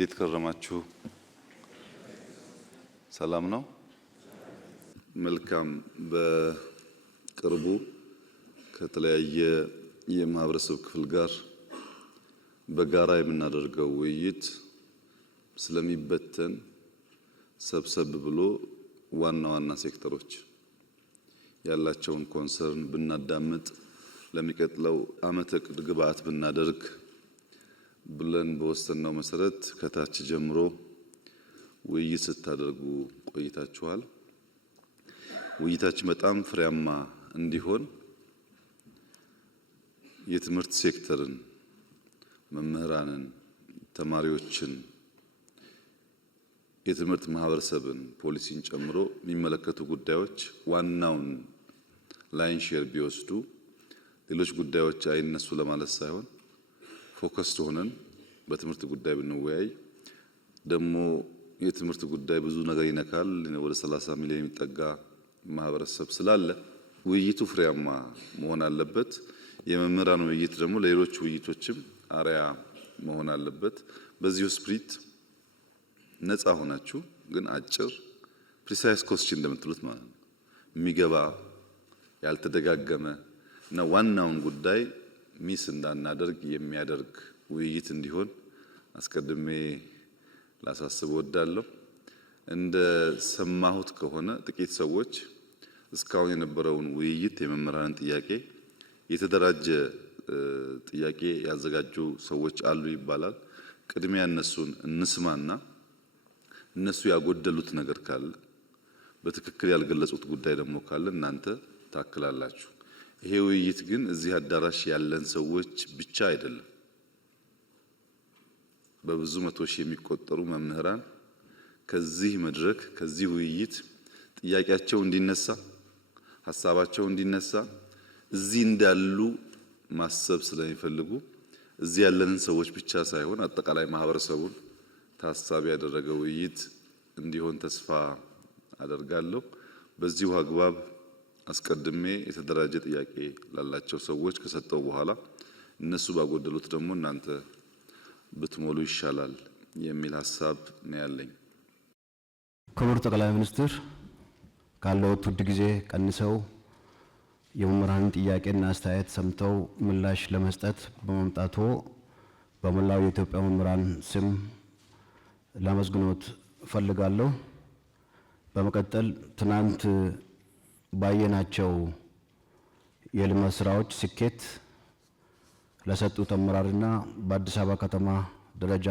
እንዴት ከረማችሁ? ሰላም ነው? መልካም። በቅርቡ ከተለያየ የማህበረሰብ ክፍል ጋር በጋራ የምናደርገው ውይይት ስለሚበተን ሰብሰብ ብሎ ዋና ዋና ሴክተሮች ያላቸውን ኮንሰርን ብናዳምጥ ለሚቀጥለው ዓመት እቅድ ግብዓት ብናደርግ ብለን በወሰነው መሰረት ከታች ጀምሮ ውይይት ስታደርጉ ቆይታችኋል። ውይይታችን በጣም ፍሬያማ እንዲሆን የትምህርት ሴክተርን፣ መምህራንን፣ ተማሪዎችን፣ የትምህርት ማህበረሰብን፣ ፖሊሲን ጨምሮ የሚመለከቱ ጉዳዮች ዋናውን ላይን ሼር ቢወስዱ ሌሎች ጉዳዮች አይነሱ ለማለት ሳይሆን ፎከስ ሆነን በትምህርት ጉዳይ ብንወያይ ደግሞ የትምህርት ጉዳይ ብዙ ነገር ይነካል። ወደ 30 ሚሊዮን የሚጠጋ ማህበረሰብ ስላለ ውይይቱ ፍሬያማ መሆን አለበት። የመምህራን ውይይት ደግሞ ለሌሎች ውይይቶችም አርአያ መሆን አለበት። በዚሁ ስፕሪት ነፃ ሆናችሁ ግን አጭር ፕሪሳይስ ኮስችን እንደምትሉት ማለት ነው የሚገባ ያልተደጋገመ እና ዋናውን ጉዳይ ሚስ እንዳናደርግ የሚያደርግ ውይይት እንዲሆን አስቀድሜ ላሳስብ እወዳለሁ። እንደ ሰማሁት ከሆነ ጥቂት ሰዎች እስካሁን የነበረውን ውይይት የመምህራንን ጥያቄ የተደራጀ ጥያቄ ያዘጋጁ ሰዎች አሉ ይባላል። ቅድሚያ እነሱን እንስማና እነሱ ያጎደሉት ነገር ካለ በትክክል ያልገለጹት ጉዳይ ደግሞ ካለ እናንተ ታክላላችሁ። ይሄ ውይይት ግን እዚህ አዳራሽ ያለን ሰዎች ብቻ አይደለም። በብዙ መቶ ሺህ የሚቆጠሩ መምህራን ከዚህ መድረክ ከዚህ ውይይት ጥያቄያቸው እንዲነሳ ሐሳባቸው እንዲነሳ እዚህ እንዳሉ ማሰብ ስለሚፈልጉ እዚህ ያለንን ሰዎች ብቻ ሳይሆን አጠቃላይ ማህበረሰቡን ታሳቢ ያደረገ ውይይት እንዲሆን ተስፋ አደርጋለሁ። በዚሁ አግባብ አስቀድሜ የተደራጀ ጥያቄ ላላቸው ሰዎች ከሰጠው በኋላ እነሱ ባጎደሉት ደግሞ እናንተ ብትሞሉ ይሻላል የሚል ሐሳብ ነው ያለኝ። ክቡር ጠቅላይ ሚኒስትር ካለው ውድ ጊዜ ቀንሰው የመምህራንን ጥያቄና አስተያየት ሰምተው ምላሽ ለመስጠት በመምጣቱ በመላው የኢትዮጵያ መምህራን ስም ላመስግኖት ፈልጋለሁ። በመቀጠል ትናንት ባየናቸው የልማት ስራዎች ስኬት ለሰጡት አመራርና በአዲስ አበባ ከተማ ደረጃ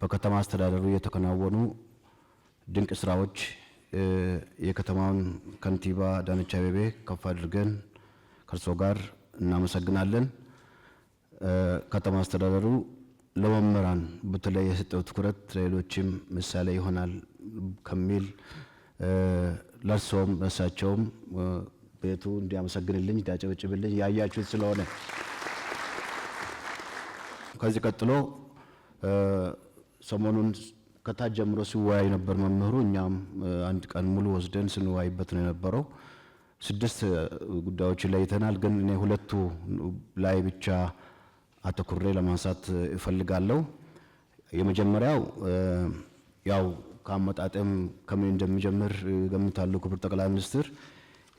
በከተማ አስተዳደሩ የተከናወኑ ድንቅ ስራዎች የከተማውን ከንቲባ አዳነች አቤቤ ከፍ አድርገን ከእርሶ ጋር እናመሰግናለን። ከተማ አስተዳደሩ ለመምህራን በተለይ የሰጠው ትኩረት ለሌሎችም ምሳሌ ይሆናል ከሚል ለርሶም እሳቸውም ቤቱ እንዲያመሰግንልኝ እንዲያጨበጭብልኝ ያያችሁት ስለሆነ ከዚህ ቀጥሎ ሰሞኑን ከታች ጀምሮ ሲወያይ ነበር መምህሩ። እኛም አንድ ቀን ሙሉ ወስደን ስንወያይበት ነው የነበረው። 6 ጉዳዮችን ለይተናል። ግን እኔ ሁለቱ ላይ ብቻ አተኩሬ ለማንሳት እፈልጋለሁ። የመጀመሪያው ያው ከአመጣጥም ከምን እንደሚጀምር ገምታለሁ። ክቡር ጠቅላይ ሚኒስትር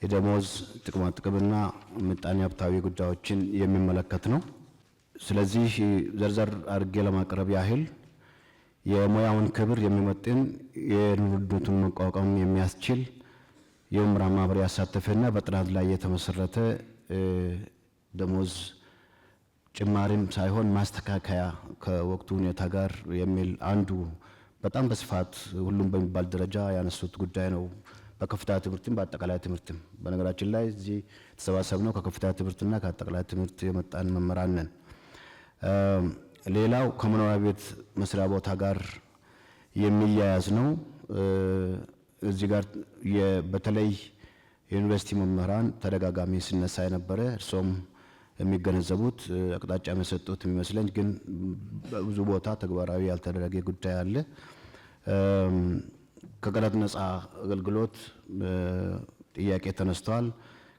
የደሞዝ ጥቅማ ጥቅምና ምጣኔ ሀብታዊ ጉዳዮችን የሚመለከት ነው። ስለዚህ ዘርዘር አድርጌ ለማቅረብ ያህል የሙያውን ክብር የሚመጥን የኑሮ ውድነቱን መቋቋም የሚያስችል የመምህራን ማህበር ያሳተፈና በጥናት ላይ የተመሰረተ ደሞዝ ጭማሪም ሳይሆን ማስተካከያ ከወቅቱ ሁኔታ ጋር የሚል አንዱ በጣም በስፋት ሁሉም በሚባል ደረጃ ያነሱት ጉዳይ ነው። በከፍተኛ ትምህርትም በአጠቃላይ ትምህርትም በነገራችን ላይ እዚህ ተሰባሰብነው ከከፍተኛ ትምህርትና ከአጠቃላይ ትምህርት የመጣን መምህራን ነን። ሌላው ከመኖሪያ ቤት መስሪያ ቦታ ጋር የሚያያዝ ነው። እዚህ ጋር በተለይ የዩኒቨርሲቲ መምህራን ተደጋጋሚ ሲነሳ የነበረ እርሶም የሚገነዘቡት አቅጣጫ የሰጡት የሚመስለኝ ግን በብዙ ቦታ ተግባራዊ ያልተደረገ ጉዳይ አለ። ከቀረጥ ነፃ አገልግሎት ጥያቄ ተነስተዋል።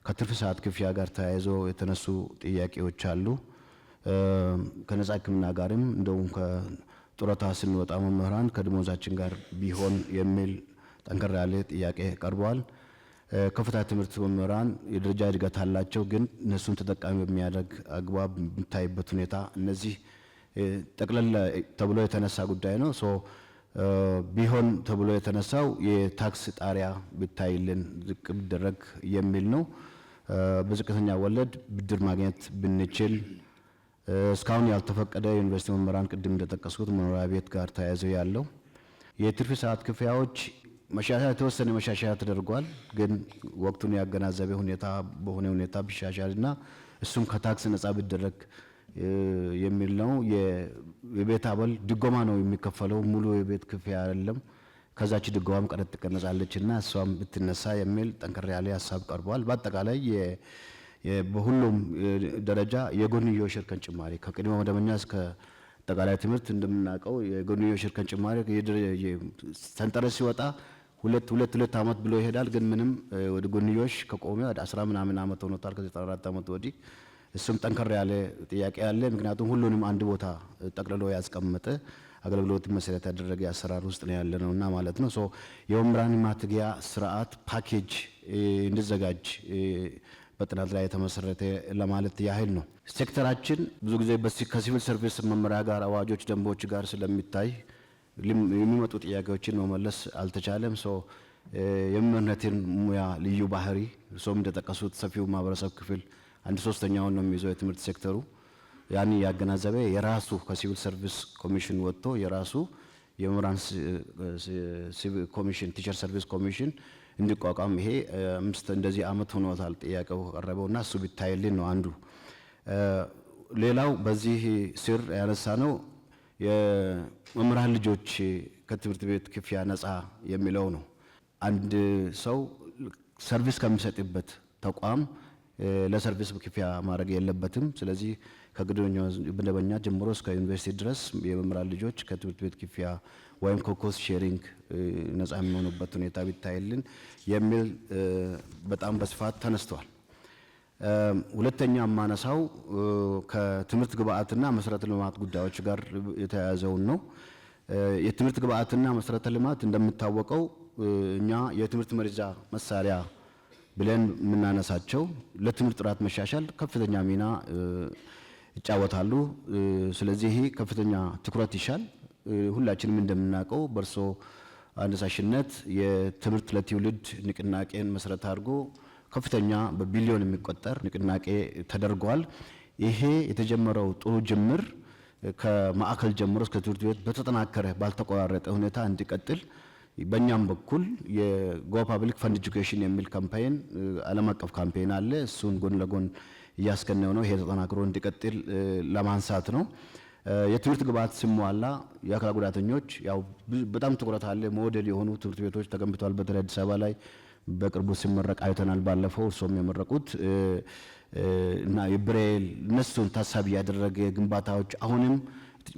ከትርፍ ሰዓት ክፍያ ጋር ተያይዞ የተነሱ ጥያቄዎች አሉ። ከነፃ ሕክምና ጋርም እንደውም ጡረታ ስንወጣ መምህራን ከደሞዛችን ጋር ቢሆን የሚል ጠንከር ያለ ጥያቄ ቀርቧል። ከፍተኛ ትምህርት መምህራን የደረጃ እድገት አላቸው፣ ግን እነሱን ተጠቃሚ በሚያደርግ አግባብ የሚታይበት ሁኔታ እነዚህ ጠቅለል ተብሎ የተነሳ ጉዳይ ነው። ቢሆን ተብሎ የተነሳው የታክስ ጣሪያ ቢታይልን ዝቅ ቢደረግ የሚል ነው። በዝቅተኛ ወለድ ብድር ማግኘት ብንችል፣ እስካሁን ያልተፈቀደ የዩኒቨርሲቲ መምህራን ቅድም እንደጠቀስኩት መኖሪያ ቤት ጋር ተያይዘው ያለው የትርፍ ሰዓት ክፍያዎች መሻሻያ የተወሰነ መሻሻያ ተደርጓል። ግን ወቅቱን ያገናዘበ ሁኔታ በሆነ ሁኔታ ቢሻሻልና እሱም ከታክስ ነጻ ቢደረግ የሚል ነው። የቤት አበል ድጎማ ነው የሚከፈለው፣ ሙሉ የቤት ክፍያ አይደለም። ከዛች ድጎማም ቀረጥ ትቀነሳለችና እሷም ብትነሳ የሚል ጠንከር ያለ ሀሳብ ቀርቧል። በአጠቃላይ በሁሉም ደረጃ የጎንዮሽ እርከን ጭማሪ ከቅድመ መደበኛ እስከ አጠቃላይ ትምህርት እንደምናውቀው የጎንዮሽ እርከን ጭማሪ ሰንጠረዥ ሲወጣ ሁለት ዓመት ብሎ ይሄዳል። ግን ምንም ወደ ጎንዮሽ ከቆመ ወደ 10 ምናምን ዓመት ሆኖታል ከ94 ዓመት ወዲህ። እሱም ጠንከር ያለ ጥያቄ አለ። ምክንያቱም ሁሉንም አንድ ቦታ ጠቅልሎ ያስቀመጠ አገልግሎት መሰረት ያደረገ አሰራር ውስጥ ነው ያለ ነውና ማለት ነው። የመምህራን ማትጊያ ስርዓት ፓኬጅ እንዲዘጋጅ በጥናት ላይ የተመሰረተ ለማለት ያህል ነው። ሴክተራችን ብዙ ጊዜ ከሲቪል ሰርቪስ መመሪያ ጋር አዋጆች፣ ደንቦች ጋር ስለሚታይ የሚመጡ ጥያቄዎችን መመለስ አልተቻለም። የመምህርነትን ሙያ ልዩ ባህሪ እንደጠቀሱት ሰፊው ማህበረሰብ ክፍል 1/3ኛውን ነው የሚይዘው የትምህርት ሴክተሩ። ያን ያገናዘበ የራሱ ከሲቪል ሰርቪስ ኮሚሽን ወጥቶ የራሱ የመምህራን ኮሚሽን ቲቸር ሰርቪስ ኮሚሽን እንዲቋቋም ይሄ እንደዚህ ዓመት ሆኖታል ጥያቄው ቀረበውና እሱ ቢታይልን ነው አንዱ። ሌላው በዚህ ስር ያነሳ ነው የመምህራን ልጆች ከትምህርት ቤት ክፍያ ነፃ የሚለው ነው። አንድ ሰው ሰርቪስ ከሚሰጥበት ተቋም ለሰርቪስ ክፍያ ማድረግ የለበትም። ስለዚህ ከመደበኛ ጀምሮ እስከ ዩኒቨርሲቲ ድረስ የመምህራን ልጆች ከትምህርት ቤት ክፍያ ወይም ከኮስት ሼሪንግ ነፃ የሚሆኑበት ሁኔታ ቢታይልን የሚል በጣም በስፋት ተነስተዋል። ሁለተኛ የማነሳው ከትምህርት ግብዓትና መሰረተ ልማት ጉዳዮች ጋር የተያያዘውን ነው። የትምህርት ግብዓትና መሰረተ ልማት እንደሚታወቀው እኛ የትምህርት መርጃ መሳሪያ ብለን የምናነሳቸው ለትምህርት ጥራት መሻሻል ከፍተኛ ሚና ይጫወታሉ። ስለዚህ ከፍተኛ ትኩረት ይሻል። ሁላችንም እንደምናውቀው በእርሶ አነሳሽነት የትምህርት ለትውልድ ንቅናቄን መሰረት አድርጎ ከፍተኛ በቢሊዮን የሚቆጠር ንቅናቄ ተደርጓል። ይሄ የተጀመረው ጥሩ ጅምር ከማዕከል ጀምሮ እስከ ትምህርት ቤት በተጠናከረ ባልተቆራረጠ ሁኔታ እንዲቀጥል በእኛም በኩል የጎ ፐብሊክ ፈንድ ኤጁኬሽን የሚል ካምፔን ዓለም አቀፍ ካምፔን አለ። እሱን ጎን ለጎን እያስከነው ነው። ይሄ ተጠናክሮ እንዲቀጥል ለማንሳት ነው። የትምህርት ግብዓት ሲሟላ የአካል ጉዳተኞች ያው በጣም ትኩረት አለ። ሞዴል የሆኑ ትምህርት ቤቶች ተገንብተዋል። በተለይ አዲስ አበባ ላይ በቅርቡ ሲመረቅ አይተናል። ባለፈው እርሶም የመረቁት እና የብሬል እነሱን ታሳቢ ያደረገ ግንባታዎች አሁንም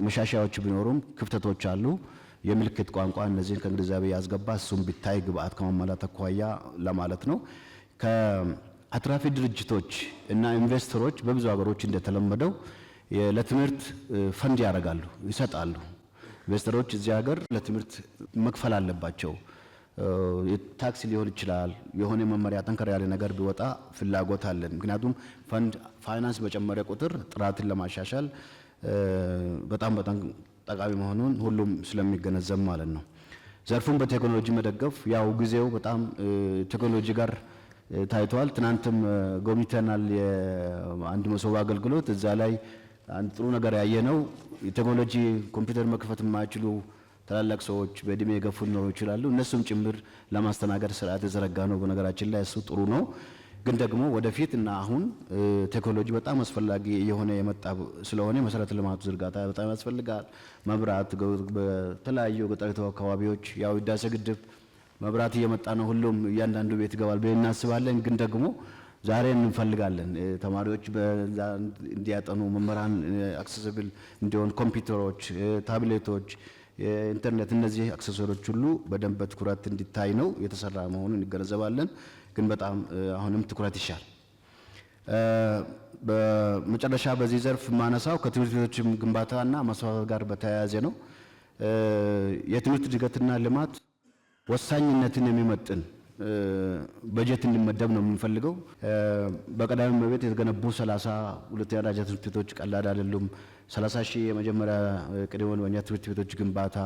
መሻሻያዎች ቢኖሩም ክፍተቶች አሉ። የምልክት ቋንቋ እነዚህን ከግንዛቤ ያስገባ እሱም ቢታይ ግብዓት ከማሟላት አኳያ ለማለት ነው። ከአትራፊ ድርጅቶች እና ኢንቨስተሮች በብዙ ሀገሮች እንደተለመደው ለትምህርት ፈንድ ያደርጋሉ፣ ይሰጣሉ። ኢንቨስተሮች እዚህ ሀገር ለትምህርት መክፈል አለባቸው። ታክስ ሊሆን ይችላል። የሆነ መመሪያ ጠንከር ያለ ነገር ቢወጣ ፍላጎት አለን። ምክንያቱም ፋይናንስ በጨመረ ቁጥር ጥራትን ለማሻሻል በጣም ጠቃሚ መሆኑን ሁሉም ስለሚገነዘብ ማለት ነው። ዘርፉን በቴክኖሎጂ መደገፍ ያው ጊዜው በጣም ቴክኖሎጂ ጋር ታይቷል። ትናንትም ጎብኝተናል የአንድ መሶብ አገልግሎት። እዛ ላይ አንድ ጥሩ ነገር ያየነው የቴክኖሎጂ ኮምፒውተር መክፈት የማይችሉ ታላላቅ ሰዎች በእድሜ የገፉ ሊኖሩ ይችላሉ። እነሱም ጭምር ለማስተናገድ ስርዓት የዘረጋ ነው። በነገራችን ላይ እሱ ጥሩ ነው። ግን ደግሞ ወደፊት እና አሁን ቴክኖሎጂ በጣም አስፈላጊ የሆነ የመጣ ስለሆነ መሰረተ ልማቱ ዝርጋታ በጣም ያስፈልጋል። መብራት በተለያዩ ገጠሪቱ አካባቢዎች ያው ህዳሴ ግድብ መብራት እየመጣ ነው። ሁሉም እያንዳንዱ ቤት ይገባል ብለን እናስባለን። ግን ደግሞ ዛሬ እንፈልጋለን ተማሪዎች በዛ እንዲያጠኑ፣ መምህራን አክሰሲብል እንዲሆን ኮምፒውተሮች፣ ታብሌቶች፣ ኢንተርኔት እነዚህ አክሰሰሪዎች ሁሉ በደንብ በትኩረት እንዲታይ ነው የተሰራ መሆኑን እንገነዘባለን። ግን በጣም አሁንም ትኩረት ይሻል። በመጨረሻ በዚህ ዘርፍ ማነሳው ከትምህርት ቤቶች ግንባታና ማስፋፋት ጋር በተያያዘ ነው። የትምህርት እድገትና ልማት ወሳኝነትን የሚመጥን በጀት እንዲመደብ ነው የምንፈልገው። በቀዳሚ እመቤት የተገነቡ 30 ሁለተኛ ደረጃ ትምህርት ቤቶች ቀላል አይደሉም። 30 ሺህ የመጀመሪያ ቅድመ መደበኛ ትምህርት ቤቶች ግንባታ፣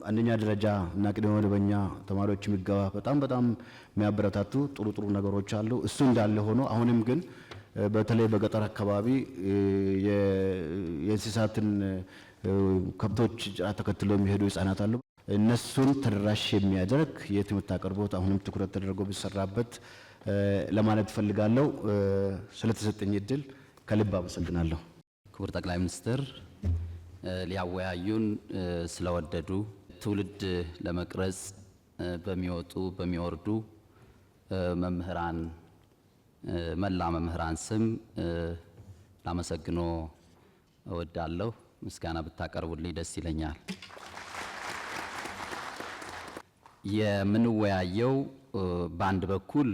የአንደኛ ደረጃ እና ቅድመ መደበኛ ተማሪዎች ምገባ በጣም የሚያበረታቱ ጥሩ ነገሮች አሉ። እሱ እንዳለ ሆኖ አሁንም ግን በተለይ በገጠር አካባቢ የእንስሳትን ከብቶች ተከትሎ የሚሄዱ ህጻናት አሉ። እነሱን ተደራሽ የሚያደርግ የትምህርት አቅርቦት አሁንም ትኩረት ተደርጎ ቢሰራበት ለማለት ፈልጋለሁ። ስለተሰጠኝ እድል ከልብ አመሰግናለሁ። ክቡር ጠቅላይ ሚኒስትር ሊያወያዩን ስለወደዱ ትውልድ ለመቅረጽ በሚወጡ በሚወርዱ መምህራን መላ መምህራን ስም ላመሰግኖ እወዳለሁ። ምስጋና ብታቀርቡልኝ ደስ ይለኛል። የምንወያየው በአንድ በኩል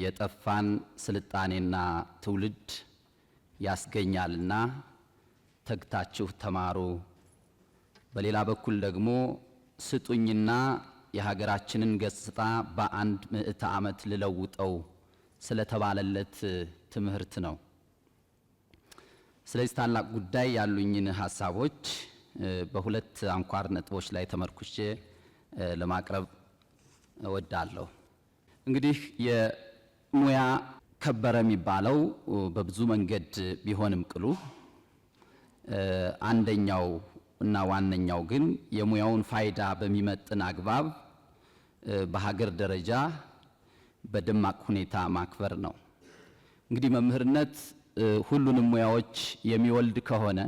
የጠፋን ስልጣኔና ትውልድ ያስገኛልና ተግታችሁ ተማሩ፣ በሌላ በኩል ደግሞ ስጡኝና የሀገራችንን ገጽታ በአንድ ምዕተ ዓመት ልለውጠው ስለተባለለት ትምህርት ነው። ስለዚህ ታላቅ ጉዳይ ያሉኝን ሀሳቦች በሁለት አንኳር ነጥቦች ላይ ተመርኩሼ ለማቅረብ እወዳለሁ። እንግዲህ የሙያ ከበረ የሚባለው በብዙ መንገድ ቢሆንም ቅሉ አንደኛው እና ዋነኛው ግን የሙያውን ፋይዳ በሚመጥን አግባብ በሀገር ደረጃ በደማቅ ሁኔታ ማክበር ነው። እንግዲህ መምህርነት ሁሉንም ሙያዎች የሚወልድ ከሆነ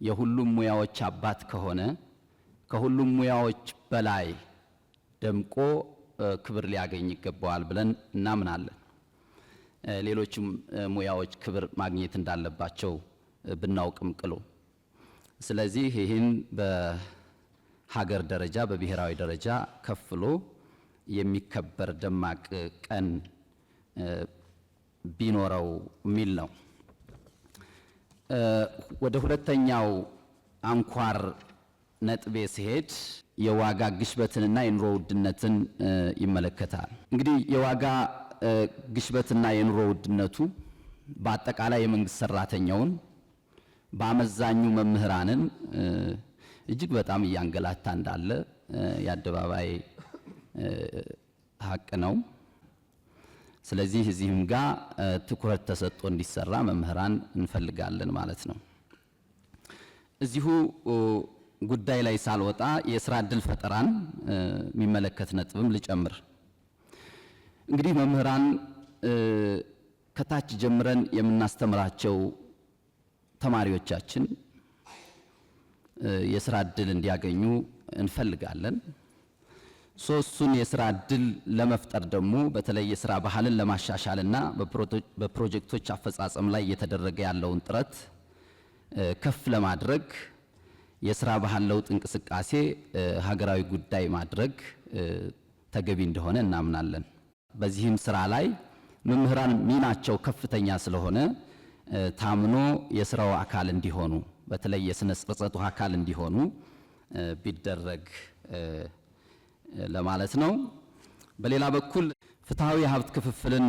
የሁሉም ሙያዎች አባት ከሆነ ከሁሉም ሙያዎች በላይ ደምቆ ክብር ሊያገኝ ይገባዋል ብለን እናምናለን። ሌሎችም ሙያዎች ክብር ማግኘት እንዳለባቸው ብናውቅም ቅሉ ስለዚህ ይህን በሀገር ደረጃ በብሔራዊ ደረጃ ከፍሎ የሚከበር ደማቅ ቀን ቢኖረው የሚል ነው። ወደ ሁለተኛው አንኳር ነጥቤ ሲሄድ የዋጋ ግሽበትንና የኑሮ ውድነትን ይመለከታል። እንግዲህ የዋጋ ግሽበትና የኑሮ ውድነቱ በአጠቃላይ የመንግስት ሰራተኛውን በአመዛኙ መምህራንን እጅግ በጣም እያንገላታ እንዳለ የአደባባይ ሀቅ ነው። ስለዚህ እዚህም ጋር ትኩረት ተሰጥቶ እንዲሰራ መምህራን እንፈልጋለን ማለት ነው። እዚሁ ጉዳይ ላይ ሳልወጣ የስራ ዕድል ፈጠራን የሚመለከት ነጥብም ልጨምር። እንግዲህ መምህራን ከታች ጀምረን የምናስተምራቸው ተማሪዎቻችን የስራ ዕድል እንዲያገኙ እንፈልጋለን። ሶስቱን የስራ ዕድል ለመፍጠር ደግሞ በተለይ የስራ ባህልን ለማሻሻልና በፕሮጀክቶች አፈጻጸም ላይ እየተደረገ ያለውን ጥረት ከፍ ለማድረግ የስራ ባህል ለውጥ እንቅስቃሴ ሀገራዊ ጉዳይ ማድረግ ተገቢ እንደሆነ እናምናለን። በዚህም ስራ ላይ መምህራን ሚናቸው ከፍተኛ ስለሆነ ታምኖ የስራው አካል እንዲሆኑ በተለይ የስነ ጽሕፈቱ አካል እንዲሆኑ ቢደረግ ለማለት ነው። በሌላ በኩል ፍትሃዊ የሀብት ክፍፍልን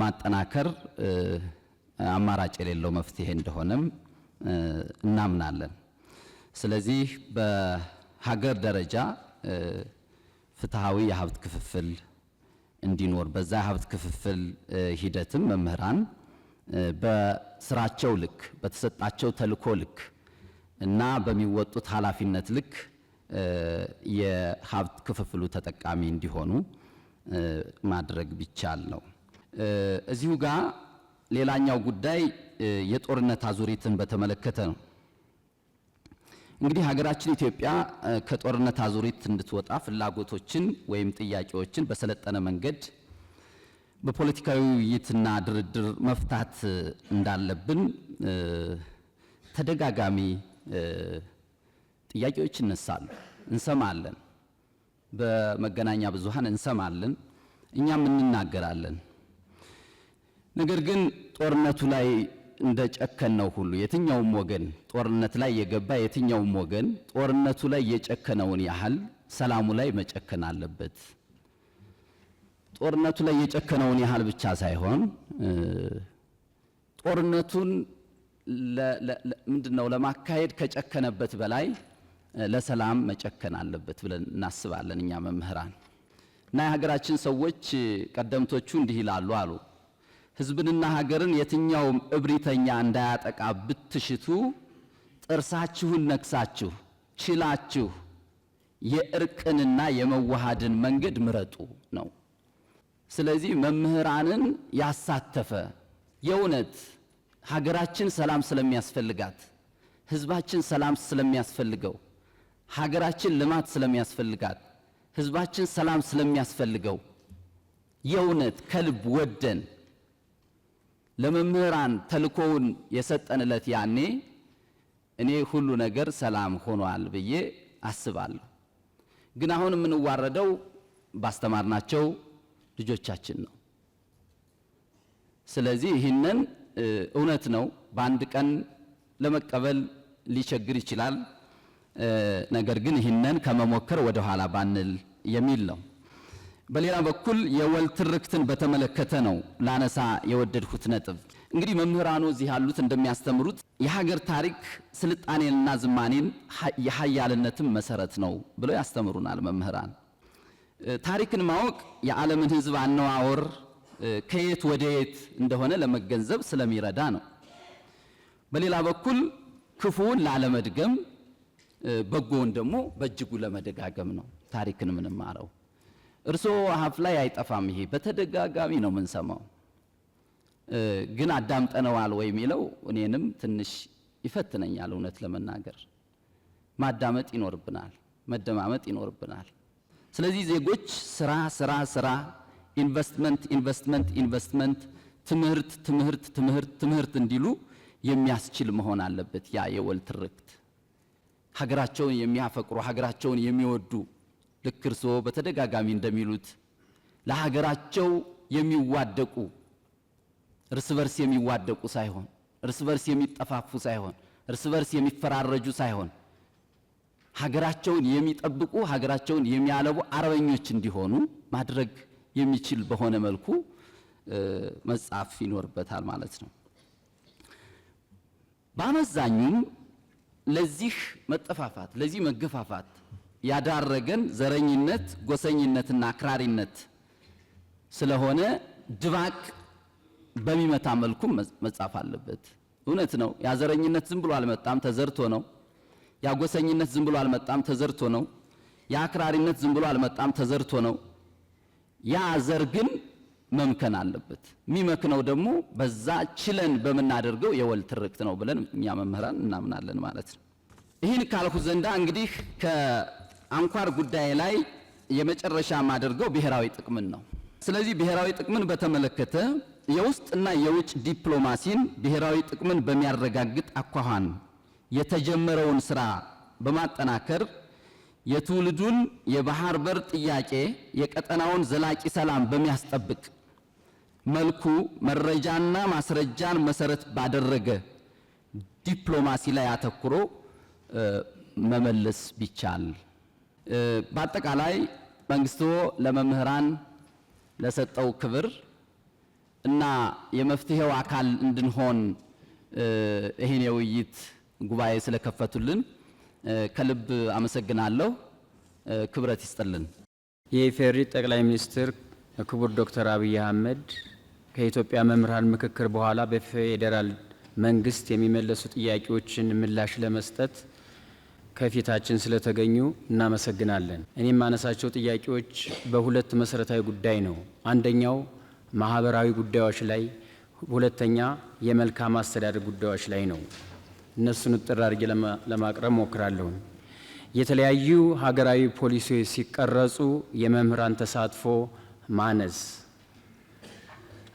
ማጠናከር አማራጭ የሌለው መፍትሄ እንደሆነም እናምናለን። ስለዚህ በሀገር ደረጃ ፍትሃዊ የሀብት ክፍፍል እንዲኖር በዛ የሀብት ክፍፍል ሂደትም መምህራን በስራቸው ልክ በተሰጣቸው ተልዕኮ ልክ እና በሚወጡት ኃላፊነት ልክ የሀብት ክፍፍሉ ተጠቃሚ እንዲሆኑ ማድረግ ቢቻል ነው። እዚሁ ጋር ሌላኛው ጉዳይ የጦርነት አዙሪትን በተመለከተ ነው። እንግዲህ ሀገራችን ኢትዮጵያ ከጦርነት አዙሪት እንድትወጣ ፍላጎቶችን ወይም ጥያቄዎችን በሰለጠነ መንገድ በፖለቲካዊ ውይይትና ድርድር መፍታት እንዳለብን ተደጋጋሚ ጥያቄዎች ይነሳሉ፣ እንሰማለን፣ በመገናኛ ብዙሃን እንሰማለን፣ እኛም እንናገራለን። ነገር ግን ጦርነቱ ላይ እንደ ጨከነው ሁሉ የትኛውም ወገን ጦርነት ላይ የገባ የትኛውም ወገን ጦርነቱ ላይ የጨከነውን ያህል ሰላሙ ላይ መጨከን አለበት። ጦርነቱ ላይ የጨከነውን ያህል ብቻ ሳይሆን ጦርነቱን ምንድነው ለማካሄድ ከጨከነበት በላይ ለሰላም መጨከን አለበት ብለን እናስባለን እኛ መምህራን። እና የሀገራችን ሰዎች ቀደምቶቹ እንዲህ ይላሉ አሉ፣ ህዝብንና ሀገርን የትኛውም እብሪተኛ እንዳያጠቃ ብትሽቱ ጥርሳችሁን ነክሳችሁ ችላችሁ የእርቅንና የመዋሃድን መንገድ ምረጡ ነው። ስለዚህ መምህራንን ያሳተፈ የእውነት ሀገራችን ሰላም ስለሚያስፈልጋት፣ ህዝባችን ሰላም ስለሚያስፈልገው፣ ሀገራችን ልማት ስለሚያስፈልጋት፣ ህዝባችን ሰላም ስለሚያስፈልገው የእውነት ከልብ ወደን ለመምህራን ተልኮውን የሰጠንለት ያኔ እኔ ሁሉ ነገር ሰላም ሆኗል ብዬ አስባለሁ። ግን አሁን የምንዋረደው ባስተማርናቸው ልጆቻችን ነው። ስለዚህ ይህንን እውነት ነው በአንድ ቀን ለመቀበል ሊቸግር ይችላል። ነገር ግን ይህንን ከመሞከር ወደ ኋላ ባንል የሚል ነው። በሌላ በኩል የወል ትርክትን በተመለከተ ነው ላነሳ የወደድኩት ነጥብ። እንግዲህ መምህራኑ እዚህ ያሉት እንደሚያስተምሩት የሀገር ታሪክ ስልጣኔንና ዝማኔን የሀያልነትም መሰረት ነው ብለው ያስተምሩናል መምህራን። ታሪክን ማወቅ የዓለምን ህዝብ አነዋወር ከየት ወደ የት እንደሆነ ለመገንዘብ ስለሚረዳ ነው። በሌላ በኩል ክፉውን ላለመድገም በጎውን ደግሞ በእጅጉ ለመደጋገም ነው ታሪክን የምንማረው። እርስዎ አፍ ላይ አይጠፋም፣ ይሄ በተደጋጋሚ ነው የምንሰማው። ግን አዳምጠነዋል ወይ የሚለው እኔንም ትንሽ ይፈትነኛል። እውነት ለመናገር ማዳመጥ ይኖርብናል፣ መደማመጥ ይኖርብናል። ስለዚህ ዜጎች ስራ ስራ ስራ፣ ኢንቨስትመንት ኢንቨስትመንት ኢንቨስትመንት፣ ትምህርት ትምህርት ትምህርት ትምህርት እንዲሉ የሚያስችል መሆን አለበት። ያ የወል ትርክት ሀገራቸውን የሚያፈቅሩ ሀገራቸውን የሚወዱ ልክ እርስዎ በተደጋጋሚ እንደሚሉት ለሀገራቸው የሚዋደቁ እርስ በርስ የሚዋደቁ ሳይሆን እርስ በርስ የሚጠፋፉ ሳይሆን እርስ በርስ የሚፈራረጁ ሳይሆን ሀገራቸውን የሚጠብቁ ሀገራቸውን የሚያለቡ አርበኞች እንዲሆኑ ማድረግ የሚችል በሆነ መልኩ መጻፍ ይኖርበታል ማለት ነው። በአመዛኙም ለዚህ መጠፋፋት ለዚህ መገፋፋት ያዳረገን ዘረኝነት፣ ጎሰኝነትና አክራሪነት ስለሆነ ድባቅ በሚመታ መልኩ መጻፍ አለበት። እውነት ነው። ያ ዘረኝነት ዝም ብሎ አልመጣም፣ ተዘርቶ ነው። ያ ጎሰኝነት ዝም ብሎ አልመጣም፣ ተዘርቶ ነው። ያ አክራሪነት ዝም ብሎ አልመጣም፣ ተዘርቶ ነው። ያ ዘር ግን መምከን አለበት። የሚመክነው ደግሞ በዛ ችለን በመናደርገው የወል ትርክት ነው ብለን እኛ መምህራን እናምናለን ማለት ነው። ይህን ካልኩ ዘንዳ እንግዲህ ከአንኳር ጉዳይ ላይ የመጨረሻ ማደርገው ብሔራዊ ጥቅምን ነው። ስለዚህ ብሔራዊ ጥቅምን በተመለከተ የውስጥና የውጭ ዲፕሎማሲን ብሔራዊ ጥቅምን በሚያረጋግጥ አኳኋን የተጀመረውን ስራ በማጠናከር የትውልዱን የባህር በር ጥያቄ የቀጠናውን ዘላቂ ሰላም በሚያስጠብቅ መልኩ መረጃና ማስረጃን መሰረት ባደረገ ዲፕሎማሲ ላይ አተኩሮ መመለስ ቢቻል። በአጠቃላይ መንግስቱ ለመምህራን ለሰጠው ክብር እና የመፍትሄው አካል እንድንሆን ይህን የውይይት ጉባኤ ስለከፈቱልን ከልብ አመሰግናለሁ። ክብረት ይስጥልን። የኢፌዴሪ ጠቅላይ ሚኒስትር ክቡር ዶክተር አብይ አህመድ ከኢትዮጵያ መምህራን ምክክር በኋላ በፌዴራል መንግስት የሚመለሱ ጥያቄዎችን ምላሽ ለመስጠት ከፊታችን ስለተገኙ እናመሰግናለን። እኔም ማነሳቸው ጥያቄዎች በሁለት መሰረታዊ ጉዳይ ነው። አንደኛው ማህበራዊ ጉዳዮች ላይ፣ ሁለተኛ የመልካም አስተዳደር ጉዳዮች ላይ ነው። እነሱን ጥር አድርጌ ለማቅረብ ሞክራለሁ። የተለያዩ ሀገራዊ ፖሊሲዎች ሲቀረጹ የመምህራን ተሳትፎ ማነስ፣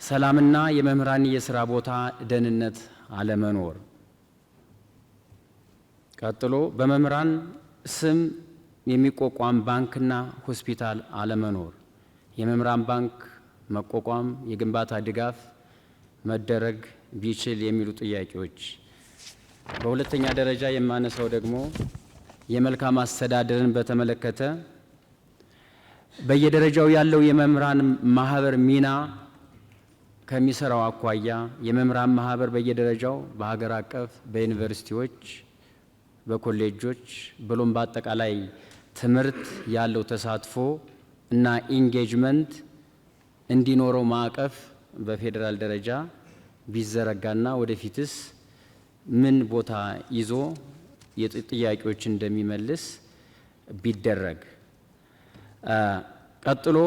ሰላምና የመምህራን የስራ ቦታ ደህንነት አለመኖር፣ ቀጥሎ በመምህራን ስም የሚቋቋም ባንክና ሆስፒታል አለመኖር፣ የመምህራን ባንክ መቋቋም፣ የግንባታ ድጋፍ መደረግ ቢችል የሚሉ ጥያቄዎች። በሁለተኛ ደረጃ የማነሳው ደግሞ የመልካም አስተዳደርን በተመለከተ በየደረጃው ያለው የመምህራን ማህበር ሚና ከሚሰራው አኳያ የመምህራን ማህበር በየደረጃው በሀገር አቀፍ በዩኒቨርሲቲዎች በኮሌጆች ብሎም በአጠቃላይ ትምህርት ያለው ተሳትፎ እና ኢንጌጅመንት እንዲኖረው ማዕቀፍ በፌዴራል ደረጃ ቢዘረጋና ወደፊትስ ምን ቦታ ይዞ ጥያቄዎች እንደሚመልስ ቢደረግ። ቀጥሎ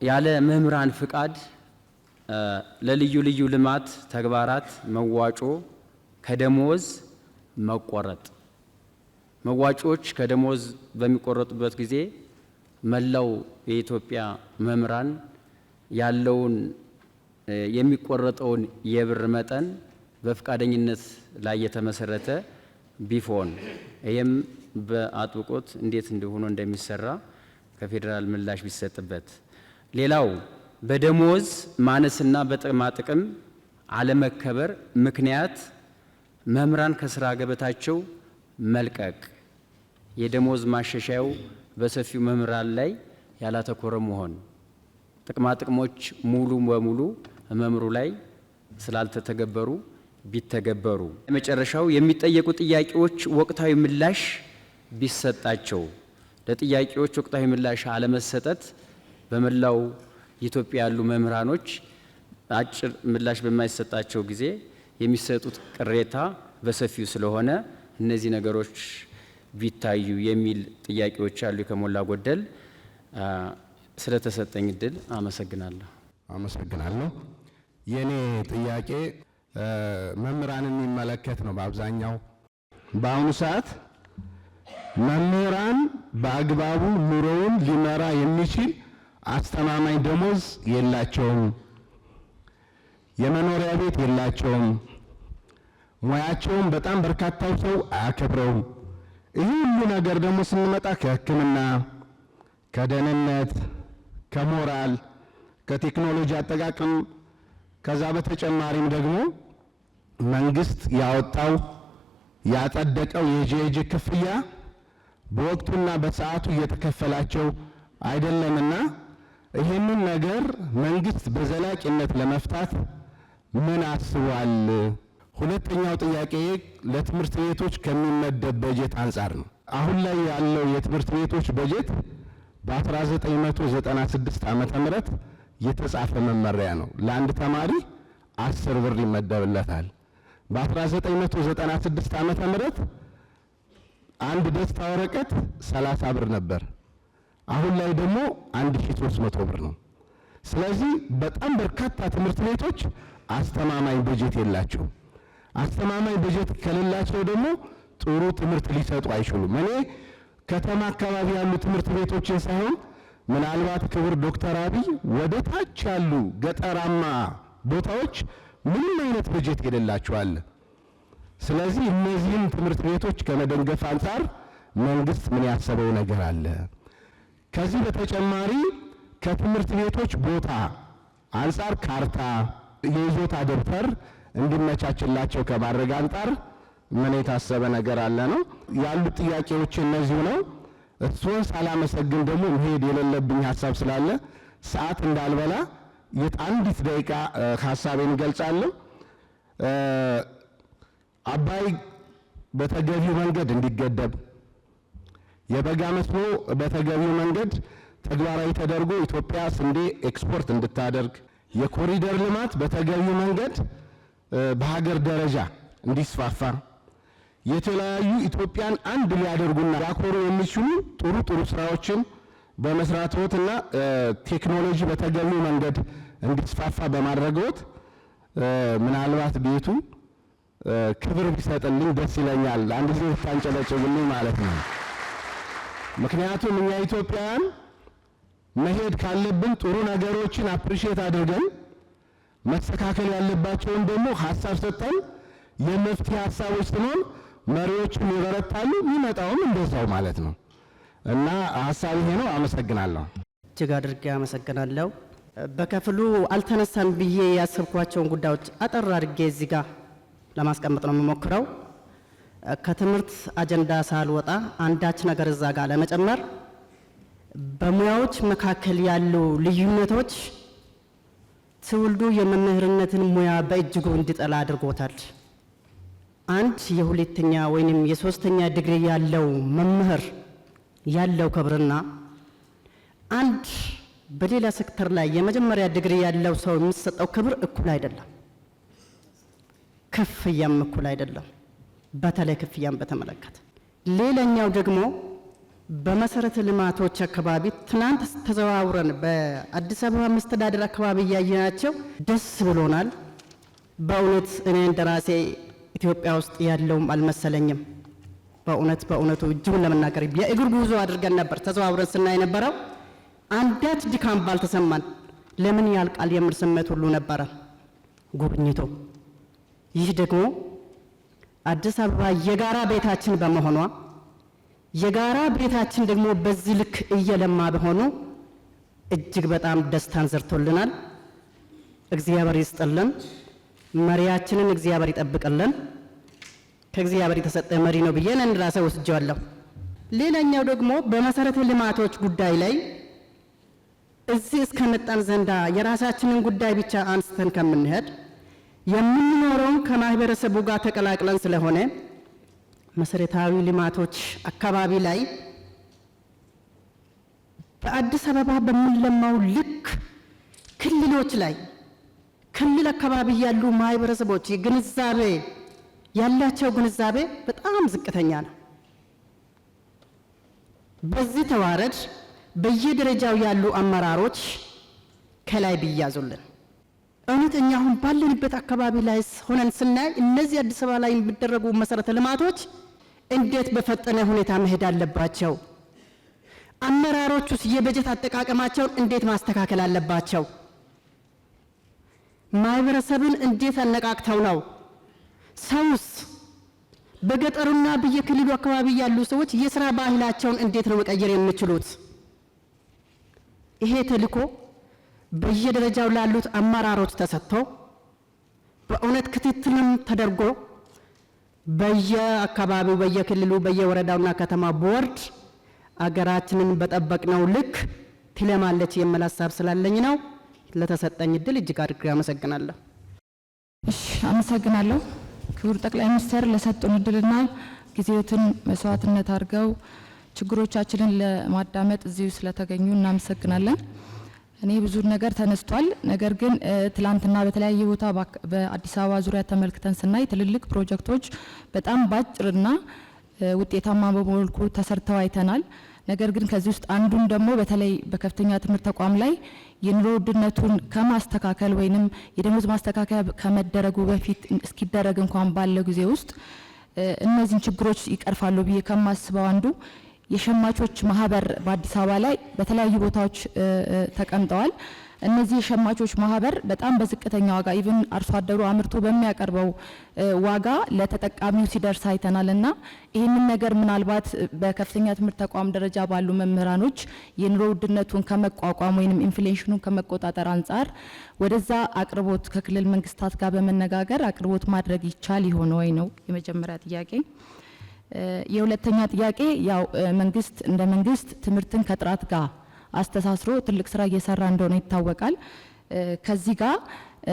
ያለ መምህራን ፍቃድ ለልዩ ልዩ ልማት ተግባራት መዋጮ ከደሞዝ መቆረጥ። መዋጮዎች ከደሞዝ በሚቆረጡበት ጊዜ መላው የኢትዮጵያ መምህራን ያለውን የሚቆረጠውን የብር መጠን በፍቃደኝነት ላይ የተመሰረተ ቢሆን ይህም በአጥብቆት እንዴት እንደሆነ እንደሚሰራ ከፌዴራል ምላሽ ቢሰጥበት። ሌላው በደሞዝ ማነስና በጥቅማ ጥቅም አለመከበር ምክንያት መምህራን ከስራ ገበታቸው መልቀቅ፣ የደሞዝ ማሻሻያው በሰፊው መምህራን ላይ ያላተኮረ መሆን፣ ጥቅማ ጥቅሞች ሙሉ በሙሉ መምህሩ ላይ ስላልተተገበሩ ቢተገበሩ። የመጨረሻው የሚጠየቁ ጥያቄዎች ወቅታዊ ምላሽ ቢሰጣቸው። ለጥያቄዎች ወቅታዊ ምላሽ አለመሰጠት በመላው ኢትዮጵያ ያሉ መምህራኖች አጭር ምላሽ በማይሰጣቸው ጊዜ የሚሰጡት ቅሬታ በሰፊው ስለሆነ እነዚህ ነገሮች ቢታዩ የሚል ጥያቄዎች አሉ። ከሞላ ጎደል ስለተሰጠኝ እድል አመሰግናለሁ። አመሰግናለሁ። የኔ ጥያቄ መምህራንን የሚመለከት ነው። በአብዛኛው በአሁኑ ሰዓት መምህራን በአግባቡ ኑሮውን ሊመራ የሚችል አስተማማኝ ደሞዝ የላቸውም፣ የመኖሪያ ቤት የላቸውም፣ ሙያቸውም በጣም በርካታው ሰው አያከብረውም። ይህ ሁሉ ነገር ደግሞ ስንመጣ ከሕክምና፣ ከደህንነት፣ ከሞራል፣ ከቴክኖሎጂ አጠቃቀም ከዛ በተጨማሪም ደግሞ መንግስት ያወጣው ያጸደቀው የጄጄ ክፍያ በወቅቱና በሰዓቱ እየተከፈላቸው አይደለምና ይህንን ነገር መንግስት በዘላቂነት ለመፍታት ምን አስቧል? ሁለተኛው ጥያቄ ለትምህርት ቤቶች ከሚመደብ በጀት አንጻር ነው። አሁን ላይ ያለው የትምህርት ቤቶች በጀት በ1996 ዓመተ ምህረት የተጻፈ መመሪያ ነው። ለአንድ ተማሪ 10 ብር ይመደብለታል። በ1996 ዓመተ ምህረት አንድ ደስታ ወረቀት 30 ብር ነበር። አሁን ላይ ደግሞ 1300 ብር ነው። ስለዚህ በጣም በርካታ ትምህርት ቤቶች አስተማማኝ በጀት የላቸው። አስተማማኝ በጀት ከሌላቸው ደግሞ ጥሩ ትምህርት ሊሰጡ አይችሉም። እኔ ከተማ አካባቢ ያሉ ትምህርት ቤቶችን ሳይሆን ምናልባት ክቡር ዶክተር አብይ ወደ ታች ያሉ ገጠራማ ቦታዎች ምንም አይነት በጀት የሌላቸው አለ። ስለዚህ እነዚህን ትምህርት ቤቶች ከመደገፍ አንጻር መንግስት ምን ያሰበው ነገር አለ? ከዚህ በተጨማሪ ከትምህርት ቤቶች ቦታ አንጻር ካርታ፣ የይዞታ ደብተር እንዲመቻችላቸው ከማድረግ አንጻር ምን የታሰበ ነገር አለ ነው ያሉት ጥያቄዎች እነዚሁ ነው። እሱን ሳላመሰግን ደግሞ መሄድ የሌለብኝ ሀሳብ ስላለ ሰዓት እንዳልበላ አንዲት ደቂቃ ሀሳቤን እገልጻለሁ። አባይ በተገቢው መንገድ እንዲገደብ፣ የበጋ መስኖ በተገቢው መንገድ ተግባራዊ ተደርጎ ኢትዮጵያ ስንዴ ኤክስፖርት እንድታደርግ፣ የኮሪደር ልማት በተገቢው መንገድ በሀገር ደረጃ እንዲስፋፋ፣ የተለያዩ ኢትዮጵያን አንድ ሊያደርጉና ሊያኮሩ የሚችሉ ጥሩ ጥሩ ስራዎችን በመስራትዎትና ቴክኖሎጂ በተገቢው መንገድ እንዲስፋፋ በማድረግዎት ምናልባት ቤቱ ክብር ቢሰጥልኝ ደስ ይለኛል። አንድ ጊዜ ታንጨበጭብልኝ ማለት ነው። ምክንያቱም እኛ ኢትዮጵያውያን መሄድ ካለብን ጥሩ ነገሮችን አፕሪሼት አድርገን መስተካከል ያለባቸውን ደግሞ ሀሳብ ሰጥተን የመፍትሄ ሀሳቦች ስንሆን መሪዎችም ይበረታሉ፣ የሚመጣውም እንደዛው ማለት ነው እና ሀሳብ ይሄ ነው። አመሰግናለሁ። እጅግ አድርጌ አመሰግናለሁ። በከፍሉ አልተነሳም ብዬ ያሰብኳቸውን ጉዳዮች አጠር አድርጌ እዚህ ጋር ለማስቀመጥ ነው የምሞክረው። ከትምህርት አጀንዳ ሳልወጣ አንዳች ነገር እዛ ጋር ለመጨመር በሙያዎች መካከል ያሉ ልዩነቶች ትውልዱ የመምህርነትን ሙያ በእጅጉ እንዲጠላ አድርጎታል። አንድ የሁለተኛ ወይንም የሶስተኛ ዲግሪ ያለው መምህር ያለው ክብርና አንድ በሌላ ሴክተር ላይ የመጀመሪያ ዲግሪ ያለው ሰው የሚሰጠው ክብር እኩል አይደለም። ክፍያም እኩል አይደለም። በተለይ ክፍያም በተመለከተ ሌላኛው ደግሞ በመሰረተ ልማቶች አካባቢ ትናንት ተዘዋውረን በአዲስ አበባ መስተዳድር አካባቢ ያየናቸው ደስ ብሎናል። በእውነት እኔ እንደራሴ ኢትዮጵያ ውስጥ ያለውም አልመሰለኝም። በእውነቱ እጅጉን ለመናገር የእግር ጉዞ አድርገን ነበር ተዘዋውረን ስናይ ነበረው። አንዳች ድካም ባልተሰማን ለምን ያልቃል የሚል ስሜት ሁሉ ነበረ ጉብኝቱ። ይህ ደግሞ አዲስ አበባ የጋራ ቤታችን በመሆኗ የጋራ ቤታችን ደግሞ በዚህ ልክ እየለማ በሆኑ እጅግ በጣም ደስታን ዘርቶልናል። እግዚአብሔር ይስጥልን። መሪያችንን እግዚአብሔር ይጠብቅልን። ከእግዚአብሔር የተሰጠ መሪ ነው ብዬ እንደራሴ ወስጄዋለሁ። ሌላኛው ደግሞ በመሰረተ ልማቶች ጉዳይ ላይ እዚህ እስከመጣን ዘንዳ የራሳችንን ጉዳይ ብቻ አንስተን ከምንሄድ የምንኖረውን ከማህበረሰቡ ጋር ተቀላቅለን ስለሆነ መሰረታዊ ልማቶች አካባቢ ላይ በአዲስ አበባ በሚለማው ልክ ክልሎች ላይ ክልል አካባቢ ያሉ ማህበረሰቦች ግንዛቤ ያላቸው ግንዛቤ በጣም ዝቅተኛ ነው። በዚህ ተዋረድ በየደረጃው ያሉ አመራሮች ከላይ ቢያዙልን። እውነት እኛ አሁን ባለንበት አካባቢ ላይ ሆነን ስናይ እነዚህ አዲስ አበባ ላይ የሚደረጉ መሰረተ ልማቶች እንዴት በፈጠነ ሁኔታ መሄድ አለባቸው? አመራሮቹስ የበጀት አጠቃቀማቸውን እንዴት ማስተካከል አለባቸው? ማህበረሰብን እንዴት አነቃቅተው ነው? ሰውስ በገጠሩና በየክልሉ አካባቢ ያሉ ሰዎች የሥራ ባህላቸውን እንዴት ነው መቀየር የሚችሉት? ይሄ ተልእኮ በየደረጃው ላሉት አመራሮች ተሰጥቶ በእውነት ክትትልም ተደርጎ በየአካባቢው በየክልሉ በየወረዳውና ከተማ ቦርድ አገራችንን በጠበቅነው ልክ ትለማለች የሚል ሀሳብ ስላለኝ ነው። ለተሰጠኝ እድል እጅግ አድርጌ አመሰግናለሁ። እሺ፣ አመሰግናለሁ ክቡር ጠቅላይ ሚኒስትር ለሰጡን እድልና ጊዜዎትን መስዋዕትነት አድርገው ችግሮቻችንን ለማዳመጥ እዚሁ ስለተገኙ እናመሰግናለን። እኔ ብዙ ነገር ተነስቷል። ነገር ግን ትላንትና በተለያየ ቦታ በአዲስ አበባ ዙሪያ ተመልክተን ስናይ ትልልቅ ፕሮጀክቶች በጣም ባጭርና ውጤታማ በመልኩ ተሰርተው አይተናል። ነገር ግን ከዚህ ውስጥ አንዱን ደግሞ በተለይ በከፍተኛ ትምህርት ተቋም ላይ የኑሮ ውድነቱን ከማስተካከል ወይንም የደሞዝ ማስተካከያ ከመደረጉ በፊት እስኪደረግ እንኳን ባለው ጊዜ ውስጥ እነዚህን ችግሮች ይቀርፋሉ ብዬ ከማስበው አንዱ የሸማቾች ማህበር በአዲስ አበባ ላይ በተለያዩ ቦታዎች ተቀምጠዋል። እነዚህ የሸማቾች ማህበር በጣም በዝቅተኛ ዋጋ ኢቭን አርሶ አደሩ አምርቶ በሚያቀርበው ዋጋ ለተጠቃሚው ሲደርስ አይተናልና ይህንን ነገር ምናልባት በከፍተኛ ትምህርት ተቋም ደረጃ ባሉ መምህራኖች የኑሮ ውድነቱን ከመቋቋም ወይም ኢንፍሌሽኑን ከመቆጣጠር አንጻር ወደዛ አቅርቦት ከክልል መንግስታት ጋር በመነጋገር አቅርቦት ማድረግ ይቻል ይሆን ወይ ነው የመጀመሪያ ጥያቄ። የሁለተኛ ጥያቄ ያው መንግስት እንደ መንግስት ትምህርትን ከጥራት ጋር አስተሳስሮ ትልቅ ስራ እየሰራ እንደሆነ ይታወቃል። ከዚህ ጋር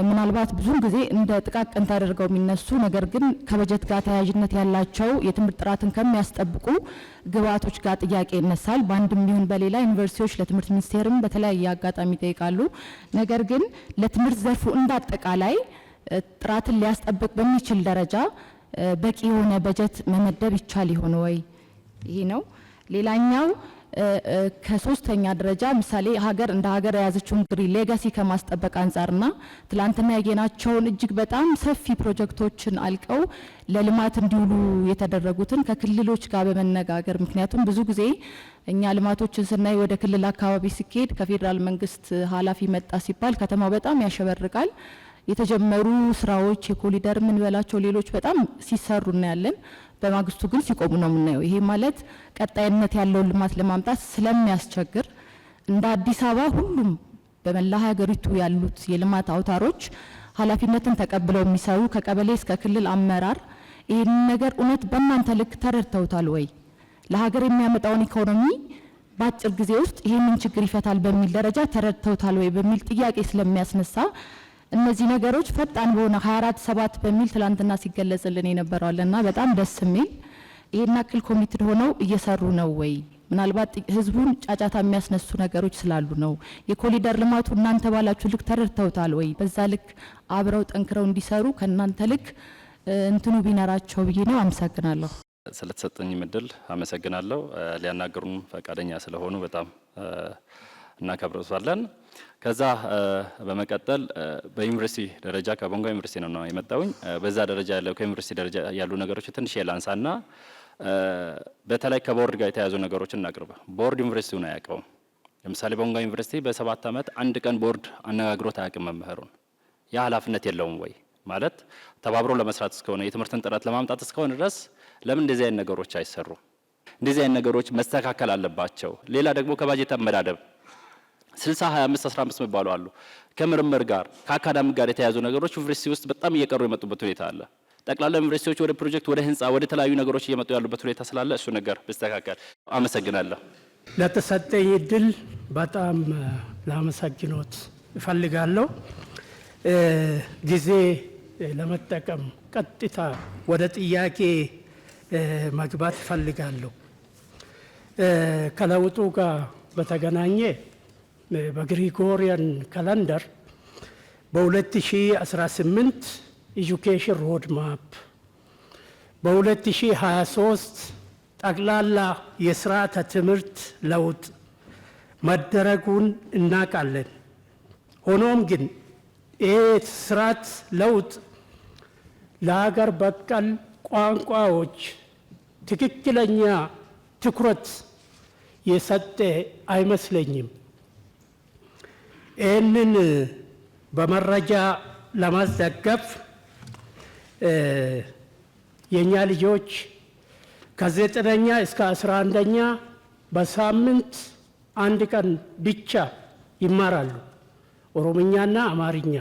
ምናልባት ብዙ ጊዜ እንደ ጥቃቅን ተደርገው የሚነሱ ነገር ግን ከበጀት ጋር ተያያዥነት ያላቸው የትምህርት ጥራትን ከሚያስጠብቁ ግብዓቶች ጋር ጥያቄ ይነሳል። በአንድም ቢሆን በሌላ ዩኒቨርሲቲዎች ለትምህርት ሚኒስቴርም በተለያየ አጋጣሚ ይጠይቃሉ። ነገር ግን ለትምህርት ዘርፉ እንዳጠቃላይ ጥራትን ሊያስጠብቅ በሚችል ደረጃ በቂ የሆነ በጀት መመደብ ይቻል ይሆን ወይ? ይሄ ነው። ሌላኛው ከሶስተኛ ደረጃ ምሳሌ ሀገር እንደ ሀገር የያዘችውን ሌጋሲ ከማስጠበቅ አንጻርና ትላንትና ያየናቸውን እጅግ በጣም ሰፊ ፕሮጀክቶችን አልቀው ለልማት እንዲውሉ የተደረጉትን ከክልሎች ጋር በመነጋገር ምክንያቱም ብዙ ጊዜ እኛ ልማቶችን ስናይ ወደ ክልል አካባቢ ሲኬድ ከፌዴራል መንግስት ኃላፊ መጣ ሲባል ከተማው በጣም ያሸበርቃል። የተጀመሩ ስራዎች የኮሪደር ምን በላቸው ሌሎች በጣም ሲሰሩ እናያለን። በማግስቱ ግን ሲቆሙ ነው የምናየው። ይሄ ማለት ቀጣይነት ያለው ልማት ለማምጣት ስለሚያስቸግር እንደ አዲስ አበባ ሁሉም በመላ ሀገሪቱ ያሉት የልማት አውታሮች ኃላፊነትን ተቀብለው የሚሰሩ ከቀበሌ እስከ ክልል አመራር ይህን ነገር እውነት በእናንተ ልክ ተረድተውታል ወይ? ለሀገር የሚያመጣውን ኢኮኖሚ በአጭር ጊዜ ውስጥ ይህንን ችግር ይፈታል በሚል ደረጃ ተረድተውታል ወይ በሚል ጥያቄ ስለሚያስነሳ እነዚህ ነገሮች ፈጣን በሆነ 24/7 በሚል ትላንትና ሲገለጽልን የነበረዋልና በጣም ደስ የሚል ይሄን አክል ኮሚትድ ሆነው እየሰሩ ነው ወይ? ምናልባት ህዝቡን ጫጫታ የሚያስነሱ ነገሮች ስላሉ ነው። የኮሪደር ልማቱ እናንተ ባላችሁ ልክ ተረድተውታል ወይ? በዛ ልክ አብረው ጠንክረው እንዲሰሩ ከእናንተ ልክ እንትኑ ቢኖራቸው ብዬ ነው። አመሰግናለሁ። ስለተሰጠኝ እድል አመሰግናለሁ። ሊያናገሩን ፈቃደኛ ስለሆኑ በጣም እናከብራለን። ከዛ በመቀጠል በዩኒቨርሲቲ ደረጃ ከቦንጋ ዩኒቨርሲቲ ነው የመጣውኝ። በዛ ደረጃ ያለው ከዩኒቨርሲቲ ደረጃ ያሉ ነገሮች ትንሽ የላንሳና በተለይ ከቦርድ ጋር የተያዙ ነገሮችን እናቅርብ። ቦርድ ዩኒቨርሲቲውን አያውቀውም። ለምሳሌ ቦንጋ ዩኒቨርሲቲ በ7 ዓመት አንድ ቀን ቦርድ አነጋግሮት አያውቅም መምህሩን። ያ ኃላፊነት የለውም ወይ ማለት ተባብሮ ለመስራት እስከሆነ የትምህርትን ጥራት ለማምጣት እስከሆነ ድረስ ለምን እንደዚህ አይነት ነገሮች አይሰሩም? እንደዚህ አይነት ነገሮች መስተካከል አለባቸው። ሌላ ደግሞ ከባጀት አመዳደብ 60 25 15 የሚባሉ አሉ። ከምርምር ጋር ከአካዳሚክ ጋር የተያዙ ነገሮች ዩኒቨርሲቲ ውስጥ በጣም እየቀሩ የመጡበት ሁኔታ አለ። ጠቅላላ ዩኒቨርሲቲዎች ወደ ፕሮጀክት፣ ወደ ህንፃ፣ ወደ ተለያዩ ነገሮች እየመጡ ያሉበት ሁኔታ ስላለ እሱ ነገር ቢስተካከል። አመሰግናለሁ። ለተሰጠኝ እድል በጣም ላመሰግኖት እፈልጋለሁ። ጊዜ ለመጠቀም ቀጥታ ወደ ጥያቄ መግባት እፈልጋለሁ። ከለውጡ ጋር በተገናኘ በግሪጎሪያን ካላንደር በ2018 ኤጁኬሽን ሮድ ማፕ በ2023 ጠቅላላ የስርዓተ ትምህርት ለውጥ መደረጉን እናውቃለን። ሆኖም ግን ይህ ስርዓት ለውጥ ለሀገር በቀል ቋንቋዎች ትክክለኛ ትኩረት የሰጠ አይመስለኝም። ይህንን በመረጃ ለማስደገፍ የኛ ልጆች ከ9ኛ እስከ 11ኛ በሳምንት አንድ ቀን ብቻ ይማራሉ፣ ኦሮምኛና አማርኛ።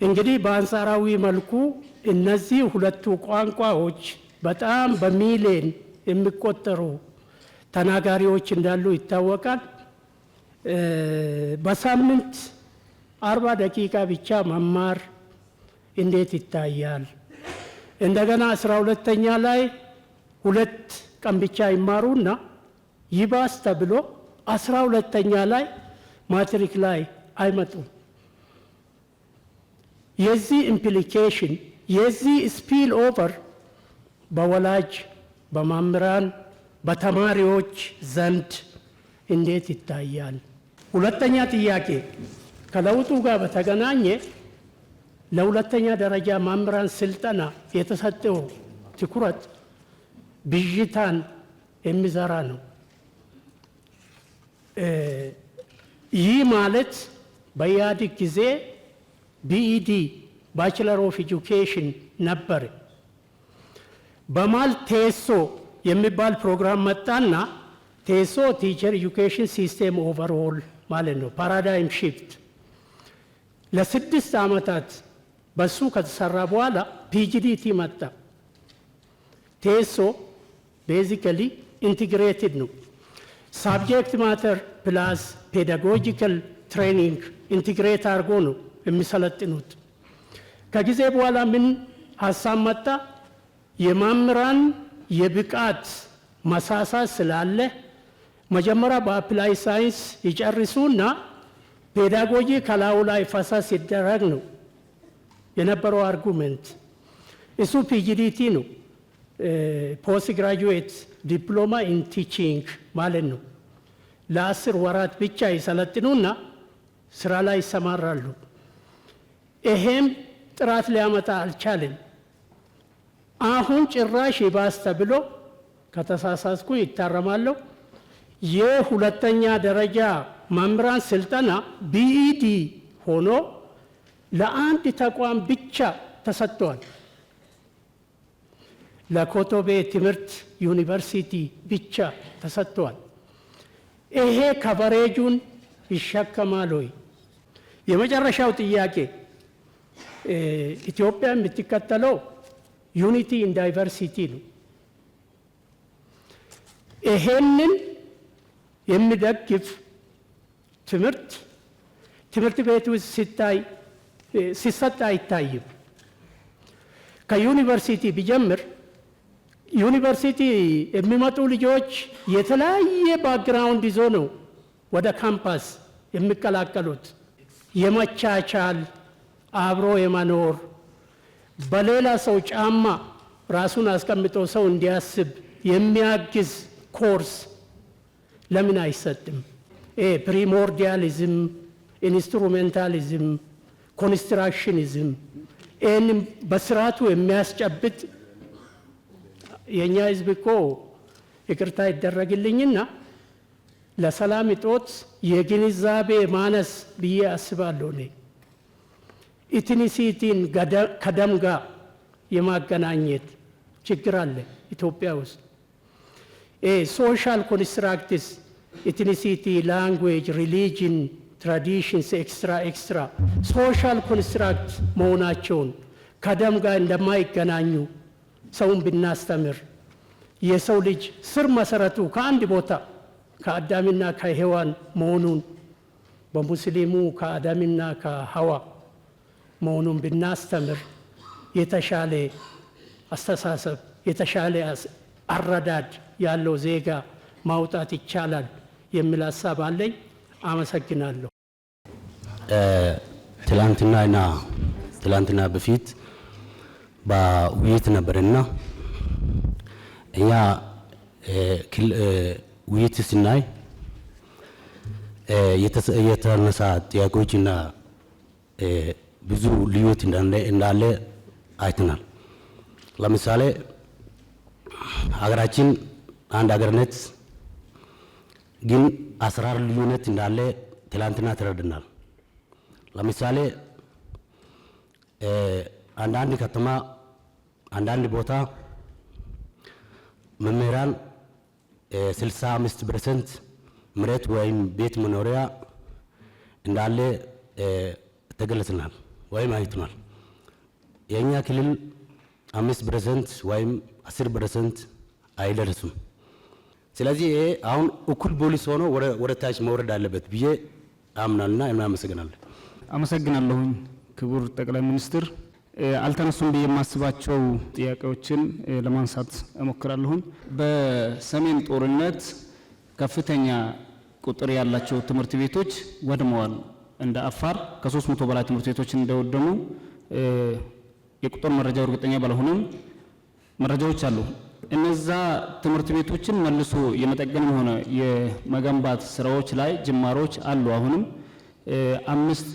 እንግዲህ በአንጻራዊ መልኩ እነዚህ ሁለቱ ቋንቋዎች በጣም በሚሊዮን የሚቆጠሩ ተናጋሪዎች እንዳሉ ይታወቃል። በሳምንት 40 ደቂቃ ብቻ መማር እንዴት ይታያል? እንደገና 12ኛ ላይ 2 ቀን ብቻ ይማሩና ይባስ ተብሎ 12ኛ ላይ ማትሪክ ላይ አይመጡም። የዚህ ኢምፕሊኬሽን የዚህ ስፒል ኦቨር በወላጅ በመምህራን በተማሪዎች ዘንድ እንዴት ይታያል? ሁለተኛ ጥያቄ ከለውጡ ጋር በተገናኘ ለሁለተኛ ደረጃ መምህራን ስልጠና የተሰጠው ትኩረት ብዥታን የሚዘራ ነው። ይህ ማለት በኢህአዴግ ጊዜ ቢኢዲ ባችለር ኦፍ ኤጁኬሽን ነበር። በማል ቴሶ የሚባል ፕሮግራም መጣና ቴሶ ቲቸር ኤጁኬሽን ሲስተም ኦቨርኦል ማለት ነው፣ ፓራዳይም ሺፍት። ለ6 ዓመታት በሱ ከተሰራ በኋላ ፒጂዲቲ መጣ። ቴሶ ቤዚካሊ ኢንቲግሬትድ ነው። ሳብጀክት ማተር ፕላስ ፔዳጎጂካል ትሬኒንግ ኢንቲግሬት አድርጎ ነው የሚሰለጥኑት። ከጊዜ በኋላ ምን ሀሳብ መጣ? የመምህራን የብቃት መሳሳት ስላለ መጀመሪያ በአፕላይ ሳይንስ ይጨርሱና ፔዳጎጂ ከላዩ ላይ ፈሳስ ሲደረግ ነው የነበረው አርጉመንት። እሱ ፒጂዲቲ ነው፣ ፖስት ግራጁዌት ዲፕሎማ ኢን ቲቺንግ ማለት ነው። ለ10 ወራት ብቻ ይሰለጥኑና ስራ ላይ ይሰማራሉ። ይሄም ጥራት ሊያመጣ አልቻለም። አሁን ጭራሽ ይባስ ተብሎ ከተሳሳትኩ ይታረማለሁ። የሁለተኛ ደረጃ መምህራን ስልጠና ቢኢዲ ሆኖ ለአንድ ተቋም ብቻ ተሰጥቷል። ለኮቶቤ ትምህርት ዩኒቨርሲቲ ብቻ ተሰጥቷል። ይሄ ከቨሬጁን ይሸከማል ወይ? የመጨረሻው ጥያቄ ኢትዮጵያ የምትከተለው ዩኒቲ ኢን ዳይቨርሲቲ ነው። ይሄንን የሚደግፍ ትምህርት ቤት ውስጥ ሲሰጥ አይታይም። ከዩኒቨርሲቲ ቢጀምር ዩኒቨርሲቲ የሚመጡ ልጆች የተለያየ ባክግራውንድ ይዞ ነው ወደ ካምፓስ የሚቀላቀሉት። የመቻቻል አብሮ የመኖር በሌላ ሰው ጫማ ራሱን አስቀምጦ ሰው እንዲያስብ የሚያግዝ ኮርስ ለምን አይሰጥም? ፕሪሞርዲያሊዝም፣ ኢንስትሩሜንታሊዝም፣ ኮንስትራክሽኒዝም ይህንም በስርዓቱ የሚያስጨብጥ የእኛ ህዝብ እኮ ይቅርታ ይደረግልኝና ለሰላም እጦት የግንዛቤ ማነስ ብዬ አስባለሁ። እኔ ኢትኒሲቲን ከደም ጋር የማገናኘት ችግር አለ ኢትዮጵያ ውስጥ። ሶሻል ኮንስትራክትስ ኢትኒሲቲ፣ ላንጉዌጅ፣ ሪሊጅን፣ ትራዲሽንስ ኤክስትራ ሶሻል ኮንስትራክት መሆናቸውን ከደም ጋር እንደማይገናኙ ሰውን ብናስተምር የሰው ልጅ ስር መሰረቱ ከአንድ ቦታ ከአዳምና ከሔዋን መሆኑን በሙስሊሙ ከአዳምና ከሐዋ መሆኑን ብናስተምር የተሻለ አስተሳሰብ የተሻለ አረዳድ ያለው ዜጋ ማውጣት ይቻላል የሚል ሀሳብ አለኝ። አመሰግናለሁ። ትላንትና በፊት በውይይት ነበርና እኛ ውይይት ስናይ የተነሳ ጥያቄዎችና ብዙ ልዩነት እንዳለ አይተናል። ለምሳሌ ሀገራችን አንድ ሀገር ነች፣ ግን አሰራር ልዩነት እንዳለ ትላንትና ተረድናል። ለምሳሌ አንዳንድ ከተማ አንዳንድ ቦታ መምህራን 65% መሬት ወይም ቤት መኖሪያ እንዳለ ተገለጽናል ወይም አይተናል። የኛ ክልል 5% ወይም 10% አይደርስም። ስለዚህ ይሄ አሁን እኩል ፖሊስ ሆኖ ወደ ታች መውረድ አለበት ብዬ አምናልና እናመሰግናለን። አመሰግናለሁኝ ክቡር ጠቅላይ ሚኒስትር። አልተነሱም ብዬ የማስባቸው ጥያቄዎችን ለማንሳት እሞክራለሁኝ። በሰሜን ጦርነት ከፍተኛ ቁጥር ያላቸው ትምህርት ቤቶች ወድመዋል። እንደ አፋር ከ300 በላይ ትምህርት ቤቶች እንደወደሙ የቁጥር መረጃው እርግጠኛ ባልሆነም መረጃዎች አሉ። እነዛ ትምህርት ቤቶችን መልሶ የመጠገንም ሆነ የመገንባት ስራዎች ላይ ጅማሮች አሉ። አሁንም 5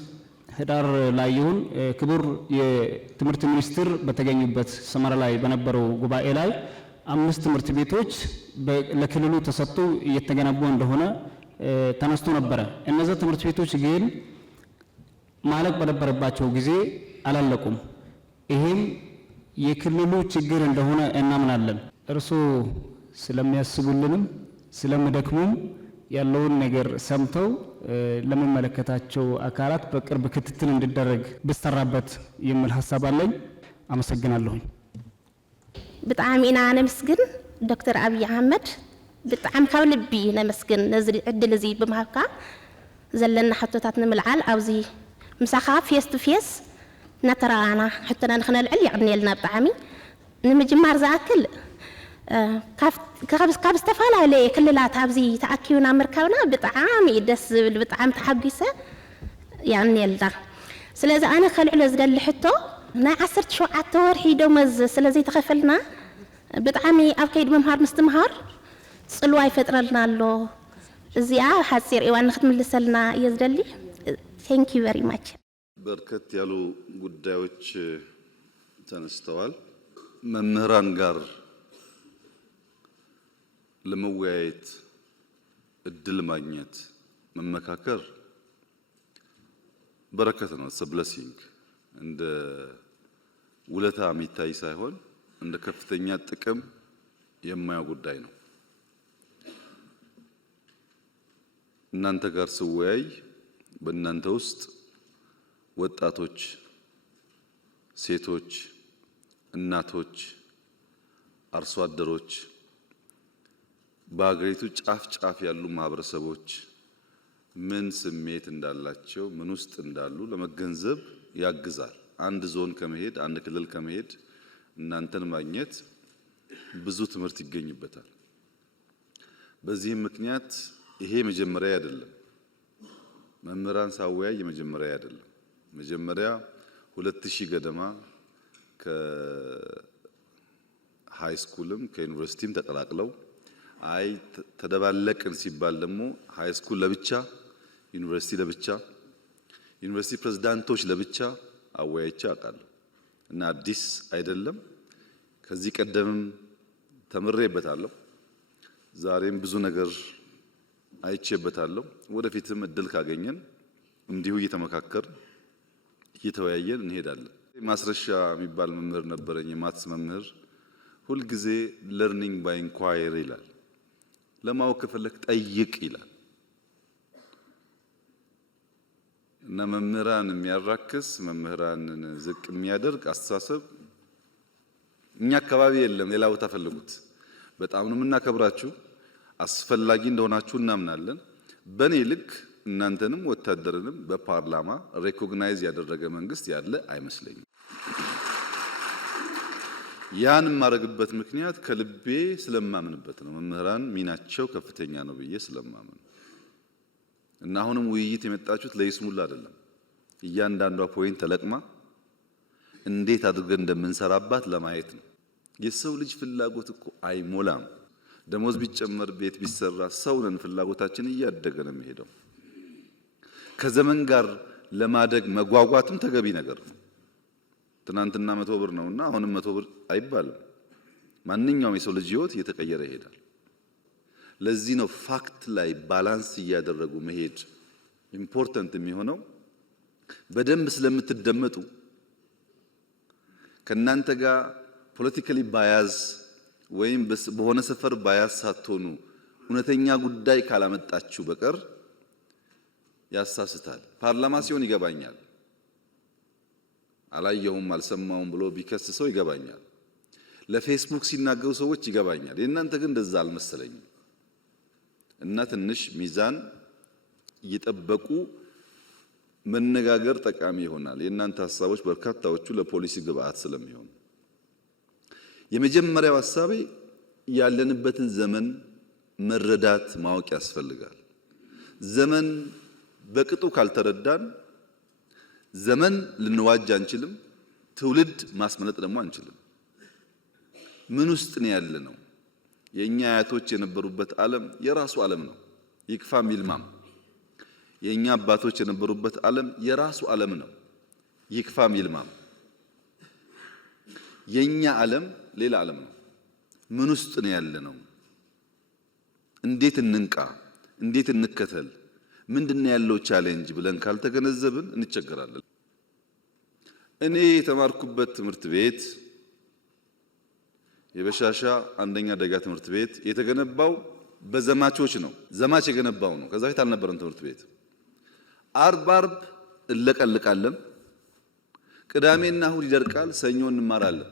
ህዳር ላይ ይሁን ክቡር የትምህርት ሚኒስትር በተገኙበት ሰመራ ላይ በነበረው ጉባኤ ላይ 5 ትምህርት ቤቶች ለክልሉ ተሰጥቶ እየተገነቡ እንደሆነ ተነስቶ ነበረ። እነዛ ትምህርት ቤቶች ግን ማለቅ በነበረባቸው ጊዜ አላለቁም። ይሄም የክልሉ ችግር እንደሆነ እናምናለን። እርስዎ ስለሚያስቡልንም ስለሚደክሙም ያለውን ነገር ሰምተው ለሚመለከታቸው አካላት በቅርብ ክትትል እንዲደረግ ብሰራበት የሚል ሀሳብ አለኝ። አመሰግናለሁ። ብጣዕሚ ኢና ነመስግን ዶክተር አብይ አህመድ ብጣዕሚ ካብ ልቢ ነመስግን ነዚ ዕድል እዚ ብምሃብካ ዘለና ሕቶታት ንምልዓል ኣብዚ ምሳኻ ፌስ ቱ ፌስ ነተራና ሕቶና ንክነልዕል ይቅድነልና ብጣዕሚ ንምጅማር ዝኣክል ካብ ዝተፈላለየ ክልላት ኣብዚ ተኣኪብና ምርካብና ብጣዕሚ ደስ ዝብል ብጣዕሚ ተሓጊሰ ይቅድነልና። ስለዚ ኣነ ከልዕሎ ዝደሊ ሕቶ ናይ 17 ወርሒ ደመወዝ ስለዘይተኸፈልና ብጣዕሚ ኣብ ከይዲ ምምሃር ምስትምሃር ጽልዋ ይፈጥረልና ኣሎ። እዚኣ ሓፂር እዋን ንክትምልሰልና እየ ዝደሊ። ቴንክ ዩ ቨሪ ማች። በርከት ያሉ ጉዳዮች ተነስተዋል። መምህራን ጋር ለመወያየት እድል ማግኘት መመካከር በረከት ነው። it's a blessing እንደ ውለታ የሚታይ ሳይሆን እንደ ከፍተኛ ጥቅም የማያው ጉዳይ ነው። እናንተ ጋር ስወያይ በእናንተ ውስጥ ወጣቶች፣ ሴቶች፣ እናቶች፣ አርሶ አደሮች በአገሪቱ ጫፍ ጫፍ ያሉ ማህበረሰቦች ምን ስሜት እንዳላቸው ምን ውስጥ እንዳሉ ለመገንዘብ ያግዛል። አንድ ዞን ከመሄድ አንድ ክልል ከመሄድ እናንተን ማግኘት ብዙ ትምህርት ይገኝበታል። በዚህም ምክንያት ይሄ መጀመሪያ አይደለም። መምህራን ሳወያይ የመጀመሪያ አይደለም። መጀመሪያ 2000 ገደማ ከሃይ ስኩልም ከዩኒቨርሲቲም ተቀላቅለው አይ ተደባለቅን ሲባል ደግሞ ሃይ ስኩል ለብቻ ዩኒቨርሲቲ ለብቻ ዩኒቨርሲቲ ፕሬዝዳንቶች ለብቻ አወያይቼ አውቃለሁ እና አዲስ አይደለም። ከዚህ ቀደምም ተምሬበታለሁ። ዛሬም ብዙ ነገር አይቼበታለሁ። ወደፊትም እድል ካገኘን እንዲሁ እየተመካከር እየተወያየን እንሄዳለን። ማስረሻ የሚባል መምህር ነበረኝ፣ የማትስ መምህር። ሁልጊዜ ለርኒንግ ባይ ኢንኳየሪ ይላል። ለማወቅ ከፈለክ ጠይቅ ይላል እና መምህራን የሚያራክስ መምህራንን ዝቅ የሚያደርግ አስተሳሰብ እኛ አካባቢ የለም። ሌላ ቦታ ፈልጉት። በጣም ነው የምናከብራችሁ፣ አስፈላጊ እንደሆናችሁ እናምናለን። በኔ ልክ እናንተንም ወታደርንም በፓርላማ ሬኮግናይዝ ያደረገ መንግስት ያለ አይመስለኝም። ያን የማደርግበት ምክንያት ከልቤ ስለማምንበት ነው። መምህራን ሚናቸው ከፍተኛ ነው ብዬ ስለማምን እና አሁንም ውይይት የመጣችሁት ለይስሙላ አይደለም። እያንዳንዷ ፖይንት ተለቅማ እንዴት አድርገን እንደምንሰራባት ለማየት ነው። የሰው ልጅ ፍላጎት እኮ አይሞላም። ደሞዝ ቢጨመር ቤት ቢሰራ ሰው ነን። ፍላጎታችን እያደገ ነው የሚሄደው። ከዘመን ጋር ለማደግ መጓጓትም ተገቢ ነገር ነው። ትናንትና 100 ብር ነውና አሁንም 100 ብር አይባልም። ማንኛውም የሰው ልጅ ህይወት እየተቀየረ ይሄዳል። ለዚህ ነው ፋክት ላይ ባላንስ እያደረጉ መሄድ ኢምፖርታንት የሚሆነው። በደንብ ስለምትደመጡ ከናንተ ጋር ፖለቲካሊ ባያዝ ወይም በሆነ ሰፈር ባያዝ ሳትሆኑ እውነተኛ ጉዳይ ካላመጣችሁ በቀር ያሳስታል። ፓርላማ ሲሆን ይገባኛል፣ አላየሁም አልሰማሁም ብሎ ቢከስ ሰው ይገባኛል። ለፌስቡክ ሲናገሩ ሰዎች ይገባኛል። የእናንተ ግን እንደዛ አልመሰለኝም እና ትንሽ ሚዛን እየጠበቁ መነጋገር ጠቃሚ ይሆናል። የእናንተ ሀሳቦች በርካታዎቹ ለፖሊሲ ግብአት ስለሚሆኑ የመጀመሪያው ሀሳቤ ያለንበትን ዘመን መረዳት ማወቅ ያስፈልጋል። ዘመን በቅጡ ካልተረዳን ዘመን ልንዋጅ አንችልም፣ ትውልድ ማስመለጥ ደግሞ አንችልም። ምን ውስጥ ነው ያለነው? የኛ አያቶች የነበሩበት ዓለም የራሱ ዓለም ነው፣ ይክፋም ይልማም። የኛ አባቶች የነበሩበት ዓለም የራሱ ዓለም ነው፣ ይክፋም ይልማም። የኛ ዓለም ሌላ ዓለም ነው። ምን ውስጥ ነው ያለነው? እንዴት እንንቃ? እንዴት እንከተል? ምንድነው ያለው ቻሌንጅ ብለን ካልተገነዘብን እንቸገራለን። እኔ የተማርኩበት ትምህርት ቤት የበሻሻ አንደኛ ደረጃ ትምህርት ቤት የተገነባው በዘማቾች ነው። ዘማች የገነባው ነው። ከዛ ፊት አልነበረም ትምህርት ቤት። አርብ አርብ እንለቀልቃለን፣ ቅዳሜና እሁድ ይደርቃል፣ ሰኞ እንማራለን።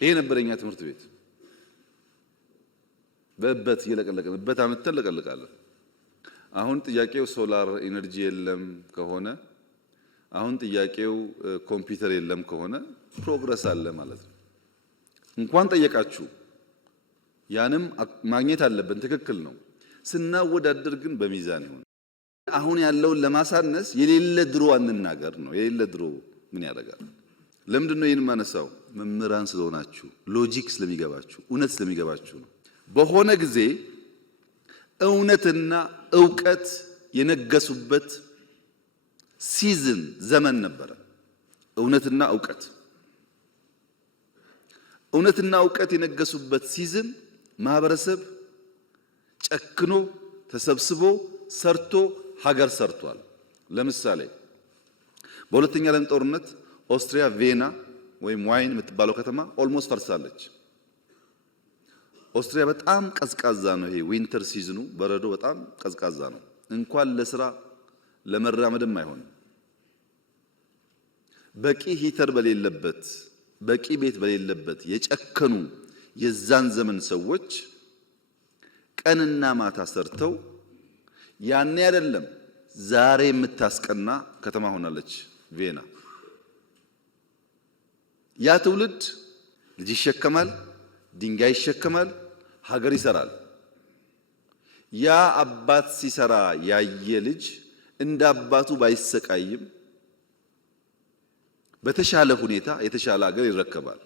ይሄ ነበረኛ ትምህርት ቤት። በእበት እየለቀለቅን እበት አመተን ለቀልቃለን። አሁን ጥያቄው ሶላር ኢነርጂ የለም ከሆነ፣ አሁን ጥያቄው ኮምፒውተር የለም ከሆነ ፕሮግረስ አለ ማለት ነው። እንኳን ጠየቃችሁ ያንም ማግኘት አለብን። ትክክል ነው። ስናወዳደር ግን በሚዛን ይሁን። አሁን ያለውን ለማሳነስ የሌለ ድሮ አንናገር ነው። የሌለ ድሮ ምን ያደርጋል? ለምንድን ነው ይህን ማነሳው? መምህራን ስለሆናችሁ፣ ሎጂክ ስለሚገባችሁ፣ እውነት ስለሚገባችሁ ነው። በሆነ ጊዜ እውነትና ዕውቀት የነገሱበት ሲዝን ዘመን ነበረ። እውነትና ዕውቀት የነገሱበት ሲዝን ማህበረሰብ ጨክኖ ተሰብስቦ ሰርቶ ሀገር ሰርቷል። ለምሳሌ በሁለተኛ ዓለም ጦርነት ኦስትሪያ ቬና ወይም ዋይን የምትባለው ከተማ ኦልሞስት ፈርሳለች። ኦስትሪያ በጣም ቀዝቃዛ ነው። ይሄ ዊንተር ሲዝኑ በረዶ በጣም ቀዝቃዛ ነው። እንኳን ለስራ ለመራመድም አይሆንም። በቂ ሂተር በሌለበት በቂ ቤት በሌለበት የጨከኑ የዛን ዘመን ሰዎች ቀንና ማታ ሰርተው ያኔ አይደለም ዛሬ የምታስቀና ከተማ ሆናለች ቪየና። ያ ትውልድ ልጅ ይሸከማል፣ ድንጋይ ይሸከማል፣ ሀገር ይሰራል። ያ አባት ሲሰራ ያየ ልጅ እንደ አባቱ ባይሰቃይም በተሻለ ሁኔታ የተሻለ ሀገር ይረከባል።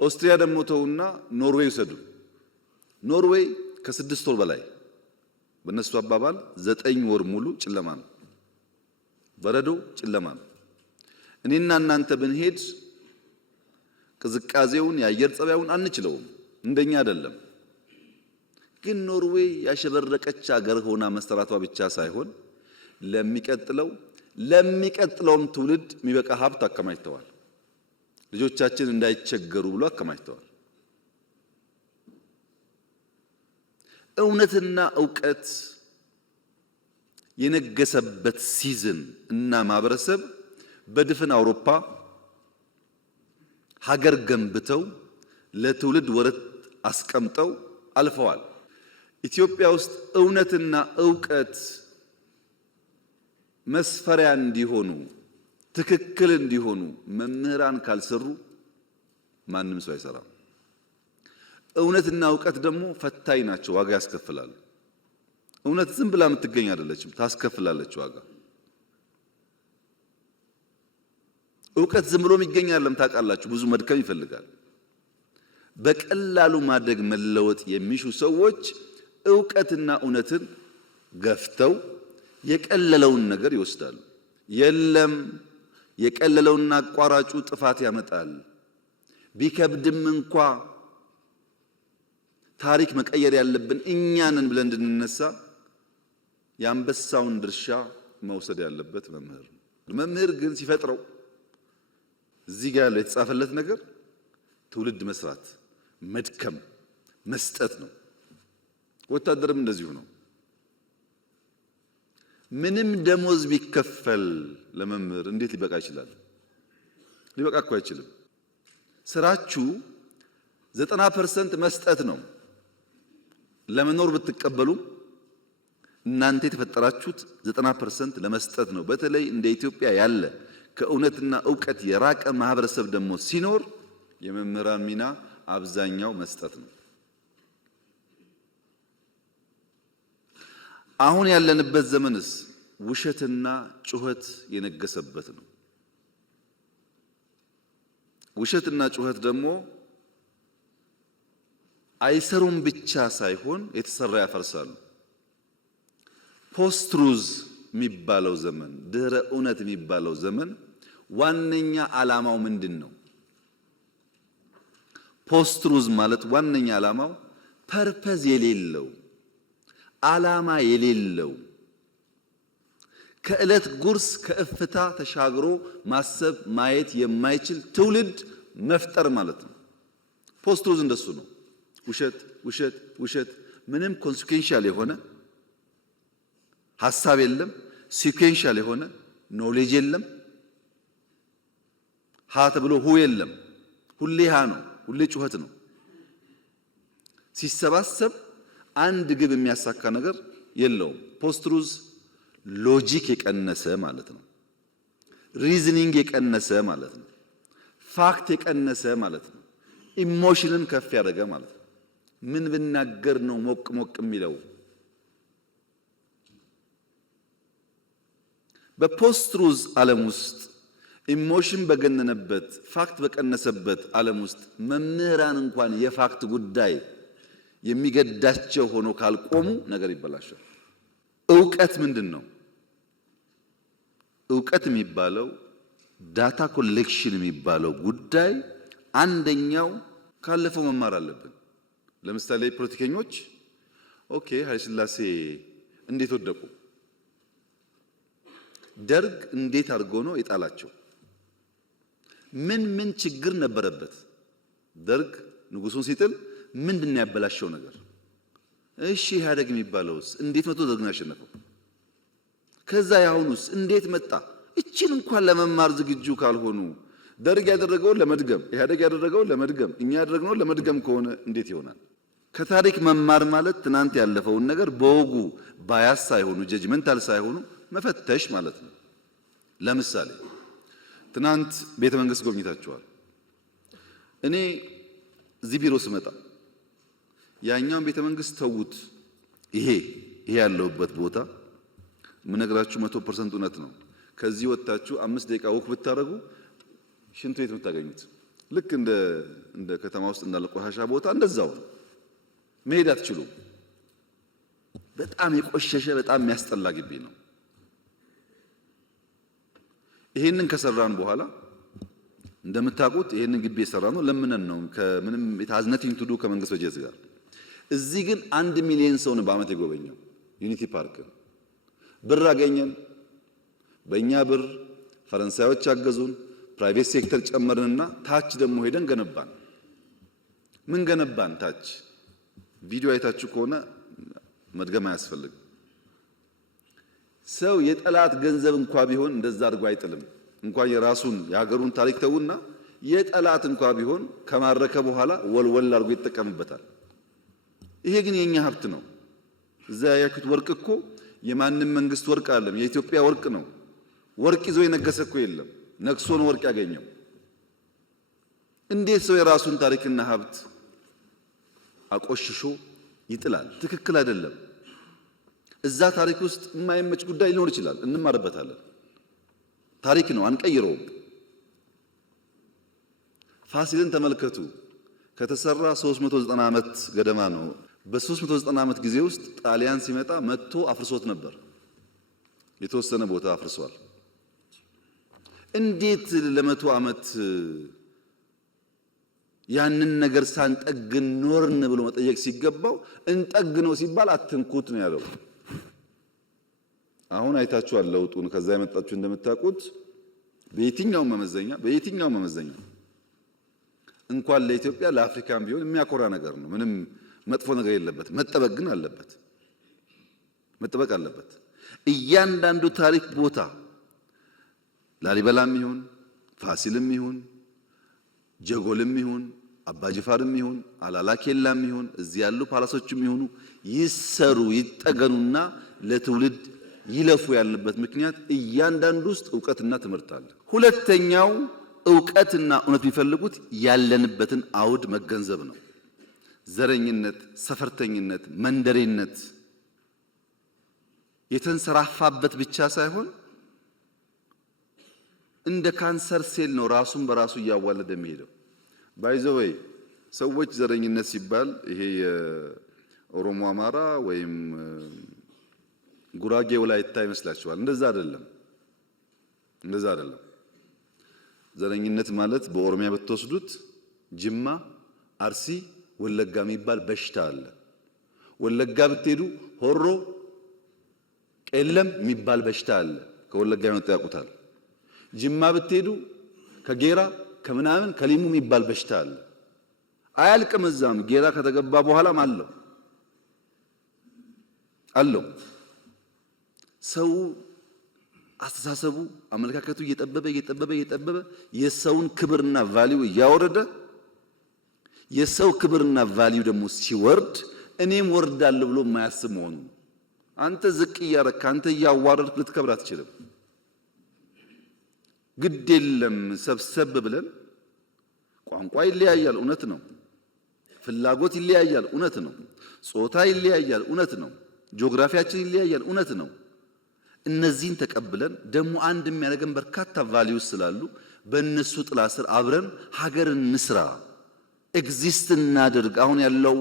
ኦስትሪያ ደግሞ ተውና ኖርዌይ ውሰዱ። ኖርዌይ ከ6 ወር በላይ በነሱ አባባል 9 ወር ሙሉ ጨለማ ነው፣ በረዶ ጨለማ ነው። እኔና እናንተ ብንሄድ ቅዝቃዜውን የአየር ጸባዩን አንችለውም፣ እንደኛ አይደለም። ግን ኖርዌይ ያሸበረቀች ሀገር ሆና መሰራቷ ብቻ ሳይሆን ለሚቀጥለውም ትውልድ የሚበቃ ሀብት አከማችተዋል። ልጆቻችን እንዳይቸገሩ ብሎ አከማችተዋል። እውነትና ዕውቀት የነገሰበት ሲዝን እና ማህበረሰብ በድፍን አውሮፓ ሀገር ገንብተው ለትውልድ ወረት አስቀምጠው አልፈዋል። ኢትዮጵያ ውስጥ እውነትና ዕውቀት መስፈሪያ እንዲሆኑ ትክክል እንዲሆኑ መምህራን ካልሰሩ ማንም ሰው አይሰራም። እውነትና ዕውቀት ደግሞ ፈታኝ ናቸው፣ ዋጋ ያስከፍላሉ። እውነት ዝም ብላ የምትገኝ አይደለችም፣ ታስከፍላለች ዋጋ። ዕውቀት ዝም ብሎ የሚገኝ አይደለም፣ ታውቃላችሁ፣ ብዙ መድከም ይፈልጋል። በቀላሉ ማደግ መለወጥ የሚሹ ሰዎች ዕውቀትና እውነትን ገፍተው የቀለለውን ነገር ይወስዳሉ። የለም የቀለለውና አቋራጩ ጥፋት ያመጣል። ቢከብድም እንኳ ታሪክ መቀየር ያለብን እኛንን ብለን እንድንነሳ የአንበሳውን ድርሻ መውሰድ ያለበት መምህር ነው። መምህር ግን ሲፈጥረው እዚህ ጋር ያለው የተጻፈለት ነገር ትውልድ መስራት፣ መድከም፣ መስጠት ነው። ወታደርም እንደዚሁ ነው። ምንም ደሞዝ ቢከፈል ለመምህር እንዴት ሊበቃ ይችላል? ሊበቃ እኮ አይችልም። ስራችሁ 90% መስጠት ነው። ለመኖር ብትቀበሉ እናንተ የተፈጠራችሁት 90% ለመስጠት ነው። በተለይ እንደ ኢትዮጵያ ያለ ከእውነትና ዕውቀት የራቀ ማህበረሰብ ደግሞ ሲኖር የመምህራን ሚና አብዛኛው መስጠት ነው። አሁን ያለንበት ዘመንስ ውሸትና ጩኸት የነገሰበት ነው። ውሸትና ጩኸት ደግሞ አይሰሩም ብቻ ሳይሆን የተሰራ ያፈርሳሉ። ፖስት ትሩዝ የሚባለው ዘመን፣ ድህረ እውነት የሚባለው ዘመን ዋነኛ ዓላማው ምንድን ነው? ፖስት ትሩዝ ማለት ዋነኛ ዓላማው ፐርፐዝ የሌለው ዓላማ የሌለው ከዕለት ጉርስ ከእፍታ ተሻግሮ ማሰብ ማየት የማይችል ትውልድ መፍጠር ማለት ነው። ፖስት ትሩዝ እንደሱ ነው። ውሸት ውሸት ውሸት፣ ምንም ኮንሲኩዌንሻል የሆነ ሐሳብ የለም፣ ሲኩዌንሻል የሆነ ኖሌጅ የለም፣ ሀ ተብሎ ሁ የለም። ሁሌ ሀ ነው፣ ሁሌ ጩኸት ነው። ሲሰባሰብ አንድ ግብ የሚያሳካ ነገር የለውም። ፖስት ትሩዝ ሎጂክ የቀነሰ ማለት ነው። ሪዝኒንግ የቀነሰ ማለት ነው። ፋክት የቀነሰ ማለት ነው። ኢሞሽንን ከፍ ያደረገ ማለት ነው። ምን ብናገር ነው ሞቅ ሞቅ የሚለው? በፖስት ትሩዝ ዓለም ውስጥ ኢሞሽን በገነነበት ፋክት በቀነሰበት ዓለም ውስጥ መምህራን እንኳን የፋክት ጉዳይ የሚገዳቸው ሆኖ ካልቆሙ ነገር ይበላሻል። ዕውቀት ምንድን ነው? ዕውቀት የሚባለው ዳታ ኮሌክሽን የሚባለው ጉዳይ አንደኛው ካለፈው መማር አለብን። ለምሳሌ ፖለቲከኞች ኦኬ ኃይለ ሥላሴ እንዴት ወደቁ? ደርግ እንዴት አድርጎ ነው የጣላቸው? ምን ችግር ነበረበት? ደርግ ንጉሱን ሲጥል ምንድነው ያበላሸው ነገር? እሺ ኢህአዴግ የሚባለውስ እንዴት መጥቶ ደርግን ያሸነፈው? ከዛ ያሁኑስ እንዴት መጣ? እቺን እንኳን ለመማር ዝግጁ ካልሆኑ ደርግ ያደረገውን ለመድገም ኢህአዴግ ያደረገውን ለመድገም እኛ ያደረግነውን ለመድገም ከሆነ እንዴት ይሆናል? ከታሪክ መማር ማለት ትናንት ያለፈውን ነገር በወጉ ባያስ ሳይሆኑ ጀጅመንታል ሳይሆኑ መፈተሽ ማለት ነው። ለምሳሌ ትናንት ቤተ መንግስት ጎብኝታችኋል። እኔ እዚህ ቢሮ ስመጣ ያኛውን ቤተ መንግስት ተውት፣ ይሄ ያለውበት ቦታ ምነግራችሁ 100% እውነት ነው። ከዚህ ወጣችሁ 5 ደቂቃ ወክ ብታረጉ ሽንት ቤት የምታገኙት ልክ እንደ ከተማ ውስጥ እንዳለ ቆሻሻ ቦታ እንደዛው መሄድ አትችሉም። በጣም የቆሸሸ በጣም የሚያስጠላ ግቢ ነው። ይሄንን ከሰራን በኋላ እንደምታውቁት ይሄንን ግቢ የሰራነው ለምነን ነው። ከምንም የታዝነቲንግ ቱዱ ከመንግስት በጀት ጋር እዚህ ግን 1 ሚሊዮን ሰው ነው በአመት የጎበኘው ዩኒቲ ፓርክ። ብር አገኘን። በእኛ ብር ፈረንሳዮች አገዙን፣ ፕራይቬት ሴክተር ጨመርንና ታች ደግሞ ሄደን ገነባን። ምን ገነባን? ታች ቪዲዮ አይታችሁ ከሆነ መድገም አያስፈልግም። ሰው የጠላት ገንዘብ እንኳ ቢሆን እንደዛ አድርጎ አይጥልም። እንኳን የራሱን የሀገሩን ታሪክ ተውና የጠላት እንኳ ቢሆን ከማረከ በኋላ ወልወል አድርጎ ይጠቀምበታል። ይሄ ግን የኛ ሀብት ነው። እዛ ያያችሁት ወርቅ እኮ የማንም መንግስት ወርቅ አይደለም፣ የኢትዮጵያ ወርቅ ነው። ወርቅ ይዞ የነገሰ እኮ የለም፣ ነግሶ ነው ወርቅ ያገኘው። እንዴት ሰው የራሱን ታሪክና ሀብት አቆሽሾ ይጥላል? ትክክል አይደለም። እዛ ታሪክ ውስጥ የማይመች ጉዳይ ሊኖር ይችላል፣ እንማርበታለን። ታሪክ ነው፣ አንቀይረውም። ፋሲልን ተመልከቱ። ከተሰራ 390 ዓመት ገደማ ነው። በ390 ዓመት ጊዜ ውስጥ ጣሊያን ሲመጣ መጥቶ አፍርሶት ነበር። የተወሰነ ቦታ አፍርሷል። እንዴት ለመቶ ዓመት ያንን ነገር ሳንጠግን ኖርን ብሎ መጠየቅ ሲገባው እንጠግነው ሲባል አትንኩት ነው ያለው። አሁን አይታችኋል ለውጡን። ከዛ የመጣችሁ እንደምታውቁት በየትኛው መመዘኛ እንኳን ለኢትዮጵያ ለአፍሪካም ቢሆን የሚያኮራ ነገር ነው። ምንም መጥፎ ነገር የለበት። መጠበቅ ግን አለበት። መጠበቅ አለበት። እያንዳንዱ ታሪክ ቦታ ላሊበላም ይሁን ፋሲልም ይሁን ጀጎልም ይሁን አባጅፋርም ይሁን አላላኬላም ይሁን እዚህ ያሉ ፓላሶችም ይሁኑ ይሰሩ ይጠገኑና ለትውልድ ይለፉ ያለበት ምክንያት እያንዳንዱ ውስጥ ዕውቀትና ትምህርት አለ። ሁለተኛው ዕውቀትና እውነት የሚፈልጉት ያለንበትን አውድ መገንዘብ ነው። ዘረኝነት፣ ሰፈርተኝነት፣ መንደሬነት የተንሰራፋበት ብቻ ሳይሆን እንደ ካንሰር ሴል ነው ራሱን በራሱ እያዋለደ የሚሄደው። ባይዘወይ ሰዎች ዘረኝነት ሲባል ይሄ የኦሮሞ አማራ ወይም ጉራጌ ወላይታ ይመስላችኋል? እንደዛ አይደለም። ዘረኝነት ማለት በኦሮሚያ ብትወስዱት ጅማ፣ አርሲ፣ ወለጋ የሚባል በሽታ አለ። ወለጋ ብትሄዱ ሆሮ፣ ቄለም የሚባል በሽታ አለ። ከወለጋ የመጡ ያውቁታል። ጅማ ብትሄዱ ከጌራ ከምናምን ከሊሙ የሚባል በሽታ አለ። አያልቅም። እዛም ጌራ ከተገባ በኋላም አለው። ሰው አስተሳሰቡ አመለካከቱ እየጠበበ የሰውን ክብርና ቫልዩ እያወረደ የሰው ክብርና ቫልዩ ደግሞ ሲወርድ እኔም ወርዳለሁ ብሎ የማያስብ መሆኑ ነው። አንተ ዝቅ እያረክ አንተ እያዋረድክ ልትከብር አትችልም። ግድ የለም ሰብሰብ ብለን ቋንቋ ይለያያል፣ እውነት ነው። ፍላጎት ይለያያል፣ እውነት ነው። ጾታ ይለያያል፣ እውነት ነው። ጂኦግራፊያችን ይለያያል፣ እውነት ነው። እነዚህን ተቀብለን ደግሞ አንድ የሚያደርገን በርካታ ቫልዩስ ስላሉ በእነሱ ጥላ ስር አብረን ሀገር እንስራ፣ ኤግዚስት እናድርግ። አሁን ያለው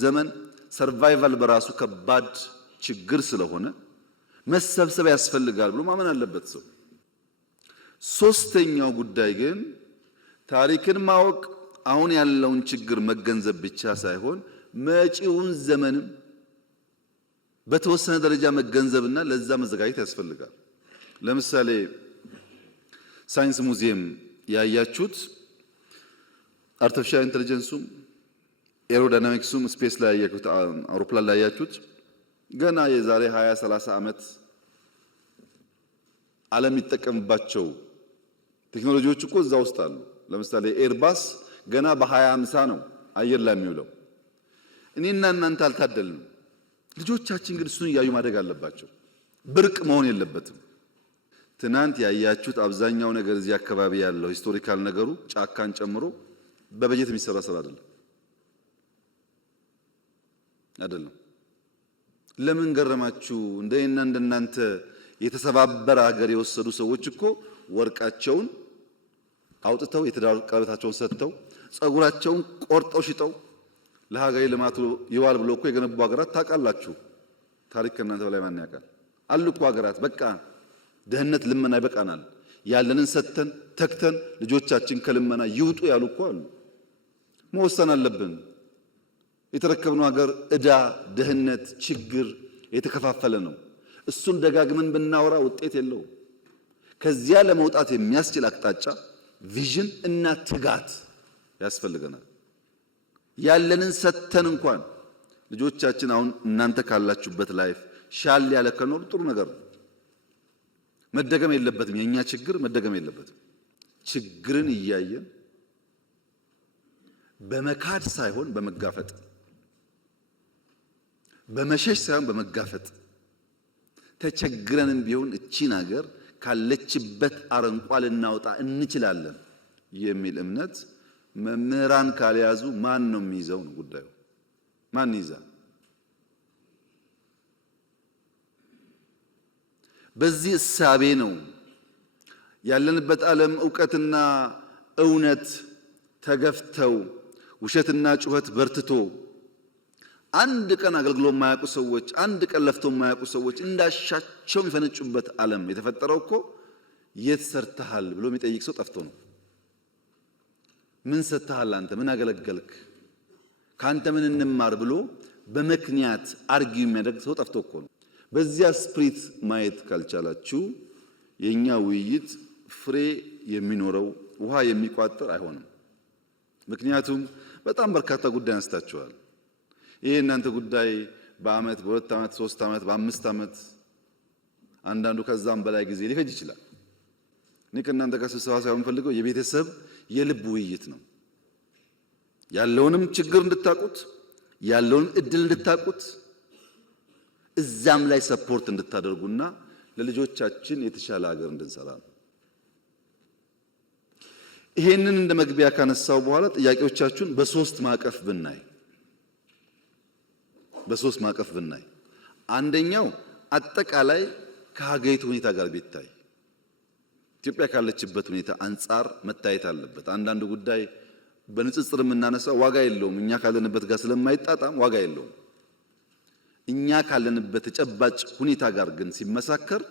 ዘመን ሰርቫይቫል በራሱ ከባድ ችግር ስለሆነ መሰብሰብ ያስፈልጋል ብሎ ማመን አለበት ሰው። ሶስተኛው ጉዳይ ግን ታሪክን ማወቅ አሁን ያለውን ችግር መገንዘብ ብቻ ሳይሆን መጪውን ዘመንም በተወሰነ ደረጃ መገንዘብና ለዛ መዘጋጀት ያስፈልጋል። ለምሳሌ ሳይንስ ሙዚየም ያያችሁት አርቲፊሻል ኢንተለጀንሱም ኤሮዳይናሚክሱም ስፔስ ላይ ያያችሁት አውሮፕላን ላይ ያያችሁት ገና የዛሬ 20 30 ዓመት ዓለም ይጠቀምባቸው ቴክኖሎጂዎች እኮ እዛ ውስጥ አሉ። ለምሳሌ ኤርባስ ገና በ2050 ነው አየር ላይ የሚውለው። እኔና እናንተ አልታደልንም። ልጆቻችን ግን እሱን እያዩ ማደግ አለባቸው። ብርቅ መሆን የለበትም። ትናንት ያያችሁት አብዛኛው ነገር እዚህ አካባቢ ያለው ሂስቶሪካል ነገሩ ጫካን ጨምሮ በበጀት የሚሰራ ስራ አይደለም። ለምን ገረማችሁ? እንደና እንደናንተ የተሰባበረ ሀገር የወሰዱ ሰዎች እኮ ወርቃቸውን አውጥተው የትዳር ቀለበታቸውን ሰጥተው ጸጉራቸውን ቆርጠው ሽጠው ለሀገሬ ልማቱ ይዋል ብሎ እኮ የገነቡ ሀገራት ታውቃላችሁ። ታሪክ ከእናንተ በላይ ማን ያውቃል? አሉ እኮ ሀገራት በቃ ድህነት ልመና ይበቃናል፣ ያለንን ሰጥተን ተክተን ልጆቻችን ከልመና ይውጡ ያሉ እኮ አሉ። መወሰን አለብን። የተረከብነው ሀገር ዕዳ፣ ድህነት፣ ችግር የተከፋፈለ ነው። እሱን ደጋግመን ብናወራ ውጤት የለውም። ከዚያ ለመውጣት የሚያስችል አቅጣጫ፣ ቪዥን እና ትጋት ያስፈልገናል። ያለንን ሰጥተን እንኳን ልጆቻችን አሁን እናንተ ካላችሁበት ላይፍ ሻል ያለ ከኖሩ ጥሩ ነገር ነው። መደገም የለበትም። የኛ ችግር መደገም የለበትም። ችግርን እያየን በመካድ ሳይሆን በመጋፈጥ፣ በመሸሽ ሳይሆን በመጋፈጥ ተቸግረንም ቢሆን እቺን ሀገር ካለችበት አረንቋ ልናወጣ እንችላለን የሚል እምነት መምህራን ካልያዙ ማን ነው የሚይዘው ነው ጉዳዩ። ማን ይዛል? በዚህ እሳቤ ነው ያለንበት ዓለም ዕውቀትና እውነት ተገፍተው ውሸትና ጩኸት በርትቶ አንድ ቀን አገልግሎ የማያውቁ ሰዎች፣ አንድ ቀን ለፍቶ የማያውቁ ሰዎች እንዳሻቸው የሚፈነጩበት ዓለም የተፈጠረው እኮ የት ሰርተሃል ብሎ የሚጠይቅ ሰው ጠፍቶ ነው። ምን ሰጥተሃል አንተ? ምን አገለገልክ? ካንተ ምን እንማር ብሎ በምክንያት አርጊው የሚያደርግ ሰው ጠፍቶ እኮ ነው። በዚያ ስፕሪት ማየት ካልቻላችሁ የኛ ውይይት ፍሬ የሚኖረው ውሃ የሚቋጥር አይሆንም። ምክንያቱም በጣም በርካታ ጉዳይ አንስታችኋል። ይሄ እናንተ ጉዳይ በአመት በሁለት አመት 3 አመት በ5 አመት አንዳንዱ ከዛም በላይ ጊዜ ሊፈጅ ይችላል። እኔ ከእናንተ ጋር ስብሰባ ሳይሆን የምፈልገው የቤተሰብ የልብ ውይይት ነው። ያለውንም ችግር እንድታቁት፣ ያለውን እድል እንድታቁት፣ እዛም ላይ ሰፖርት እንድታደርጉና ለልጆቻችን የተሻለ ሀገር እንድንሰራ ነው። ይሄንን እንደ መግቢያ ካነሳው በኋላ ጥያቄዎቻችሁን በሶስት ማቀፍ ብናይ አንደኛው አጠቃላይ ከሀገሪቱ ሁኔታ ጋር ቢታይ ኢትዮጵያ ካለችበት ሁኔታ አንጻር መታየት አለበት። አንዳንዱ ጉዳይ በንጽጽር የምናነሳው ዋጋ የለውም። እኛ ካለንበት ጋር ስለማይጣጣም ዋጋ የለውም። እኛ ካለንበት ተጨባጭ ሁኔታ ጋር ግን ሲመሳከር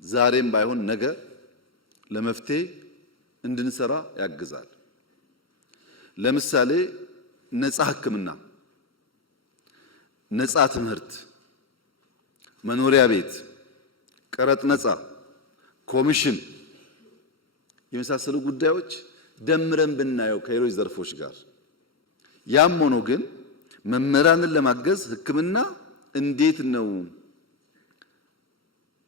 ዛሬም ባይሆን ነገ ለመፍትሄ እንድንሰራ ያግዛል። ለምሳሌ ነፃ ሕክምና፣ ነፃ ትምህርት፣ መኖሪያ ቤት፣ ቀረጥ ነፃ፣ ኮሚሽን የመሳሰሉ ጉዳዮች ደምረን ብናየው ከሌሎች ዘርፎች ጋር ያም ሆኖ ግን መምህራንን ለማገዝ ሕክምና እንዴት ነው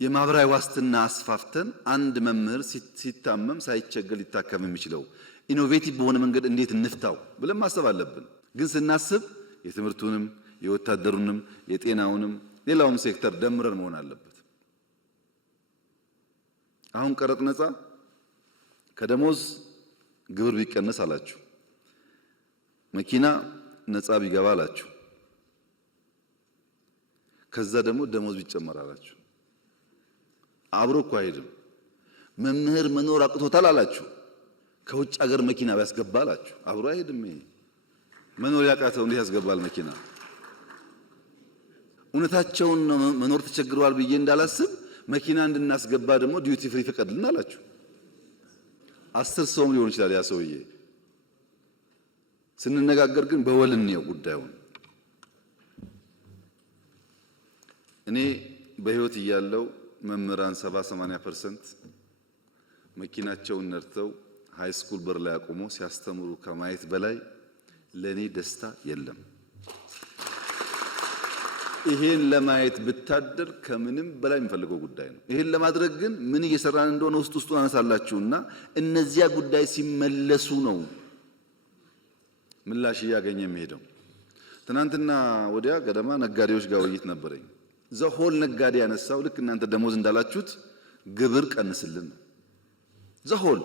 የማህበራዊ ዋስትና አስፋፍተን አንድ መምህር ሲታመም ሳይቸገር ሊታከም የሚችለው ኢኖቬቲቭ በሆነ መንገድ እንዴት እንፍታው ብለን ማሰብ አለብን። ግን ስናስብ የትምህርቱንም የወታደሩንም የጤናውንም ሌላውም ሴክተር ደምረን መሆን አለበት። አሁን ቀረጥ ነፃ ከደሞዝ ግብር ቢቀነስ አላችሁ፣ መኪና ነፃ ቢገባ አላችሁ፣ ከዛ ደግሞ ደሞዝ ቢጨመር አላችሁ። አብሮ እኮ አይሄድም። መምህር መኖር አቅቶታል አላችሁ፣ ከውጭ ሀገር መኪና ቢያስገባ አላችሁ። አብሮ አይሄድም። ይሄ መኖር ያቃተው እንዴት ያስገባል መኪና? እውነታቸውን መኖር ተቸግረዋል ብዬ እንዳላስብ መኪና እንድናስገባ ደግሞ ዲዩቲ ፍሪ ፍቀድልን አላችሁ። 10 ሰውም ሊሆን ይችላል ያ ሰውዬ። ስንነጋገር ግን በወልን ነው ጉዳዩን። እኔ በህይወት እያለው መምህራን 70-80% መኪናቸውን ነድተው ሃይ ስኩል በር ላይ አቆሞ ሲያስተምሩ ከማየት በላይ ለኔ ደስታ የለም። ይሄን ለማየት ብታደር ከምንም በላይ የሚፈልገው ጉዳይ ነው። ይሄን ለማድረግ ግን ምን እየሰራን እንደሆነ ውስጡን አነሳላችሁና እነዚያ ጉዳይ ሲመለሱ ነው ምላሽ እያገኘ የሚሄደው። ትናንትና ወዲያ ገደማ ነጋዴዎች ጋር ውይይት ነበረኝ። ዘሆል ነጋዴ ያነሳው ልክ እናንተ ደሞዝ እንዳላችሁት ግብር ቀንስልን ነው። ዘሆል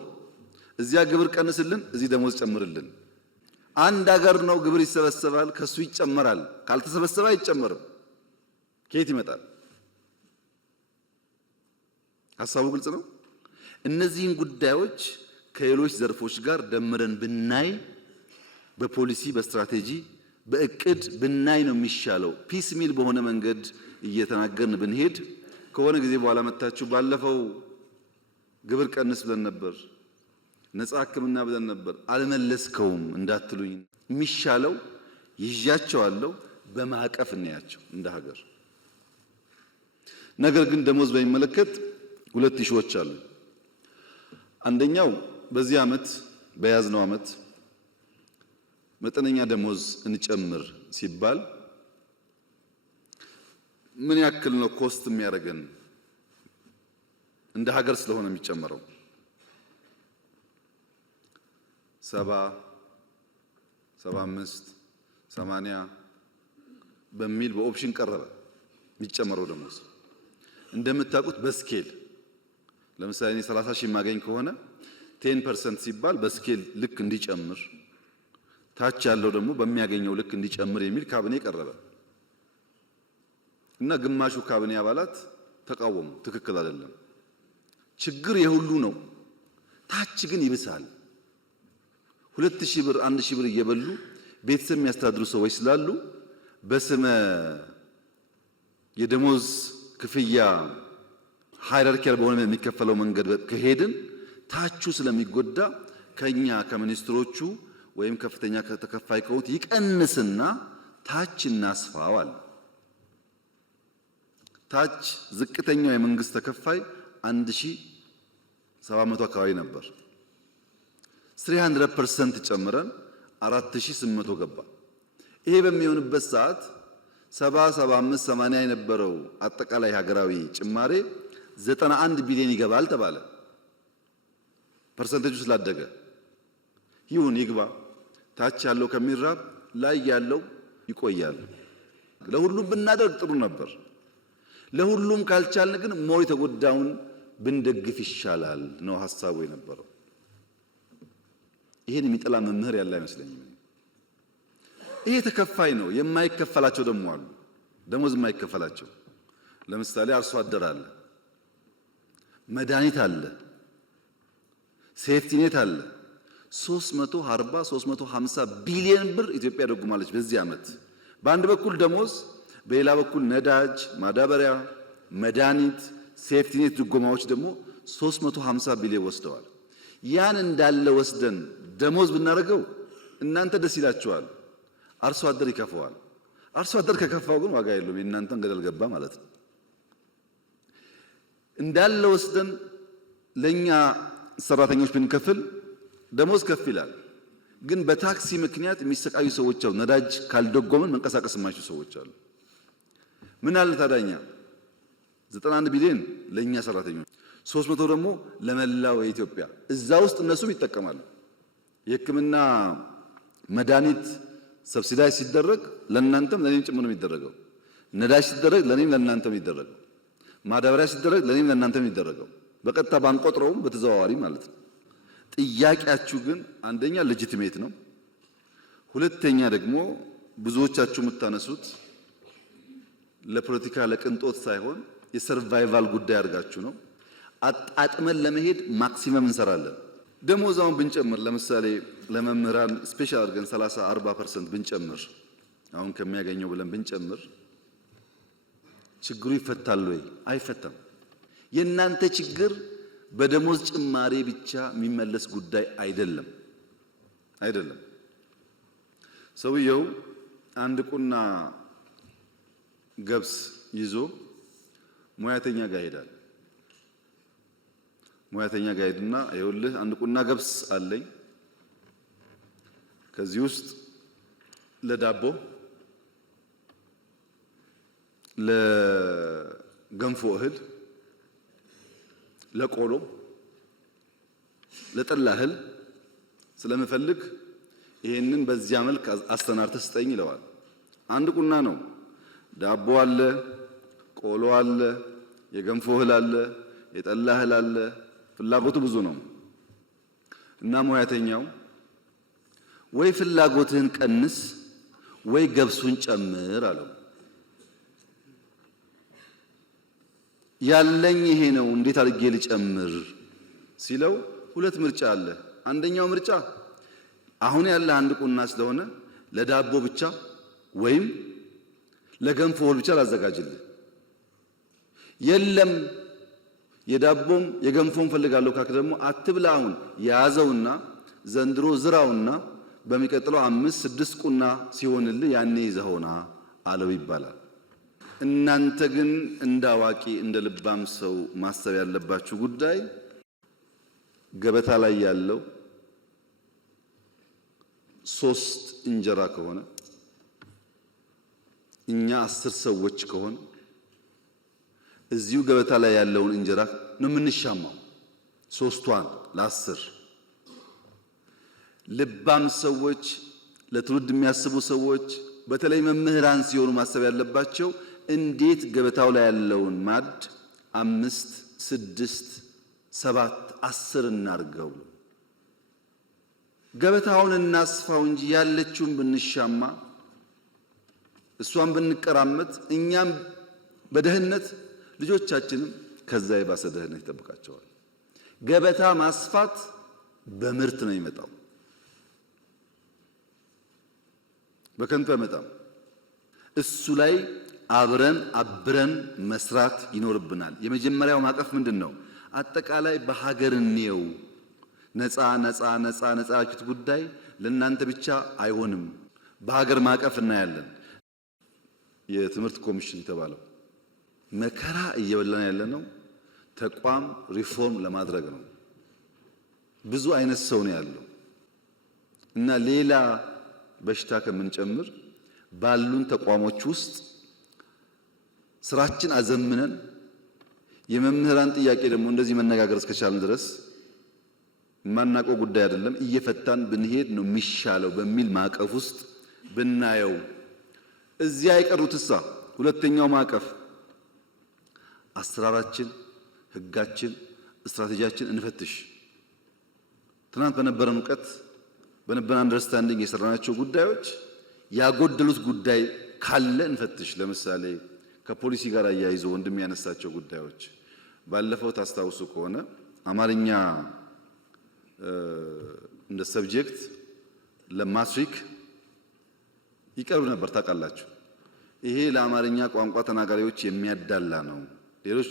እዚያ ግብር ቀንስልን፣ እዚህ ደሞዝ ጨምርልን። አንድ ሀገር ነው፣ ግብር ይሰበሰባል፣ ከሱ ይጨመራል። ካልተሰበሰበ አይጨመርም። ከየት ይመጣል? ሐሳቡ ግልጽ ነው። እነዚህን ጉዳዮች ከሌሎች ዘርፎች ጋር ደምረን ብናይ፣ በፖሊሲ በስትራቴጂ በእቅድ ብናይ ነው የሚሻለው። ፒስ ሚል በሆነ መንገድ እየተናገርን ብንሄድ ከሆነ ጊዜ በኋላ መጣችሁ ባለፈው ግብር ቀንስ ብለን ነበር፣ ነፃ ሕክምና ብለን ነበር፣ አልመለስከውም እንዳትሉኝ። የሚሻለው ይዣቸዋለሁ በማዕቀፍ እናያቸው እንደ ሀገር። ነገር ግን ደሞዝ በሚመለከት ሁለት ኢሹዎች አሉ። አንደኛው በዚህ ዓመት በያዝነው ዓመት መጠነኛ ደሞዝ እንጨምር ሲባል ምን ያክል ነው ኮስት የሚያደርገን? እንደ ሀገር ስለሆነ የሚጨመረው 70፣ 75፣ 80 በሚል በኦፕሽን ቀረበ የሚጨመረው ደሞዝ። እንደምታውቁት በስኬል ለምሳሌ እኔ 30 ሺህ የማገኝ ከሆነ 10% ሲባል በስኬል ልክ እንዲጨምር፣ ታች ያለው ደግሞ በሚያገኘው ልክ እንዲጨምር የሚል ካቢኔ ቀረበ እና ግማሹ ካቢኔ አባላት ተቃወሙ። ትክክል አይደለም፣ ችግር የሁሉ ነው፣ ታች ግን ይብሳል። 2000 ብር 1000 ብር እየበሉ ቤተሰብ የሚያስተዳድሩ ሰዎች ስላሉ በስመ የደሞዝ ክፍያ ሃይራርኪያል በሆነ የሚከፈለው መንገድ ከሄድን ታቹ ስለሚጎዳ ከኛ ከሚኒስትሮቹ ወይም ከፍተኛ ተከፋይ ከሆኑት ይቀንስና ታች እናስፋዋል። ታች ዝቅተኛው የመንግስት ተከፋይ 1700 አካባቢ ነበር። 300% ጨምረን 4800 ገባ። ይሄ በሚሆንበት ሰዓት 70፣ 75፣ 80 የነበረው አጠቃላይ ሀገራዊ ጭማሬ 91 ቢሊዮን ይገባል ተባለ። ፐርሰንቴጁ ስላደገ ይሁን ይግባ፣ ታች ያለው ከሚራብ ላይ ያለው ይቆያል። ለሁሉም ብናደርግ ጥሩ ነበር። ለሁሉም ካልቻልን ግን ሞር የተጎዳውን ብንደግፍ ይሻላል ነው ሐሳቡ የነበረው። ይሄን የሚጠላ መምህር ያለ አይመስለኝም። ይሄ ተከፋይ ነው። የማይከፈላቸው ደግሞ አሉ፣ ደሞዝ የማይከፈላቸው። ለምሳሌ አርሶ አደር አለ፣ መድኃኒት አለ፣ ሴፍቲኔት አለ። 340 350 ቢሊዮን ብር ኢትዮጵያ ደጉማለች በዚህ ዓመት። በአንድ በኩል ደሞዝ፣ በሌላ በኩል ነዳጅ፣ ማዳበሪያ፣ መድኃኒት፣ ሴፍቲኔት ድጎማዎች ደግሞ 350 ቢሊዮን ወስደዋል። ያን እንዳለ ወስደን ደሞዝ ብናደርገው እናንተ ደስ ይላችኋል፣ አርሶ አደር ይከፋዋል። አርሶ አደር ከከፋው ግን ዋጋ የለውም፣ የእናንተን ገደል ገባ ማለት ነው። እንዳለ ወስደን ለኛ ሰራተኞች ብንከፍል ደሞዝ ከፍ ይላል። ግን በታክሲ ምክንያት የሚሰቃዩ ሰዎች አሉ። ነዳጅ ካልደጎምን መንቀሳቀስ የማይችሉ ሰዎች አሉ። ምን አለ ታዳኛ 91 ቢሊዮን ለኛ ሰራተኞች፣ 300 ደግሞ ለመላው የኢትዮጵያ። እዛ ውስጥ እነሱም ይጠቀማሉ። የሕክምና መድኃኒት ሰብሲዳይ ሲደረግ ለእናንተም ለኔም ጭምር ነው የሚደረገው። ነዳጅ ሲደረግ ለኔም ለእናንተም የሚደረገው። ማዳበሪያ ሲደረግ ለኔም ለእናንተም የሚደረገው። በቀጥታ ባንቆጥረውም በተዘዋዋሪ ማለት ነው። ጥያቄያችሁ ግን አንደኛ ሌጂቲሜት ነው፣ ሁለተኛ ደግሞ ብዙዎቻችሁ የምታነሱት ለፖለቲካ ለቅንጦት ሳይሆን የሰርቫይቫል ጉዳይ አድርጋችሁ ነው። አጣጥመን ለመሄድ ማክሲመም እንሰራለን። ደሞዛውን ብንጨምር ለምሳሌ ለመምህራን ስፔሻል አድርገን 30-40% ብንጨምር አሁን ከሚያገኘው ብለን ብንጨምር ችግሩ ይፈታል ወይ? አይፈታም። የእናንተ ችግር በደሞዝ ጭማሬ ብቻ የሚመለስ ጉዳይ አይደለም። ሰውየው አንድ ቁና ገብስ ይዞ ሙያተኛ ጋር ይሄዳል። ሙያተኛ ጋር ሄድና ይኸውልህ አንድ ቁና ገብስ አለኝ፣ ከዚህ ውስጥ ለዳቦ፣ ለገንፎ እህል፣ ለቆሎ፣ ለጠላ እህል ስለምፈልግ ይሄንን በዚያ መልክ አስተናርተህ ስጠኝ ይለዋል። አንድ ቁና ነው። ዳቦ አለ፣ ቆሎ አለ፣ የገንፎ እህል አለ፣ የጠላ እህል አለ። ፍላጎቱ ብዙ ነው እና ሙያተኛው ወይ ፍላጎትህን ቀንስ ወይ ገብሱን ጨምር አለው። ያለኝ ይሄ ነው እንዴት አድርጌ ልጨምር ሲለው ሁለት ምርጫ አለ። አንደኛው ምርጫ አሁን ያለ አንድ ቁና ስለሆነ ለዳቦ ብቻ ወይም ለገንፎ እህል ብቻ ላዘጋጅልህ። የለም የዳቦም የገንፎም ፈልጋለሁ ካክ ደግሞ አትብላ። አሁን ያዘውና ዘንድሮ ዝራውና በሚቀጥለው 5-6 ቁና ሲሆንልህ ያኔ ይዘውና አለው ይባላል። እናንተ ግን እንደ አዋቂ እንደ ልባም ሰው ማሰብ ያለባችሁ ጉዳይ ገበታ ላይ ያለው 3 እንጀራ ከሆነ እኛ 10 ሰዎች ከሆነ እዚሁ ገበታ ላይ ያለውን እንጀራ ነው የምንሻማው፣ 3ቷን ለ10። ልባም ሰዎች፣ ለትውልድ የሚያስቡ ሰዎች፣ በተለይ መምህራን ሲሆኑ ማሰብ ያለባቸው እንዴት ገበታው ላይ ያለውን ማድ 5፣ 6፣ 7፣ 10 እናርገው። ገበታውን እናስፋው እንጂ ያለችውን ብንሻማ እሷን ብንቀራመት እኛም በደህንነት ልጆቻችንም ከዛ የባሰ ደህንነት ይጠብቃቸዋል። ገበታ ማስፋት በምርት ነው የሚመጣው፣ በከንቱ አይመጣም። እሱ ላይ አብረን መስራት ይኖርብናል። የመጀመሪያው ማቀፍ ምንድነው? አጠቃላይ በሀገር እንየው። ነፃ ያችሁት ጉዳይ ለእናንተ ብቻ አይሆንም። በሀገር ማቀፍ እናያለን። የትምህርት ኮሚሽን የተባለው መከራ እየበላን ያለነው ተቋም ሪፎርም ለማድረግ ነው። ብዙ አይነት ሰው ነው ያለው እና ሌላ በሽታ ከምንጨምር ባሉን ተቋሞች ውስጥ ስራችን አዘምነን የመምህራን ጥያቄ ደግሞ እንደዚህ መነጋገር እስከቻልን ድረስ የማናውቀው ጉዳይ አይደለም፣ እየፈታን ብንሄድ ነው የሚሻለው በሚል ማዕቀፍ ውስጥ ብናየው። እዚያ የቀሩትሳ ሁለተኛው ማዕቀፍ አሰራራችን፣ ህጋችን፣ ስትራቴጂያችን እንፈትሽ። ትናንት በነበረን እውቀት በነበረን አንደርስታንዲንግ የሰራናቸው ጉዳዮች ያጎደሉት ጉዳይ ካለ እንፈትሽ። ለምሳሌ ከፖሊሲ ጋር አያይዞ ወንድም ያነሳቸው ጉዳዮች ባለፈው ታስታውሱ ከሆነ አማርኛ እንደ ሰብጀክት ለማትሪክ ይቀርብ ነበር ታውቃላችሁ። ይሄ ለአማርኛ ቋንቋ ተናጋሪዎች የሚያዳላ ነው፣ ሌሎች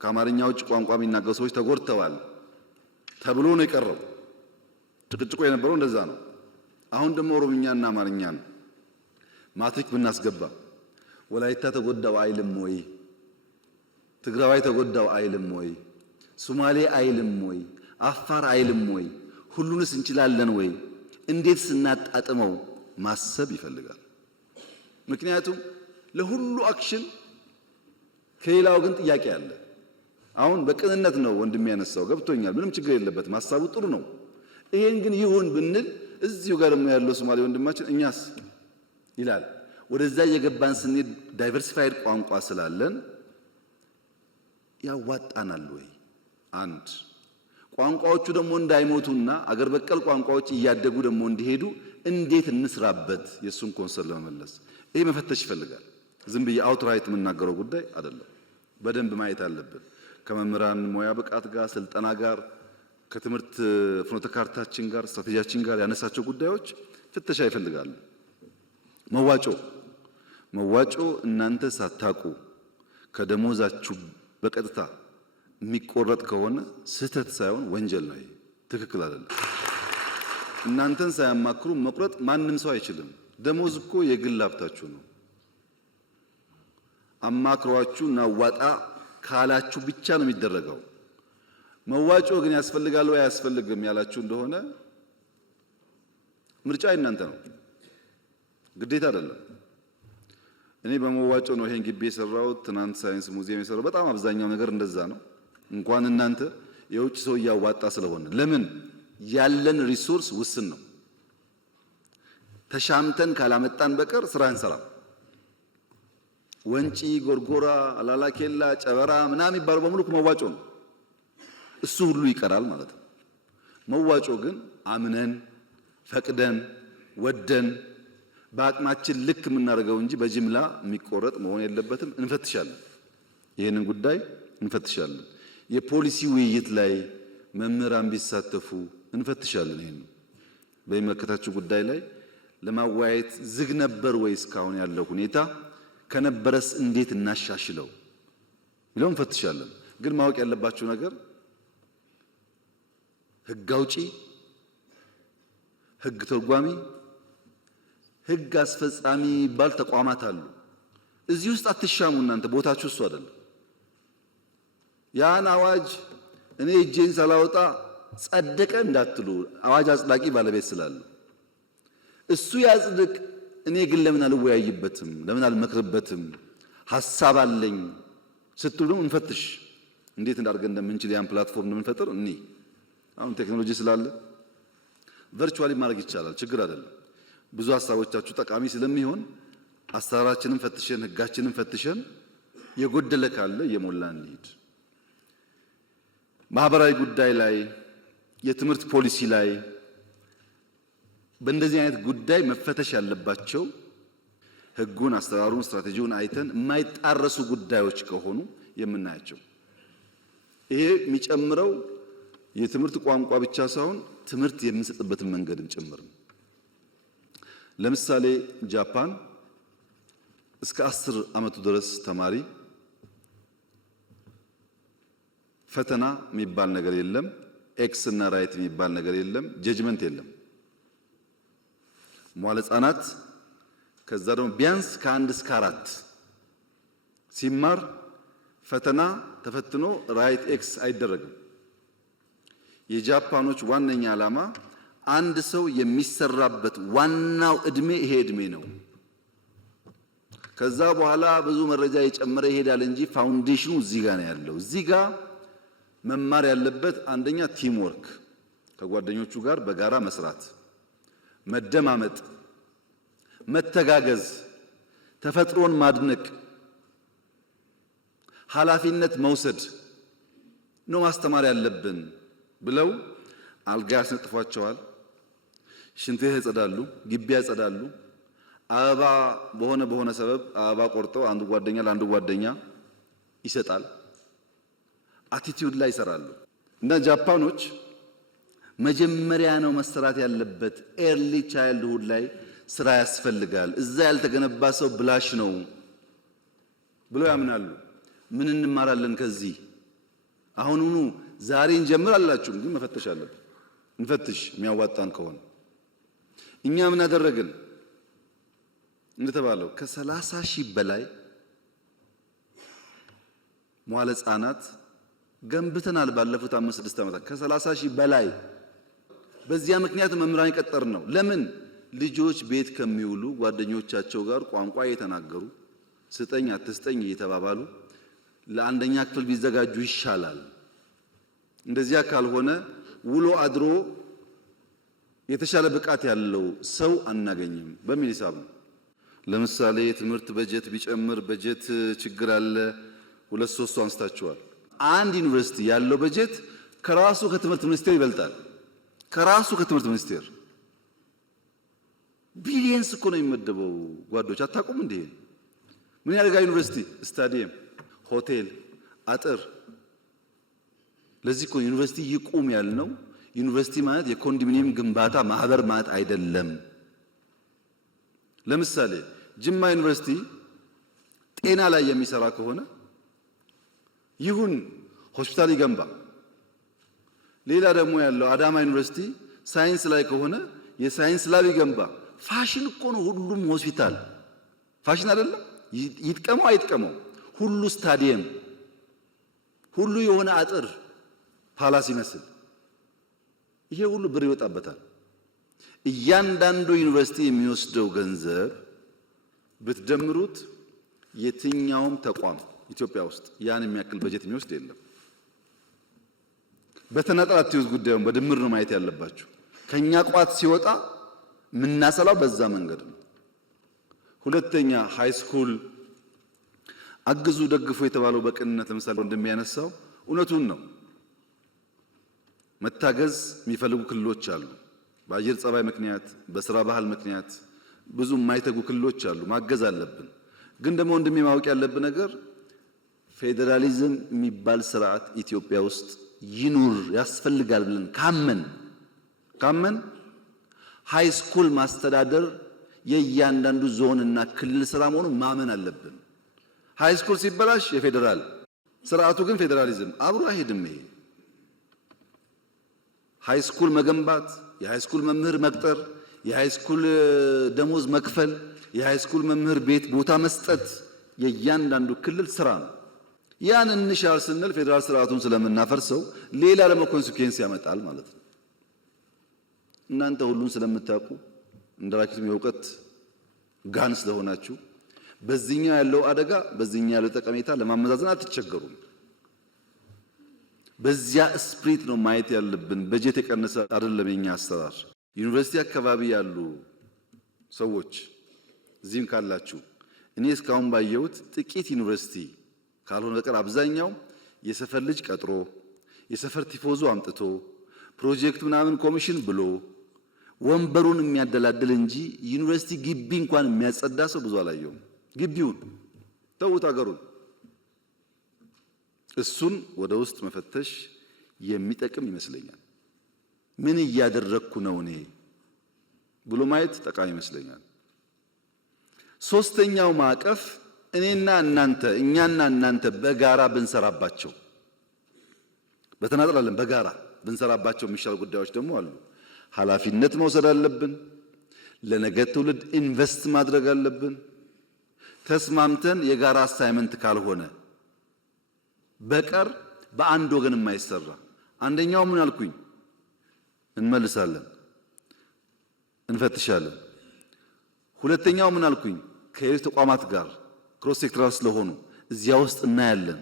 ከአማርኛ ውጭ ቋንቋ የሚናገሩ ሰዎች ተጎድተዋል ተብሎ ነው የቀረው። ጭቅጭቆ የነበረው እንደዛ ነው። አሁን ደግሞ ኦሮምኛና አማርኛን ማትሪክ ብናስገባ ወላይታ ተጎዳው አይልም ወይ? ትግራዋይ ተጎዳው አይልም ወይ? ሶማሌ አይልም ወይ? አፋር አይልም ወይ? ሁሉንስ እንችላለን ወይ? እንዴት ስናጣጥመው ማሰብ ይፈልጋል። ምክንያቱም ለሁሉ አክሽን ከሌላው ግን ጥያቄ አለ። አሁን በቅንነት ነው ወንድም ያነሳው፣ ገብቶኛል፣ ምንም ችግር የለበትም፣ ሐሳቡ ጥሩ ነው። ይሄን ግን ይሁን ብንል እዚሁ ጋር ደግሞ ያለው ሶማሌ ወንድማችን እኛስ ይላል። ወደዛ የገባን ስንሄድ ዳይቨርሲፋይድ ቋንቋ ስላለን ያዋጣናል ወይ? አንድ ቋንቋዎቹ ደግሞ እንዳይሞቱና አገር በቀል ቋንቋዎች እያደጉ ደግሞ እንዲሄዱ እንዴት እንስራበት? የሱን ኮንሰርን ለመመለስ ይሄ መፈተሽ ይፈልጋል። ዝም ብዬ አውትራይት የምናገረው ጉዳይ አይደለም። በደንብ ማየት አለብን። ከመምህራን ሙያ ብቃት ጋር፣ ስልጠና ጋር፣ ከትምህርት ፍኖተ ካርታችን ጋር፣ ስትራቴጂያችን ጋር ያነሳቸው ጉዳዮች ፍተሻ ይፈልጋሉ። መዋጮ እናንተ ሳታቁ ከደሞዛችሁ በቀጥታ የሚቆረጥ ከሆነ ስህተት ሳይሆን ወንጀል ነው። ትክክል አይደለም። እናንተን ሳያማክሩ መቁረጥ ማንም ሰው አይችልም። ደሞዝ እኮ የግል ሀብታችሁ ነው። አማክሯችሁ ናዋጣ ካላችሁ ብቻ ነው የሚደረገው። መዋጮ ግን ያስፈልጋል ወይ አያስፈልግም ያላችሁ እንደሆነ ምርጫ እናንተ ነው። ግዴታ አይደለም። እኔ በመዋጮ ነው ይሄን ግቢ የሰራሁት፣ ትናንት ሳይንስ ሙዚየም የሰራው። በጣም አብዛኛው ነገር እንደዛ ነው። እንኳን እናንተ የውጭ ሰው እያዋጣ ስለሆነ ለምን ያለን ሪሶርስ ውስን ነው። ተሻምተን ካላመጣን በቀር ስራ እንሰራም። ወንጪ፣ ጎርጎራ፣ አላላኬላ፣ ጨበራ ምናምን የሚባለው በሙሉ መዋጮ ነው። እሱ ሁሉ ይቀራል ማለት ነው። መዋጮ ግን አምነን ፈቅደን ወደን በአቅማችን ልክ የምናደርገው እንጂ በጅምላ የሚቆረጥ መሆን የለበትም። እንፈትሻለን፣ ይህንን ጉዳይ እንፈትሻለን። የፖሊሲ ውይይት ላይ መምህራን ቢሳተፉ እንፈትሻለን። ይሄን በሚመለከታችሁ ጉዳይ ላይ ለማወያየት ዝግ ነበር ወይ እስካሁን ያለው ሁኔታ ከነበረስ እንዴት እናሻሽለው ብለው እንፈትሻለን። ግን ማወቅ ያለባችሁ ነገር ህግ አውጪ፣ ህግ ተርጓሚ፣ ህግ አስፈጻሚ የሚባል ተቋማት አሉ። እዚህ ውስጥ አትሻሙ። እናንተ ቦታችሁ እሱ አይደለም። ያን አዋጅ እኔ እጄን ሳላወጣ ጸደቀ እንዳትሉ፣ አዋጅ አጽዳቂ ባለቤት ስላለ እሱ ያጽድቅ። እኔ ግን ለምን አልወያይበትም? ለምን አልመክርበትም? ሐሳብ አለኝ ስትሉ እንፈትሽ። እንዴት እንዳርገን እንደምንችል ያን ፕላትፎርም እንደምንፈጥር እኔ አሁን ቴክኖሎጂ ስላለ ቨርቹዋሊ ማድረግ ይቻላል፣ ችግር አይደለም። ብዙ ሐሳቦቻችሁ ጠቃሚ ስለሚሆን አሰራራችንን ፈትሸን ህጋችንን ፈትሸን የጎደለ ካለ እየሞላን እንሂድ። ማህበራዊ ጉዳይ ላይ የትምህርት ፖሊሲ ላይ በእንደዚህ አይነት ጉዳይ መፈተሽ ያለባቸው ህጉን፣ አሰራሩን፣ ስትራቴጂውን አይተን የማይጣረሱ ጉዳዮች ከሆኑ የምናያቸው። ይሄ የሚጨምረው የትምህርት ቋንቋ ብቻ ሳይሆን ትምህርት የምንሰጥበትን መንገድም ጭምር ነው። ለምሳሌ ጃፓን እስከ 10 ዓመቱ ድረስ ተማሪ ፈተና የሚባል ነገር የለም፣ ኤክስ እና ራይት የሚባል ነገር የለም፣ ጀጅመንት የለም። መዋለ ሕጻናት ከዛ ደግሞ ቢያንስ ከ1 እስከ 4 ሲማር ፈተና ተፈትኖ ራይት ኤክስ አይደረግም። የጃፓኖች ዋነኛ ዓላማ አንድ ሰው የሚሰራበት ዋናው እድሜ ይሄ እድሜ ነው። ከዛ በኋላ ብዙ መረጃ የጨመረ ይሄዳል እንጂ ፋውንዴሽኑ እዚህ ጋር ነው ያለው። እዚህ ጋር መማር ያለበት አንደኛ ቲም ወርክ፣ ከጓደኞቹ ጋር በጋራ መስራት፣ መደማመጥ፣ መተጋገዝ፣ ተፈጥሮን ማድነቅ፣ ኃላፊነት መውሰድ ነው ማስተማር ያለብን ብለው አልጋ ያስነጥፏቸዋል። ሽንት ቤት ያጸዳሉ፣ ግቢ ያጸዳሉ። አበባ በሆነ ሰበብ አበባ ቆርጠው አንዱ ጓደኛ ለአንዱ ጓደኛ ይሰጣል። አቲቲዩድ ላይ ይሰራሉ። እና ጃፓኖች መጀመሪያ ነው መሰራት ያለበት ኤርሊ ቻይልድሁድ ላይ ስራ ያስፈልጋል። እዛ ያልተገነባ ሰው ብላሽ ነው ብለው ያምናሉ። ምን እንማራለን ከዚህ? አሁኑኑ ዛሬ እንጀምር አላችሁም፣ ግን መፈተሽ አለብን። እንፈትሽ የሚያዋጣን ከሆነ። እኛ ምን አደረግን? እንደተባለው ከ30 ሺህ በላይ መዋለ ሕጻናት ገንብተናል ባለፉት 5-6 ዓመታት። ከ30 ሺህ በላይ በዚያ ምክንያት መምህራን የቀጠርን ነው። ለምን? ልጆች ቤት ከሚውሉ ጓደኞቻቸው ጋር ቋንቋ እየተናገሩ ስጠኝ አትስጠኝ እየተባባሉ ለአንደኛ ክፍል ቢዘጋጁ ይሻላል። እንደዚያ ካልሆነ ውሎ አድሮ የተሻለ ብቃት ያለው ሰው አናገኝም በሚል ሂሳብ ነው። ለምሳሌ የትምህርት በጀት ቢጨምር በጀት ችግር አለ። 2-3 አንስታችኋል። አንድ ዩኒቨርሲቲ ያለው በጀት ከራሱ ከትምህርት ሚኒስቴር ይበልጣል። ከራሱ ከትምህርት ሚኒስቴር ቢሊየንስ እኮ ነው የሚመደበው። ጓዶች አታውቁም እንዴ? ምን ያደርጋል ዩኒቨርሲቲ? ስታዲየም፣ ሆቴል፣ አጥር። ለዚህ እኮ ዩኒቨርሲቲ ይቁም ያልነው። ዩኒቨርሲቲ ማለት የኮንዶሚኒየም ግንባታ ማህበር ማለት አይደለም። ለምሳሌ ጅማ ዩኒቨርሲቲ ጤና ላይ የሚሰራ ከሆነ ይሁን ሆስፒታል ይገንባ። ሌላ ደግሞ ያለው አዳማ ዩኒቨርሲቲ ሳይንስ ላይ ከሆነ የሳይንስ ላብ ይገንባ። ፋሽን እኮ ነው ሁሉም ሆስፒታል። ፋሽን አይደለም? ይጥቀመው አይጥቀመው ሁሉ ስታዲየም፣ ሁሉ የሆነ አጥር ፓላስ ይመስል ይሄ ሁሉ ብር ይወጣበታል። እያንዳንዱ ዩኒቨርሲቲ የሚወስደው ገንዘብ ብትደምሩት የትኛውም ተቋም ኢትዮጵያ ውስጥ ያን የሚያክል በጀት የሚወስድ የለም። በተናጠል አትዩት፣ ጉዳዩን በድምር ነው ማየት ያለባችሁ። ከኛ ቋት ሲወጣ የምናሰላው በዛ መንገድ ነው። ሁለተኛ ሃይስኩል አግዙ ደግፉ የተባለው በቅንነት ለምሳሌ እንደሚያነሳው እውነቱን ነው። መታገዝ የሚፈልጉ ክልሎች አሉ። በአየር ጸባይ ምክንያት፣ በስራ ባህል ምክንያት ብዙ የማይተጉ ክልሎች አሉ። ማገዝ አለብን። ግን ደግሞ እንደሚማወቅ ያለብን ነገር ፌዴራሊዝም የሚባል ስርዓት ኢትዮጵያ ውስጥ ይኑር ያስፈልጋል ብለን ካመን ሃይ ስኩል ማስተዳደር የእያንዳንዱ ዞንና ክልል ስራ መሆኑን ማመን አለብን። ሃይ ስኩል ሲበላሽ የፌዴራል ስርዓቱ ግን ፌዴራሊዝም አብሮ አይሄድም። ይሄ ሃይ ስኩል መገንባት፣ የሃይ ስኩል መምህር መቅጠር፣ የሃይ ስኩል ደሞዝ መክፈል፣ የሃይ ስኩል መምህር ቤት ቦታ መስጠት የእያንዳንዱ ክልል ስራ ነው። ያን እንሻል ስንል ፌዴራል ስርዓቱን ስለምናፈርሰው ሌላ ደግሞ ኮንሲኩዌንስ ያመጣል ማለት ነው። እናንተ ሁሉን ስለምታውቁ እንደራኪቱም የእውቀት ጋን ስለሆናችሁ በዚህኛው ያለው አደጋ በዚህኛው ያለው ጠቀሜታ ለማመዛዘን አትቸገሩም። በዚያ ስፕሪት ነው ማየት ያለብን። በጀት የቀነሰ አይደለም የኛ አሰራር። ዩኒቨርሲቲ አካባቢ ያሉ ሰዎች እዚህም ካላችሁ እኔ እስካሁን ባየሁት ጥቂት ዩኒቨርሲቲ ካልሆነ በቀር አብዛኛው የሰፈር ልጅ ቀጥሮ የሰፈር ቲፎዞ አምጥቶ ፕሮጀክት ምናምን ኮሚሽን ብሎ ወንበሩን የሚያደላድል እንጂ ዩኒቨርሲቲ ግቢ እንኳን የሚያጸዳ ሰው ብዙ አላየውም። ግቢውን ተውት፣ አገሩን እሱን ወደ ውስጥ መፈተሽ የሚጠቅም ይመስለኛል። ምን እያደረግኩ ነው እኔ ብሎ ማየት ጠቃሚ ይመስለኛል። ሶስተኛው ማዕቀፍ እኛና እናንተ በጋራ ብንሰራባቸው፣ በተናጠል አይደለም በጋራ ብንሰራባቸው የሚሻሉ ጉዳዮች ደግሞ አሉ። ኃላፊነት መውሰድ አለብን። ለነገ ትውልድ ኢንቨስት ማድረግ አለብን። ተስማምተን የጋራ አሳይመንት ካልሆነ በቀር በአንድ ወገን የማይሰራ አንደኛው ምን አልኩኝ እንመልሳለን፣ እንፈትሻለን። ሁለተኛው ምን አልኩኝ ከሌሎች ተቋማት ጋር ክሮስ ሴክተራል ስለሆኑ እዚያ ውስጥ እናያለን።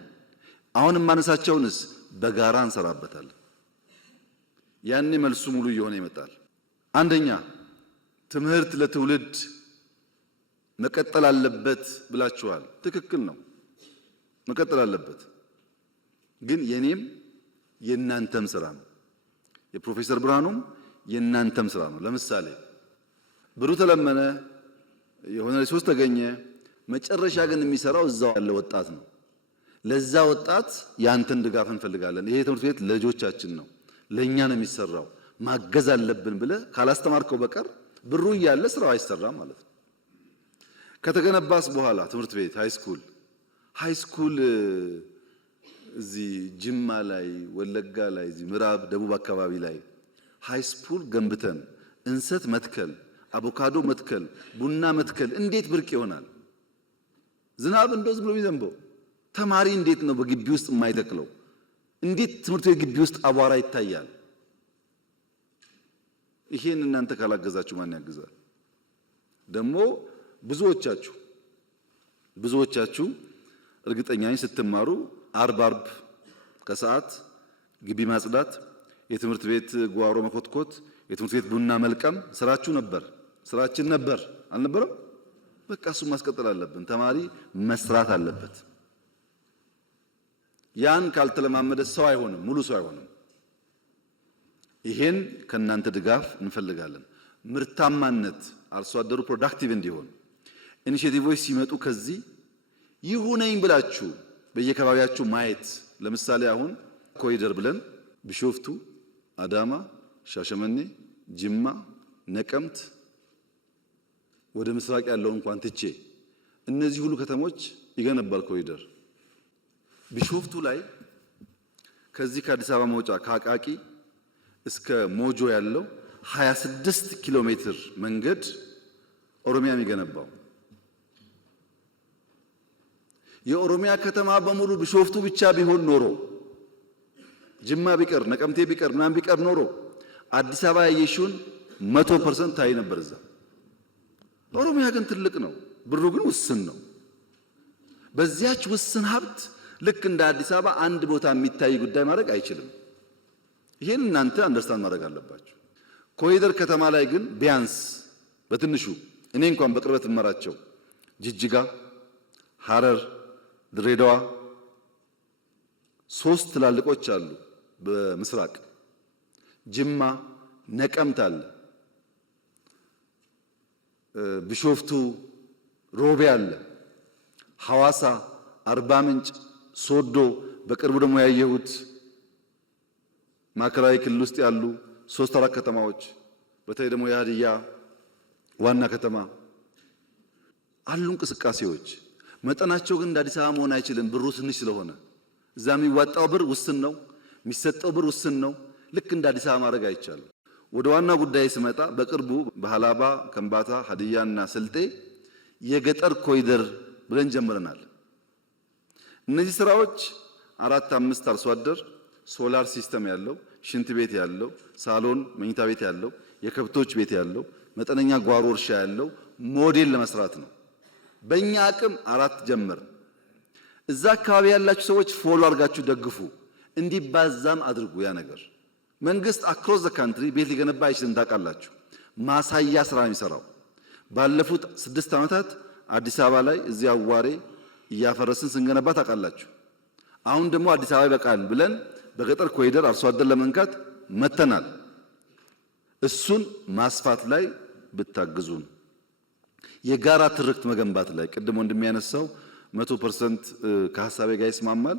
አሁን የማነሳቸውንስ በጋራ እንሰራበታለን። ያኔ መልሱ ሙሉ እየሆነ ይመጣል። አንደኛ ትምህርት ለትውልድ መቀጠል አለበት ብላችኋል። ትክክል ነው፣ መቀጠል አለበት። ግን የኔም የእናንተም ስራ ነው። የፕሮፌሰር ብርሃኑም የእናንተም ስራ ነው። ለምሳሌ ብሩ ተለመነ፣ የሆነ ሪሶርስ ተገኘ፣ መጨረሻ ግን የሚሰራው እዛው ያለ ወጣት ነው። ለዛ ወጣት ያንተን ድጋፍ እንፈልጋለን። ይሄ ትምህርት ቤት ለልጆቻችን ነው፣ ለኛ ነው የሚሰራው፣ ማገዝ አለብን ብለ ካላስተማርከው በቀር ብሩ እያለ ስራው አይሰራም ማለት ነው። ከተገነባስ በኋላ ትምህርት ቤት ሃይስኩል እዚህ ጅማ ላይ፣ ወለጋ ላይ፣ እዚህ ምዕራብ ደቡብ አካባቢ ላይ ሃይስኩል ገንብተን እንሰት መትከል፣ አቮካዶ መትከል፣ ቡና መትከል እንዴት ብርቅ ይሆናል? ዝናብ እንደው ዝም ብሎ የሚዘንበው ተማሪ እንዴት ነው በግቢ ውስጥ የማይተክለው? እንዴት ትምህርት ቤት ግቢ ውስጥ አቧራ ይታያል? ይሄን እናንተ ካላገዛችሁ ማን ያግዛል? ደግሞ ብዙዎቻችሁ እርግጠኛ ነኝ ስትማሩ አርብ ከሰዓት ግቢ ማጽዳት፣ የትምህርት ቤት ጓሮ መኮትኮት፣ የትምህርት ቤት ቡና መልቀም ስራችን ነበር አልነበረም? በቃ እሱን ማስቀጠል አለብን። ተማሪ መስራት አለበት። ያን ካልተለማመደ ሰው አይሆንም፣ ሙሉ ሰው አይሆንም። ይሄን ከናንተ ድጋፍ እንፈልጋለን። ምርታማነት አርሶ አደሩ ፕሮዳክቲቭ እንዲሆን ኢኒሼቲቮች ሲመጡ ከዚህ ይሁነኝ ብላችሁ በየከባቢያችሁ ማየት። ለምሳሌ አሁን ኮሪደር ብለን ቢሾፍቱ፣ አዳማ፣ ሻሸመኔ፣ ጅማ፣ ነቀምት ወደ ምስራቅ ያለው እንኳን ትቼ እነዚህ ሁሉ ከተሞች ይገነባል ኮሪደር። ቢሾፍቱ ላይ ከዚህ ከአዲስ አበባ መውጫ ከአቃቂ እስከ ሞጆ ያለው 26 ኪሎ ሜትር መንገድ ኦሮሚያ የሚገነባው። የኦሮሚያ ከተማ በሙሉ ቢሾፍቱ ብቻ ቢሆን ኖሮ፣ ጅማ ቢቀር፣ ነቀምቴ ቢቀር፣ ምናምን ቢቀር ኖሮ አዲስ አበባ ያየሽውን 100% ታይ ነበር እዛ። ኦሮሚያ ግን ትልቅ ነው። ብሩ ግን ውስን ነው። በዚያች ውስን ሀብት ልክ እንደ አዲስ አበባ አንድ ቦታ የሚታይ ጉዳይ ማድረግ አይችልም። ይሄን እናንተ አንደርስታንድ ማድረግ አለባችሁ። ኮሪደር ከተማ ላይ ግን ቢያንስ በትንሹ እኔ እንኳን በቅርበት እመራቸው ጅጅጋ፣ ሐረር፣ ድሬዳዋ 3 ትላልቆች አሉ። በምስራቅ ጅማ፣ ነቀምት አለ፣ ቢሾፍቱ፣ ሮቤ አለ፣ ሐዋሳ፣ አርባ ምንጭ፣ ሶዶ፣ በቅርቡ ደግሞ ያየሁት ማዕከላዊ ክልል ውስጥ ያሉ 3-4 ከተማዎች በተለይ ደግሞ የሀዲያ ዋና ከተማ አሉ እንቅስቃሴዎች። መጠናቸው ግን እንደ አዲስ አበባ መሆን አይችልም። ብሩ ትንሽ ስለሆነ እዛ የሚዋጣው ብር ውስን ነው፣ የሚሰጠው ብር ውስን ነው። ልክ እንደ አዲስ አበባ ማድረግ አይቻልም። ወደ ዋና ጉዳይ ስመጣ በቅርቡ በሃላባ፣ ከምባታ፣ ሀዲያና ስልጤ የገጠር ኮሪደር ብለን ጀምረናል። እነዚህ ስራዎች 4-5 አርሶ አደር ሶላር ሲስተም ያለው፣ ሽንት ቤት ያለው፣ ሳሎን መኝታ ቤት ያለው፣ የከብቶች ቤት ያለው፣ መጠነኛ ጓሮ እርሻ ያለው ሞዴል ለመስራት ነው። በእኛ አቅም 4 ጀመር። እዛ አካባቢ ያላችሁ ሰዎች ፎሎ አድርጋችሁ ደግፉ፣ እንዲባዛም አድርጉ። ያ ነገር መንግስት አክሮስ ዘ ካንትሪ ቤት ሊገነባ አይችልም። ታውቃላችሁ። ማሳያ ስራ ነው የሚሰራው። ባለፉት 6 ዓመታት አዲስ አበባ ላይ እዚህ አዋሬ እያፈረስን ስንገነባ ታውቃላችሁ። አሁን ደግሞ አዲስ አበባ ይበቃል ብለን በገጠር ኮሪደር አርሶ አደር ለመንካት መተናል። እሱን ማስፋት ላይ ብታግዙን፣ የጋራ ትርክት መገንባት ላይ ቅድም እንደሚያነሳው 100% ከሐሳቤ ጋር ይስማማል።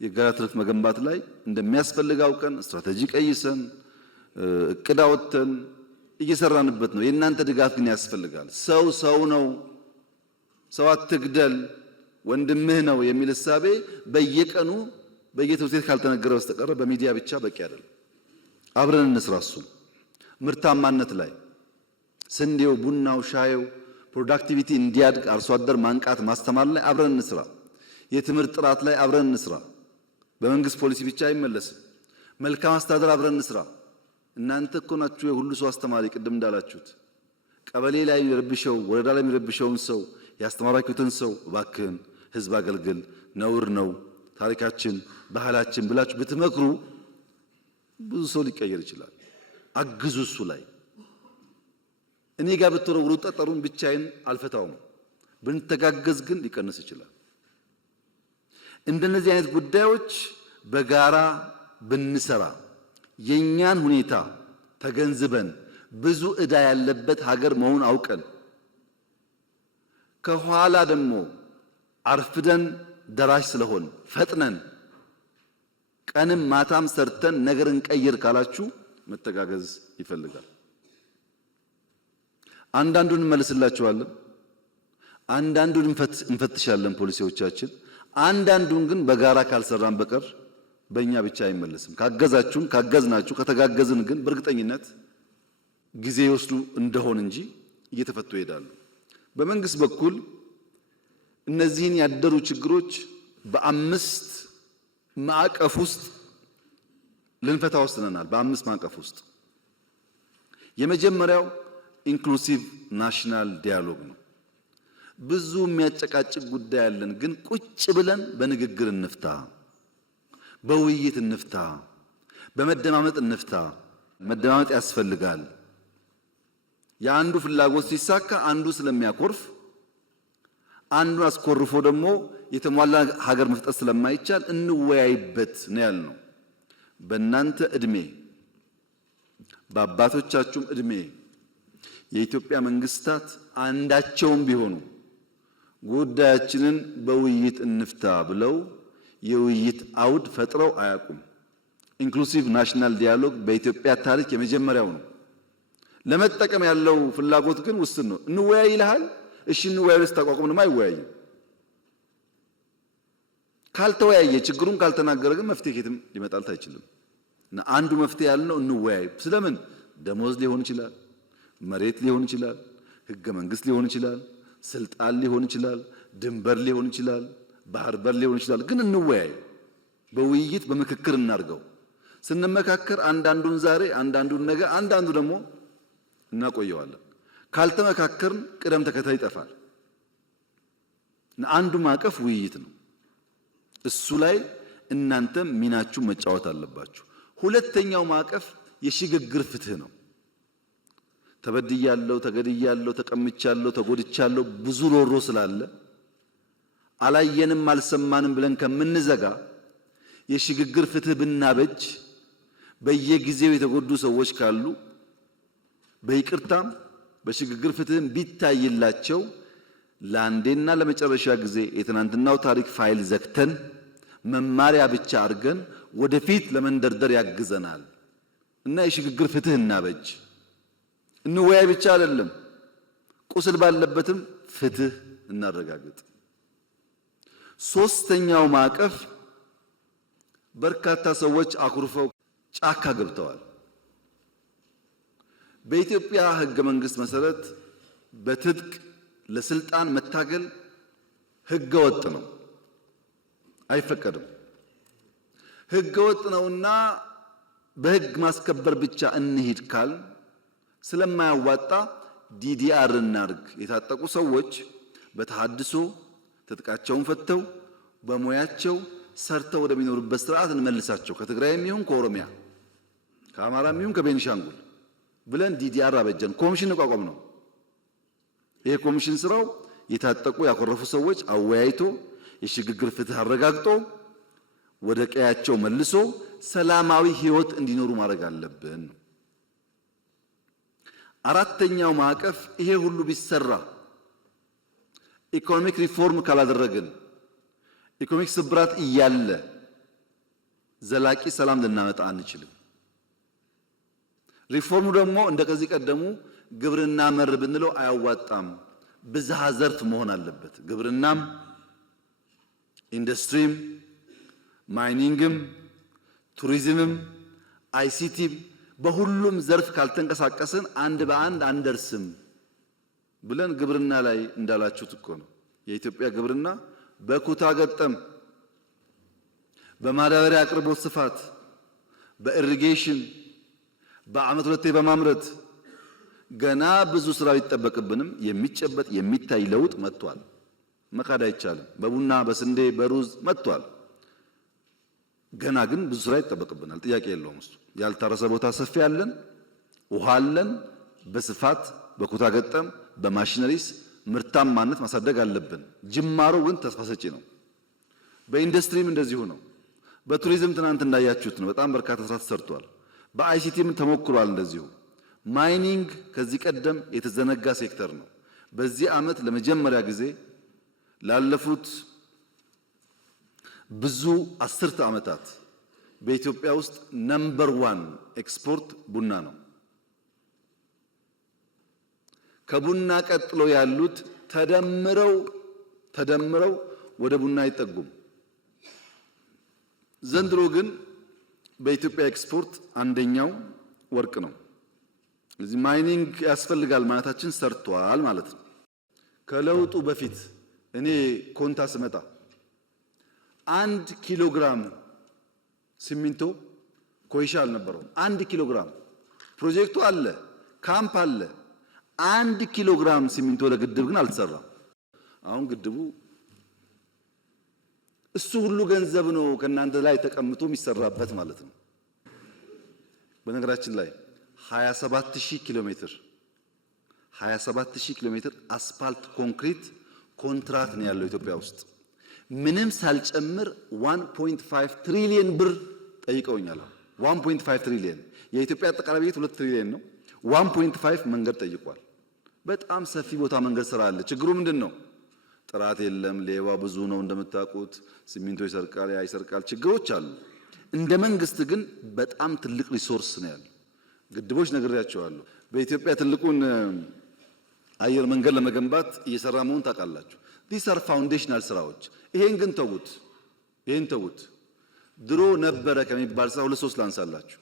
የጋራ ትርክት መገንባት ላይ እንደሚያስፈልግ አውቀን ስትራቴጂ ቀይሰን እቅድ አውጥተን እየሰራንበት ነው። የእናንተ ድጋፍ ግን ያስፈልጋል። ሰው ነው፣ ሰው አትግደል፣ ወንድምህ ነው የሚል እሳቤ በየቀኑ በየትምህርት ቤት ካልተነገረ በስተቀር በሚዲያ ብቻ በቂ አይደለም። አብረን እንስራ። እሱን ምርታማነት ላይ ስንዴው፣ ቡናው፣ ሻዩ ፕሮዳክቲቪቲ እንዲያድግ አርሶ አደር ማንቃት ማስተማር ላይ አብረን እንስራ። የትምህርት ጥራት ላይ አብረን እንስራ። በመንግስት ፖሊሲ ብቻ አይመለስም። መልካም አስተዳደር አብረን እንስራ። እናንተ እኮ ናችሁ የሁሉ ሰው አስተማሪ። ቅድም እንዳላችሁት ቀበሌ ላይ የሚረብሸው ወረዳ ላይ የሚረብሸውን ሰው ያስተማራችሁትን ሰው እባክህን ህዝብ አገልግል፣ ነውር ነው፣ ታሪካችን፣ ባህላችን ብላችሁ ብትመክሩ ብዙ ሰው ሊቀየር ይችላል። አግዙ። እሱ ላይ እኔ ጋር ብትወረውሩ ጠጠሩን ብቻዬን አልፈታውም። ብንተጋገዝ ግን ሊቀንስ ይችላል። እንደነዚህ አይነት ጉዳዮች በጋራ ብንሰራ የኛን ሁኔታ ተገንዝበን ብዙ ዕዳ ያለበት ሀገር መሆን አውቀን ከኋላ ደግሞ አርፍደን ደራሽ ስለሆን ፈጥነን ቀንም ማታም ሰርተን ነገር እንቀይር ካላችሁ መተጋገዝ ይፈልጋል። አንዳንዱን እንመልስላችኋለን፣ አንዳንዱን እንፈትሻለን ፖሊሲዎቻችን። አንዳንዱን ግን በጋራ ካልሰራን በቀር በእኛ ብቻ አይመለስም። ካገዛችሁን ካገዝናችሁ ከተጋገዝን ግን በእርግጠኝነት ጊዜ ይወስዱ እንደሆን እንጂ እየተፈቱ ይሄዳሉ። በመንግስት በኩል እነዚህን ያደሩ ችግሮች በ5 ማዕቀፍ ውስጥ ልንፈታ ወስነናል። በ5 ማዕቀፍ ውስጥ የመጀመሪያው ኢንክሉሲቭ ናሽናል ዲያሎግ ነው። ብዙ የሚያጨቃጭቅ ጉዳይ ያለን፣ ግን ቁጭ ብለን በንግግር እንፍታ፣ በውይይት እንፍታ፣ በመደማመጥ እንፍታ። መደማመጥ ያስፈልጋል። የአንዱ ፍላጎት ሲሳካ አንዱ ስለሚያኮርፍ አንዱን አስኮርፎ ደግሞ የተሟላ ሀገር መፍጠር ስለማይቻል እንወያይበት ነው ያልነው። በእናንተ እድሜ በአባቶቻችሁም እድሜ የኢትዮጵያ መንግስታት አንዳቸውም ቢሆኑ ጉዳያችንን በውይይት እንፍታ ብለው የውይይት አውድ ፈጥረው አያውቁም። ኢንክሉሲቭ ናሽናል ዲያሎግ በኢትዮጵያ ታሪክ የመጀመሪያው ነው። ለመጠቀም ያለው ፍላጎት ግን ውስን ነው። እንወያይ ይልሃል። እሺ እንወያይ ብለህ ስታቋቁም ደግሞ አይወያይም። ካልተወያየ ችግሩን ካልተናገረ ግን መፍትሄ ከየትም ሊመጣልት አይችልም። እና አንዱ መፍትሄ ያልነው እንወያይ። ስለምን? ደሞዝ ሊሆን ይችላል፣ መሬት ሊሆን ይችላል፣ ህገ መንግስት ሊሆን ይችላል፣ ስልጣን ሊሆን ይችላል፣ ድንበር ሊሆን ይችላል፣ ባህር በር ሊሆን ይችላል። ግን እንወያይ፣ በውይይት በምክክር እናድርገው። ስንመካከር አንዳንዱን ዛሬ አንዳንዱን ነገ አንዳንዱ ደግሞ እናቆየዋለን። ካልተመካከርን ቅደም ተከተል ይጠፋል። አንዱ ማዕቀፍ ውይይት ነው። እሱ ላይ እናንተም ሚናችሁን መጫወት አለባችሁ። ሁለተኛው ማዕቀፍ የሽግግር ፍትህ ነው። ተበድያለሁ፣ ተገድያለሁ፣ ተቀምቻለሁ፣ ተጎድቻለሁ ብዙ ሮሮ ስላለ አላየንም አልሰማንም ብለን ከምንዘጋ የሽግግር ፍትህ ብናበጅ በየጊዜው የተጎዱ ሰዎች ካሉ በይቅርታም በሽግግር ፍትህም ቢታይላቸው ለአንዴና ለመጨረሻ ጊዜ የትናንትናው ታሪክ ፋይል ዘግተን መማሪያ ብቻ አድርገን ወደፊት ለመንደርደር ያግዘናል እና የሽግግር ፍትህ እናበጅ። እንወያይ ብቻ አይደለም፣ ቁስል ባለበትም ፍትህ እናረጋግጥ። ሶስተኛው ማዕቀፍ በርካታ ሰዎች አኩርፈው ጫካ ገብተዋል። በኢትዮጵያ ሕገ መንግስት መሰረት በትጥቅ ለስልጣን መታገል ሕገ ወጥ ነው፣ አይፈቀድም። ሕገ ወጥ ነውና በሕግ ማስከበር ብቻ እንሂድ ካል ስለማያዋጣ ዲዲአር እናርግ። የታጠቁ ሰዎች በተሐድሶ ትጥቃቸውን ፈተው በሙያቸው ሰርተው ወደሚኖሩበት ስርዓት እንመልሳቸው። ከትግራይም ይሁን ከኦሮሚያ ከአማራም ይሁን ከቤኒሻንጉል ብለን ዲዲአር አበጀን። ኮሚሽን ተቋቋም ነው። ይሄ ኮሚሽን ስራው የታጠቁ ያኮረፉ ሰዎች አወያይቶ የሽግግር ፍትህ አረጋግጦ ወደ ቀያቸው መልሶ ሰላማዊ ህይወት እንዲኖሩ ማድረግ አለብን። አራተኛው ማዕቀፍ ይሄ ሁሉ ቢሰራ ኢኮኖሚክ ሪፎርም ካላደረግን ኢኮኖሚክ ስብራት እያለ ዘላቂ ሰላም ልናመጣ አንችልም። ሪፎርሙ ደግሞ እንደ ከዚህ ቀደሙ ግብርና መር ብንለው አያዋጣም። ብዝሃ ዘርፍ መሆን አለበት። ግብርናም፣ ኢንዱስትሪም፣ ማይኒንግም፣ ቱሪዝምም፣ አይሲቲም በሁሉም ዘርፍ ካልተንቀሳቀስን አንድ በአንድ አንደርስም ብለን ግብርና ላይ እንዳላችሁት እኮ ነው። የኢትዮጵያ ግብርና በኩታ ገጠም፣ በማዳበሪያ አቅርቦት ስፋት፣ በኢሪጌሽን በዓመት ሁለቴ በማምረት ገና ብዙ ስራ ይጠበቅብንም የሚጨበጥ የሚታይ ለውጥ መጥቷል። መካድ አይቻልም። በቡና በስንዴ በሩዝ መጥቷል። ገና ግን ብዙ ስራ ይጠበቅብናል። ጥያቄ የለውም እሱ። ያልታረሰ ቦታ ሰፊ አለን፣ ውሃ አለን። በስፋት በኩታ ገጠም በማሽነሪስ ምርታማነት ማሳደግ አለብን። ጅማሮ ግን ተስፋ ሰጪ ነው። በኢንዱስትሪም እንደዚሁ ነው። በቱሪዝም ትናንት እንዳያችሁት ነው። በጣም በርካታ ስራ ተሰርቷል። በአይሲቲም ተሞክሯል እንደዚሁ። ማይኒንግ ከዚህ ቀደም የተዘነጋ ሴክተር ነው። በዚህ ዓመት ለመጀመሪያ ጊዜ ላለፉት ብዙ አስርተ ዓመታት በኢትዮጵያ ውስጥ ነምበር 1 ኤክስፖርት ቡና ነው። ከቡና ቀጥሎ ያሉት ተደምረው ወደ ቡና አይጠጉም። ዘንድሮ ግን በኢትዮጵያ ኤክስፖርት አንደኛው ወርቅ ነው። ስለዚህ ማይኒንግ ያስፈልጋል ማለታችን ሰርቷል ማለት ነው። ከለውጡ በፊት እኔ ኮንታ ስመጣ 1 ኪሎ ግራም ሲሚንቶ ኮይሻ አልነበረውም። 1 ኪሎ ግራም ፕሮጀክቱ አለ፣ ካምፕ አለ። 1 ኪሎ ግራም ሲሚንቶ ለግድብ ግን አልተሰራም። አሁን ግድቡ እሱ ሁሉ ገንዘብ ነው ከእናንተ ላይ ተቀምጦ የሚሰራበት ማለት ነው። በነገራችን ላይ 27000 ኪሎ ሜትር አስፋልት ኮንክሪት ኮንትራክት ነው ያለው ኢትዮጵያ ውስጥ። ምንም ሳልጨምር 1.5 ትሪሊየን ብር ጠይቀውኛል። 1.5 ትሪሊየን የኢትዮጵያ አጠቃላይ በጀት 2 ትሪሊየን ነው። 1.5 መንገድ ጠይቋል። በጣም ሰፊ ቦታ መንገድ ስራ አለ። ችግሩ ምንድን ነው? ጥራት የለም። ሌባ ብዙ ነው እንደምታውቁት። ሲሚንቶ ይሰርቃል፣ ያ ይሰርቃል። ችግሮች አሉ። እንደ መንግስት ግን በጣም ትልቅ ሪሶርስ ነው ያለው። ግድቦች ነግሬያቸዋለሁ። በኢትዮጵያ ትልቁን አየር መንገድ ለመገንባት እየሰራ መሆን ታውቃላችሁ። ዲስ አር ፋውንዴሽናል ስራዎች። ይሄን ግን ተውት። ድሮ ነበረ ከሚባል ስራ 2-3 ላንሳላችሁ።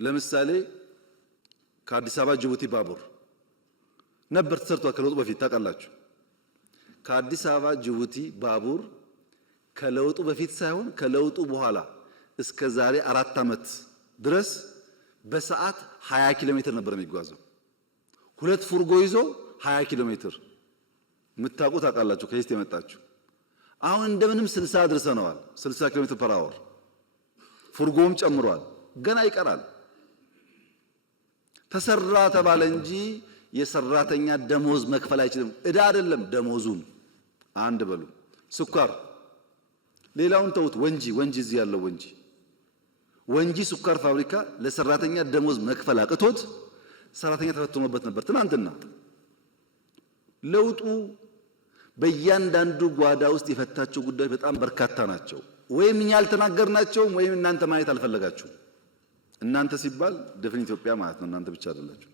ለምሳሌ ከአዲስ አበባ ጅቡቲ ባቡር ነበር ተሰርቷል ከለውጡ በፊት ታውቃላችሁ። ከአዲስ አበባ ጅቡቲ ባቡር ከለውጡ በፊት ሳይሆን ከለውጡ በኋላ እስከ ዛሬ 4 ዓመት ድረስ በሰዓት 20 ኪሎ ሜትር ነበር የሚጓዘው። 2 ፉርጎ ይዞ 20 ኪሎ ሜትር። የምታውቁ ታውቃላችሁ ከዚህ የመጣችሁ አሁን እንደምንም 60 አድርሰነዋል። 60 ኪሎ ሜትር ፐር አወር ፉርጎም ጨምሯል። ገና ይቀራል። ተሰራ ተባለ እንጂ የሰራተኛ ደሞዝ መክፈል አይችልም። እዳ አይደለም ደሞዙን አንድ በሉ። ስኳር ሌላውን ተውት። ወንጂ እዚህ ያለው ወንጂ ስኳር ፋብሪካ ለሰራተኛ ደሞዝ መክፈል አቅቶት ሰራተኛ ተፈትኖበት ነበር ትናንትና። ለውጡ በእያንዳንዱ ጓዳ ውስጥ የፈታቸው ጉዳዮች በጣም በርካታ ናቸው። ወይም እኛ አልተናገርናቸውም ወይም እናንተ ማየት አልፈለጋችሁም። እናንተ ሲባል ድፍን ኢትዮጵያ ማለት ነው። እናንተ ብቻ አይደላችሁ።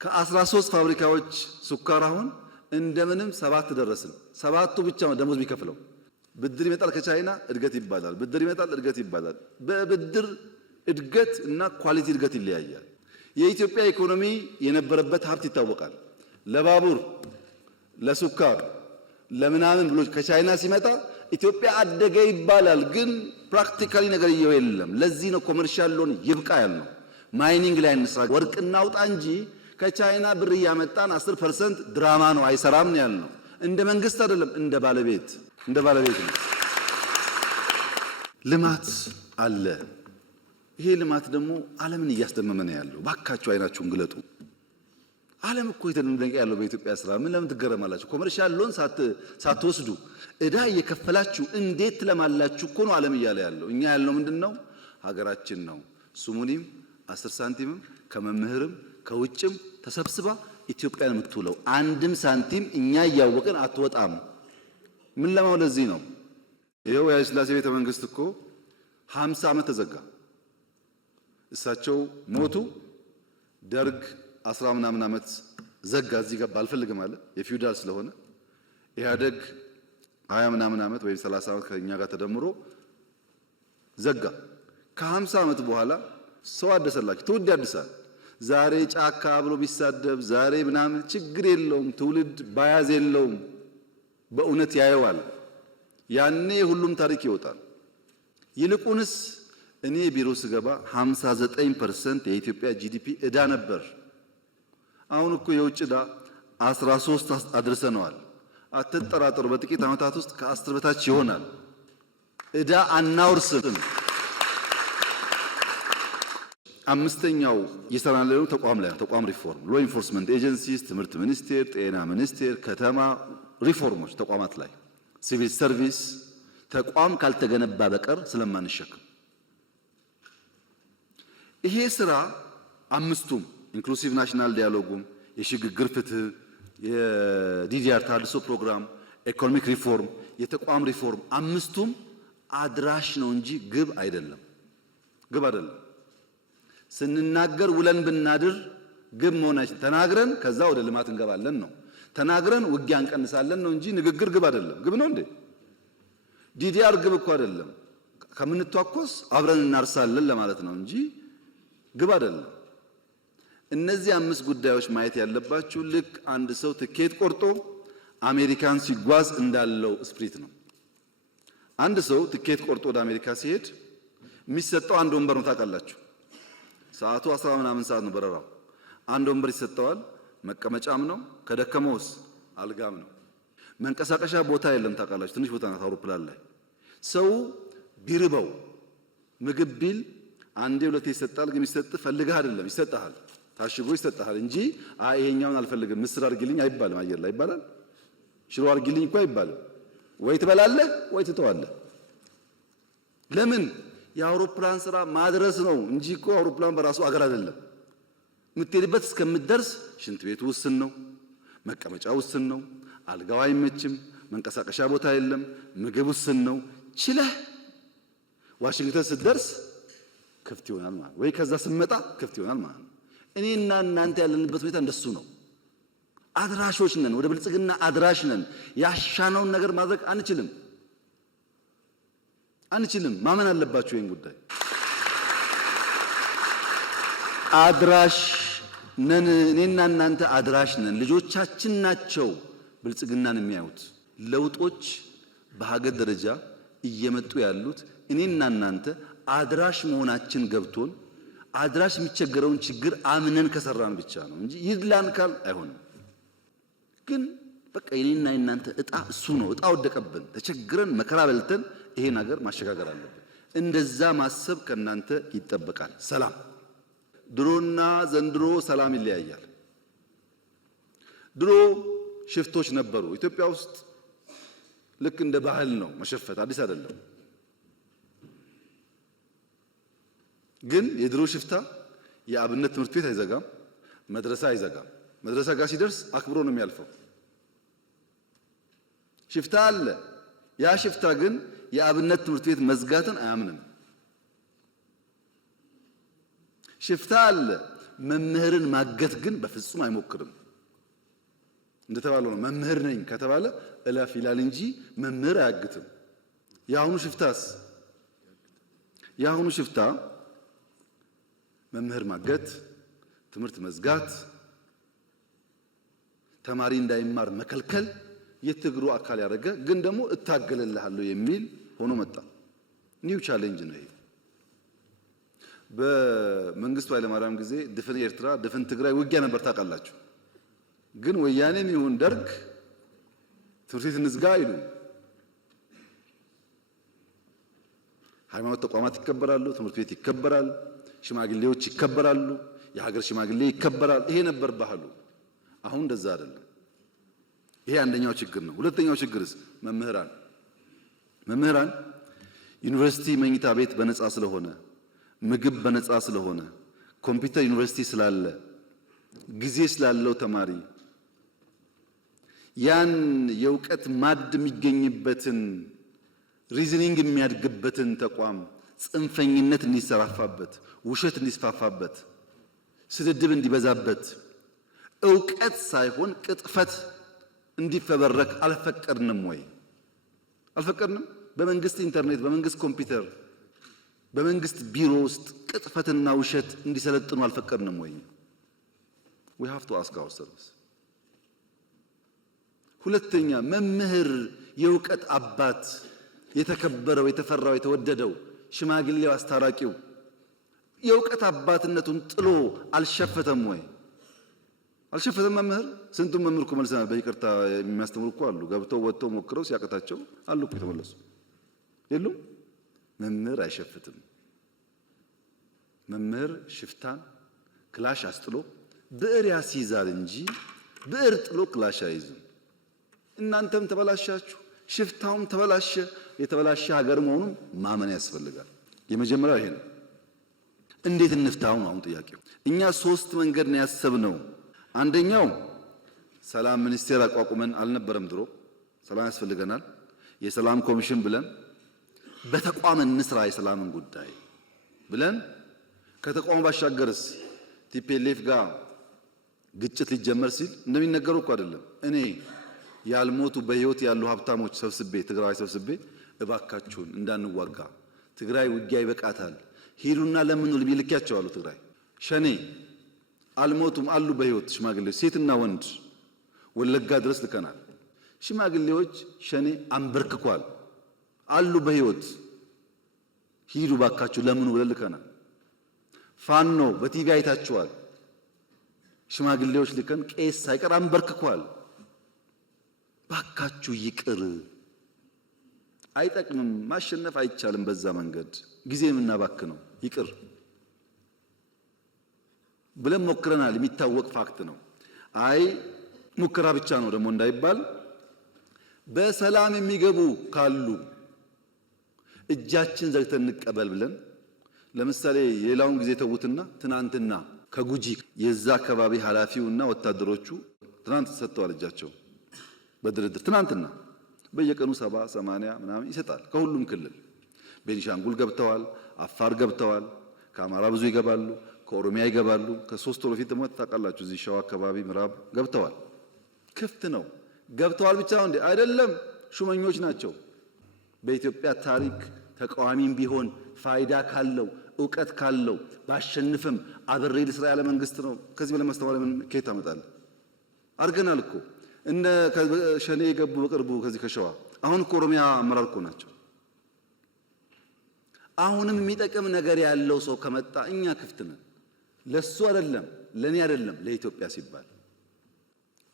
ከ13 ፋብሪካዎች ስኳር አሁን እንደምንም 7 ደረስን። 7ቱ ብቻ ነው ደሞዝ የሚከፍለው። ብድር ይመጣል ከቻይና እድገት ይባላል። ብድር ይመጣል እድገት ይባላል። በብድር እድገት እና ኳሊቲ እድገት ይለያያል። የኢትዮጵያ ኢኮኖሚ የነበረበት ሀብት ይታወቃል። ለባቡር፣ ለስኳር፣ ለምናምን ብሎ ከቻይና ሲመጣ ኢትዮጵያ አደገ ይባላል። ግን ፕራክቲካሊ ነገር የለም። ለዚህ ነው ኮመርሻል ሎን ይብቃ ያልነው። ማይኒንግ ላይ እንስራ፣ ወርቅ እናውጣ እንጂ ከቻይና ብር እያመጣን 10% ድራማ ነው አይሰራም ነው ያልነው። እንደ መንግስት አይደለም፣ እንደ ባለቤት ነው። ልማት አለ። ይሄ ልማት ደግሞ ዓለምን እያስደመመ ነው ያለው። ባካችሁ አይናችሁን ግለጡ። ዓለም እኮ የተደነቀ ያለው በኢትዮጵያ ስራ። ምን ለምን ትገረማላችሁ? ኮመርሻል ሎን ሳትወስዱ እዳ እየከፈላችሁ እንዴት ትለማላችሁ እኮ ነው ዓለም እያለ ያለው። እኛ ያልነው ምንድነው? ሀገራችን ነው ሱሙኒም 10 ሳንቲምም ከመምህርም ከውጭም ተሰብስባ ኢትዮጵያን የምትውለው አንድም ሳንቲም እኛ እያወቅን አትወጣም። ምን ለማው ለዚህ ነው። ይሄው የኃይለ ሥላሴ ቤተ መንግስት እኮ 50 ዓመት ተዘጋ። እሳቸው ሞቱ። ደርግ 10 ምናምን ዓመት ዘጋ። እዚህ ገባ አልፈልግም አለ የፊውዳል ስለሆነ። ኢህአደግ 20 ምናምን ዓመት ወይም 30 ዓመት ከኛ ጋር ተደምሮ ዘጋ። ከ50 ዓመት በኋላ ሰው አደሰላችሁ። ትውልድ ያድሳል። ዛሬ ጫካ ብሎ ቢሳደብ ዛሬ ምናምን ችግር የለውም። ትውልድ ባያዝ የለውም። በእውነት ያየዋል። ያኔ ሁሉም ታሪክ ይወጣል። ይልቁንስ እኔ ቢሮ ስገባ 59% የኢትዮጵያ ጂዲፒ ዕዳ ነበር። አሁን እኮ የውጭ ዕዳ 13 አድርሰነዋል። አትጠራጠሩ፣ በጥቂት ዓመታት ውስጥ ከ10 በታች ይሆናል። ዕዳ አናውርስም። አምስተኛው የሰራን ያለው ተቋም ላይ ተቋም ሪፎርም፣ ሎ ኢንፎርስመንት ኤጀንሲስ፣ ትምህርት ሚኒስቴር፣ ጤና ሚኒስቴር፣ ከተማ ሪፎርሞች ተቋማት ላይ ሲቪል ሰርቪስ ተቋም ካልተገነባ በቀር ስለማንሸክም ይሄ ስራ አምስቱም ኢንክሉሲቭ ናሽናል ዲያሎጉም፣ የሽግግር ፍትህ፣ የዲዲአር ታድሶ ፕሮግራም፣ ኢኮኖሚክ ሪፎርም፣ የተቋም ሪፎርም አምስቱም አድራሽ ነው እንጂ ግብ አይደለም። ስንናገር ውለን ብናድር ግብ መሆናችን ተናግረን ከዛ ወደ ልማት እንገባለን ነው። ተናግረን ውጊያ እንቀንሳለን ነው እንጂ ንግግር ግብ አይደለም። ግብ ነው እንዴ? ዲዲአር ግብ እኮ አይደለም። ከምንተኳኮስ አብረን እናርሳለን ለማለት ነው እንጂ ግብ አይደለም። እነዚህ 5 ጉዳዮች ማየት ያለባችሁ ልክ አንድ ሰው ትኬት ቆርጦ አሜሪካን ሲጓዝ እንዳለው ስፕሪት ነው። አንድ ሰው ትኬት ቆርጦ ወደ አሜሪካ ሲሄድ የሚሰጠው አንድ ወንበር ነው። ታውቃላችሁ፣ ሰዓቱ 10 ምናምን ሰዓት ነው በረራው። አንድ ወንበር ይሰጠዋል። መቀመጫም ነው፣ ከደከመውስ አልጋም ነው። መንቀሳቀሻ ቦታ የለም። ታውቃላችሁ፣ ትንሽ ቦታ ናት አውሮፕላን ላይ። ሰው ቢርበው ምግብ ቢል አንዴ ሁለቴ ይሰጣል። ግን ይሰጥ ፈልገህ አይደለም፣ ይሰጣል፣ ታሽጎ ይሰጣል እንጂ ይሄኛውን አልፈልግም ምስር አድርጊልኝ አይባልም። አየር ላይ ይባላል። ሽሮ አድርጊልኝ እኮ አይባልም። ወይ ትበላለህ ወይ ትተዋለህ። ለምን? የአውሮፕላን ስራ ማድረስ ነው እንጂ እኮ አውሮፕላን በራሱ አገር አይደለም። የምትሄድበት እስከምትደርስ ሽንት ቤቱ ውስን ነው፣ መቀመጫ ውስን ነው፣ አልጋው አይመችም፣ መንቀሳቀሻ ቦታ የለም፣ ምግብ ውስን ነው። ችለህ ዋሽንግተን ስትደርስ ክፍት ይሆናል ማለት ወይ ከዛ ስመጣ ክፍት ይሆናል ማለት ነው። እኔና እናንተ ያለንበት ሁኔታ እንደሱ ነው። አድራሾች ነን፣ ወደ ብልጽግና አድራሽ ነን። ያሻነውን ነገር ማድረግ አንችልም። ማመን አለባችሁ ይሄን ጉዳይ። አድራሽ ነን። እኔና እናንተ አድራሽ ነን። ልጆቻችን ናቸው ብልጽግናን የሚያዩት። ለውጦች በሀገር ደረጃ እየመጡ ያሉት እኔና እናንተ አድራሽ መሆናችን ገብቶን አድራሽ የሚቸገረውን ችግር አምነን ከሰራን ብቻ ነው እንጂ ይድላን ካል አይሆንም። ግን በቃ የኔና የናንተ እጣ እሱ ነው። እጣ ወደቀብን፣ ተቸግረን መከራ በልተን ይሄን ሀገር ማሸጋገር አለብን። እንደዛ ማሰብ ከናንተ ይጠበቃል። ሰላም ድሮና ዘንድሮ ሰላም ይለያያል። ድሮ ሽፍቶች ነበሩ ኢትዮጵያ ውስጥ። ልክ እንደ ባህል ነው መሸፈት፣ አዲስ አይደለም። ግን የድሮ ሽፍታ የአብነት ትምህርት ቤት አይዘጋም፣ መድረሳ አይዘጋም። መድረሳ ጋር ሲደርስ አክብሮ ነው የሚያልፈው። ሽፍታ አለ። ያ ሽፍታ ግን የአብነት ትምህርት ቤት መዝጋትን አያምንም። ሽፍታ አለ። መምህርን ማገት ግን በፍጹም አይሞክርም። እንደተባለው ነው። መምህር ነኝ ከተባለ እለፍ ይላል እንጂ መምህር አያግትም። የአሁኑ ሽፍታ መምህር ማገት፣ ትምህርት መዝጋት፣ ተማሪ እንዳይማር መከልከል የትግሩ አካል ያደረገ ግን ደግሞ እታገልልሃለሁ የሚል ሆኖ መጣ። ኒው ቻሌንጅ ነው ይሄ። በመንግስቱ ኃይለማርያም ጊዜ ድፍን ኤርትራ፣ ድፍን ትግራይ ውጊያ ነበር ታውቃላችሁ። ግን ወያኔም ይሁን ደርግ ትምህርት ቤት እንዝጋ አይሉ። ሃይማኖት ተቋማት ይከበራሉ፣ ትምህርት ቤት ይከበራል፣ ሽማግሌዎች ይከበራሉ፣ የሀገር ሽማግሌ ይከበራል። ይሄ ነበር ባህሉ። አሁን እንደዛ አይደለም። ይሄ አንደኛው ችግር ነው። ሁለተኛው ችግርስ መምህራን ዩኒቨርሲቲ መኝታ ቤት በነፃ ስለሆነ፣ ምግብ በነፃ ስለሆነ፣ ኮምፒውተር ዩኒቨርሲቲ ስላለ፣ ጊዜ ስላለው ተማሪ ያን የእውቀት ማድ የሚገኝበትን ሪዝኒንግ የሚያድግበትን ተቋም ጽንፈኝነት እንዲሰራፋበት፣ ውሸት እንዲስፋፋበት፣ ስድድብ እንዲበዛበት፣ እውቀት ሳይሆን ቅጥፈት እንዲፈበረክ አልፈቀድንም ወይ? አልፈቀድንም። በመንግስት ኢንተርኔት፣ በመንግስት ኮምፒውተር፣ በመንግስት ቢሮ ውስጥ ቅጥፈትና ውሸት እንዲሰለጥኑ አልፈቀድንም ወይ? we have to ask ourselves። ሁለተኛ መምህር የእውቀት አባት፣ የተከበረው፣ የተፈራው፣ የተወደደው ሽማግሌው፣ አስታራቂው የእውቀት አባትነቱን ጥሎ አልሸፈተም ወይ? አልሸፈተም መምህር። ስንቱን መምህር እኮ መልሰናል። በይቅርታ የሚያስተምሩ እኮ አሉ። ገብተው ወጥተው ሞክረው ሲያቅታቸው አሉ እኮ የተመለሱ የሉም። መምህር አይሸፍትም። መምህር ሽፍታን ክላሽ አስጥሎ ብዕር ያስይዛል እንጂ ብዕር ጥሎ ክላሽ አይዝም። እናንተም ተበላሻችሁ፣ ሽፍታውም ተበላሸ። የተበላሸ ሀገር መሆኑን ማመን ያስፈልጋል። የመጀመሪያው ይሄ ነው። እንዴት እንፍታው ነው አሁን ጥያቄው። እኛ ሶስት መንገድ ነው ያሰብነው። አንደኛው ሰላም ሚኒስቴር አቋቁመን አልነበረም ድሮ። ሰላም ያስፈልገናል፣ የሰላም ኮሚሽን ብለን በተቋም እንስራ የሰላምን ጉዳይ ብለን ከተቋሙ ባሻገርስ ቲፒኤልኤፍ ጋር ግጭት ሊጀመር ሲል እንደሚነገረው እኮ አይደለም። እኔ ያልሞቱ በህይወት ያሉ ሀብታሞች ሰብስቤ ትግራይ ሰብስቤ እባካችሁን እንዳንዋጋ፣ ትግራይ ውጊያ ይበቃታል፣ ሂዱና ለምኑ ልልኪያቸዋለሁ። ትግራይ ሸኔ አልሞቱም አሉ በህይወት ሽማግሌዎች፣ ሴትና ወንድ ወለጋ ድረስ ልከናል። ሽማግሌዎች ሸኔ አንበርክኳል አሉ በህይወት፣ ሂዱ ባካችሁ ለምኑ ብለን ልከናል። ፋኖ በቲቪ አይታችኋል። ሽማግሌዎች ልከን ቄስ ሳይቀር አንበርክኳል። ባካችሁ ይቅር፣ አይጠቅምም፣ ማሸነፍ አይቻልም በዛ መንገድ፣ ጊዜ የምናባክነው ይቅር ብለን ሞክረናል። የሚታወቅ ፋክት ነው። አይ ሙከራ ብቻ ነው ደግሞ እንዳይባል በሰላም የሚገቡ ካሉ እጃችን ዘግተን እንቀበል ብለን ለምሳሌ የሌላውን ጊዜ ተውትና ትናንትና ከጉጂ የዛ አካባቢ ኃላፊውና ወታደሮቹ ትናንት ሰጥተዋል እጃቸው በድርድር። ትናንትና በየቀኑ 70 80 ምናምን ይሰጣል ከሁሉም ክልል። ቤኒሻንጉል ገብተዋል፣ አፋር ገብተዋል፣ ከአማራ ብዙ ይገባሉ፣ ከኦሮሚያ ይገባሉ። ከ3 ወር በፊት ደግሞ ታውቃላችሁ እዚህ ሸዋ አካባቢ ምዕራብ ገብተዋል። ክፍት ነው። ገብተዋል ብቻ ነው እንዴ? አይደለም፣ ሹመኞች ናቸው። በኢትዮጵያ ታሪክ ተቃዋሚም ቢሆን ፋይዳ ካለው እውቀት ካለው ባሸንፍም አብሬ ልስራ ያለ መንግስት ነው። ከዚህ በላይ ማስተዋል ምን ከየት አመጣለሁ? አድርገናል እኮ እነ ሸኔ የገቡ በቅርቡ ከዚህ ከሸዋ አሁን እኮ ኦሮሚያ አመራር እኮ ናቸው። አሁንም የሚጠቅም ነገር ያለው ሰው ከመጣ እኛ ክፍት ነን። ለሱ አይደለም ለኔ አይደለም ለኢትዮጵያ ሲባል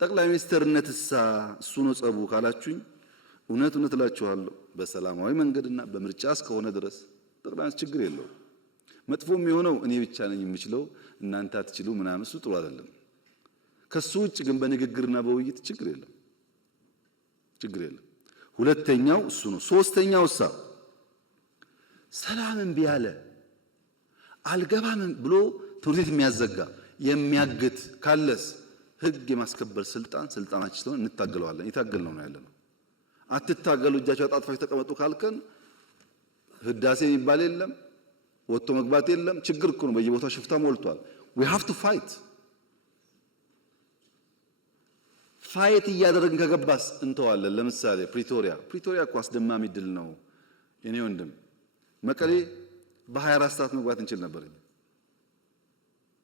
ጠቅላይ ሚኒስትርነትሳ እሱ ነው ጸቡ ካላችሁኝ እውነት እላችኋለሁ በሰላማዊ መንገድና በምርጫ እስከሆነ ድረስ ጠቅላይ ሚኒስትር ችግር የለው። መጥፎ የሚሆነው እኔ ብቻ ነኝ የምችለው እናንተ አትችሉ ምናምን እሱ ጥሩ አይደለም። ከሱ ውጭ ግን በንግግርና በውይይት ችግር የለም። ሁለተኛው እሱ ነው። ሶስተኛው ሰላምን ቢያለ አልገባም ብሎ ትምህርት ቤት የሚያዘጋ የሚያግት ካለስ ህግ የማስከበር ስልጣናችን ስለሆነ እንታገለዋለን። የታገልነው ነው ያለነው። አትታገሉ እጃችሁ አጣጥፋችሁ ተቀመጡ ካልከን ህዳሴ የሚባል የለም፣ ወጥቶ መግባት የለም። ችግር እኮ ነው። በየቦታው ሽፍታ ሞልቷል። we have to ፋይት እያደረግን ከገባስ እንተዋለን። ለምሳሌ ፕሪቶሪያ እኮ አስደማሚ ድል ነው የኔ ወንድም። መቀሌ በ24 ሰዓት መግባት እንችል ነበር።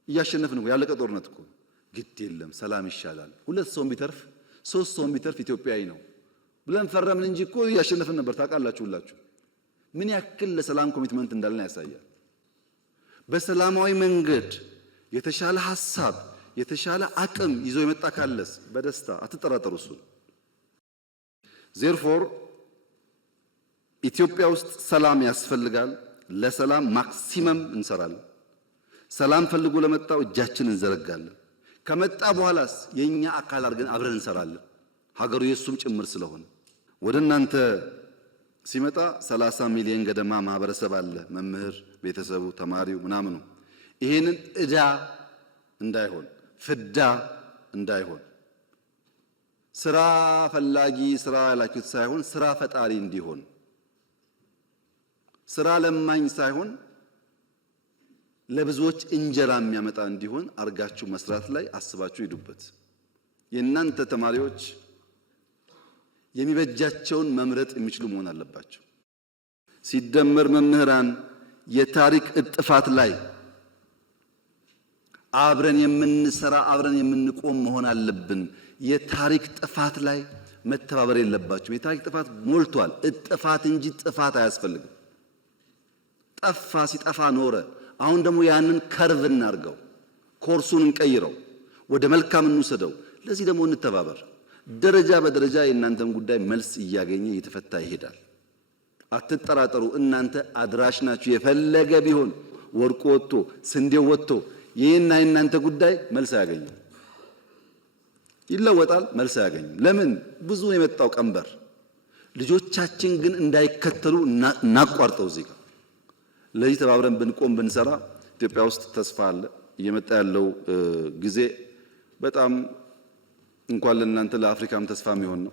እያሸነፍን ነው። ያለቀ ጦርነት እኮ ግድ የለም ሰላም ይሻላል። 2 ሰው ቢተርፍ 3 ሰው ቢተርፍ ኢትዮጵያዊ ነው ብለን ፈረምን እንጂ እኮ እያሸነፍን ነበር። ታውቃላችሁ ሁላችሁ ምን ያክል ለሰላም ኮሚትመንት እንዳለን ያሳያል። በሰላማዊ መንገድ የተሻለ ሐሳብ የተሻለ አቅም ይዞ የመጣ ካለስ በደስታ አትጠራጠሩ። እሱ therefore ኢትዮጵያ ውስጥ ሰላም ያስፈልጋል። ለሰላም ማክሲመም እንሰራለን። ሰላም ፈልጎ ለመጣው እጃችንን እንዘረጋለን። ከመጣ በኋላስ የኛ አካል አድርገን አብረን እንሰራለን። ሀገሩ የሱም ጭምር ስለሆነ ወደ እናንተ ሲመጣ 30 ሚሊዮን ገደማ ማህበረሰብ አለ። መምህር፣ ቤተሰቡ፣ ተማሪው ምናምኑ ይሄንን እዳ እንዳይሆን ፍዳ እንዳይሆን ስራ ፈላጊ ስራ ያላችሁት ሳይሆን ስራ ፈጣሪ እንዲሆን ስራ ለማኝ ሳይሆን ለብዙዎች እንጀራ የሚያመጣ እንዲሆን አርጋችሁ መስራት ላይ አስባችሁ ሂዱበት። የእናንተ ተማሪዎች የሚበጃቸውን መምረጥ የሚችሉ መሆን አለባቸው። ሲደመር መምህራን የታሪክ እጥፋት ላይ አብረን የምንሰራ አብረን የምንቆም መሆን አለብን። የታሪክ ጥፋት ላይ መተባበር የለባቸው። የታሪክ ጥፋት ሞልቷል። እጥፋት እንጂ ጥፋት አያስፈልግም። ጠፋ ሲጠፋ ኖረ። አሁን ደግሞ ያንን ከርቭ እናርገው፣ ኮርሱን እንቀይረው፣ ወደ መልካም እንውሰደው። ለዚህ ደግሞ እንተባበር። ደረጃ በደረጃ የእናንተም ጉዳይ መልስ እያገኘ እየተፈታ ይሄዳል። አትጠራጠሩ። እናንተ አድራሽ ናችሁ። የፈለገ ቢሆን ወርቁ ወጥቶ ስንዴው ወጥቶ ይሄና የእናንተ ጉዳይ መልስ አያገኝም። ይለወጣል፣ መልስ አያገኝም። ለምን? ብዙ የመጣው ቀንበር። ልጆቻችን ግን እንዳይከተሉ እናቋርጠው እዚህ ጋር። ለዚህ ተባብረን ብንቆም ብንሰራ ኢትዮጵያ ውስጥ ተስፋ አለ። እየመጣ ያለው ጊዜ በጣም እንኳን ለእናንተ ለአፍሪካም ተስፋ የሚሆን ነው።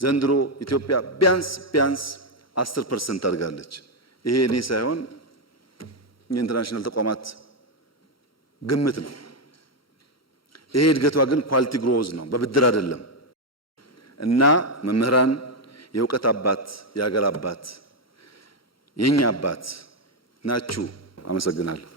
ዘንድሮ ኢትዮጵያ ቢያንስ 10% አድርጋለች። ይሄ እኔ ሳይሆን የኢንተርናሽናል ተቋማት ግምት ነው። ይሄ እድገቷ ግን ኳሊቲ ግሮዝ ነው፣ በብድር አይደለም። እና መምህራን የእውቀት አባት፣ የሀገር አባት፣ የኛ አባት ናችሁ። አመሰግናለሁ።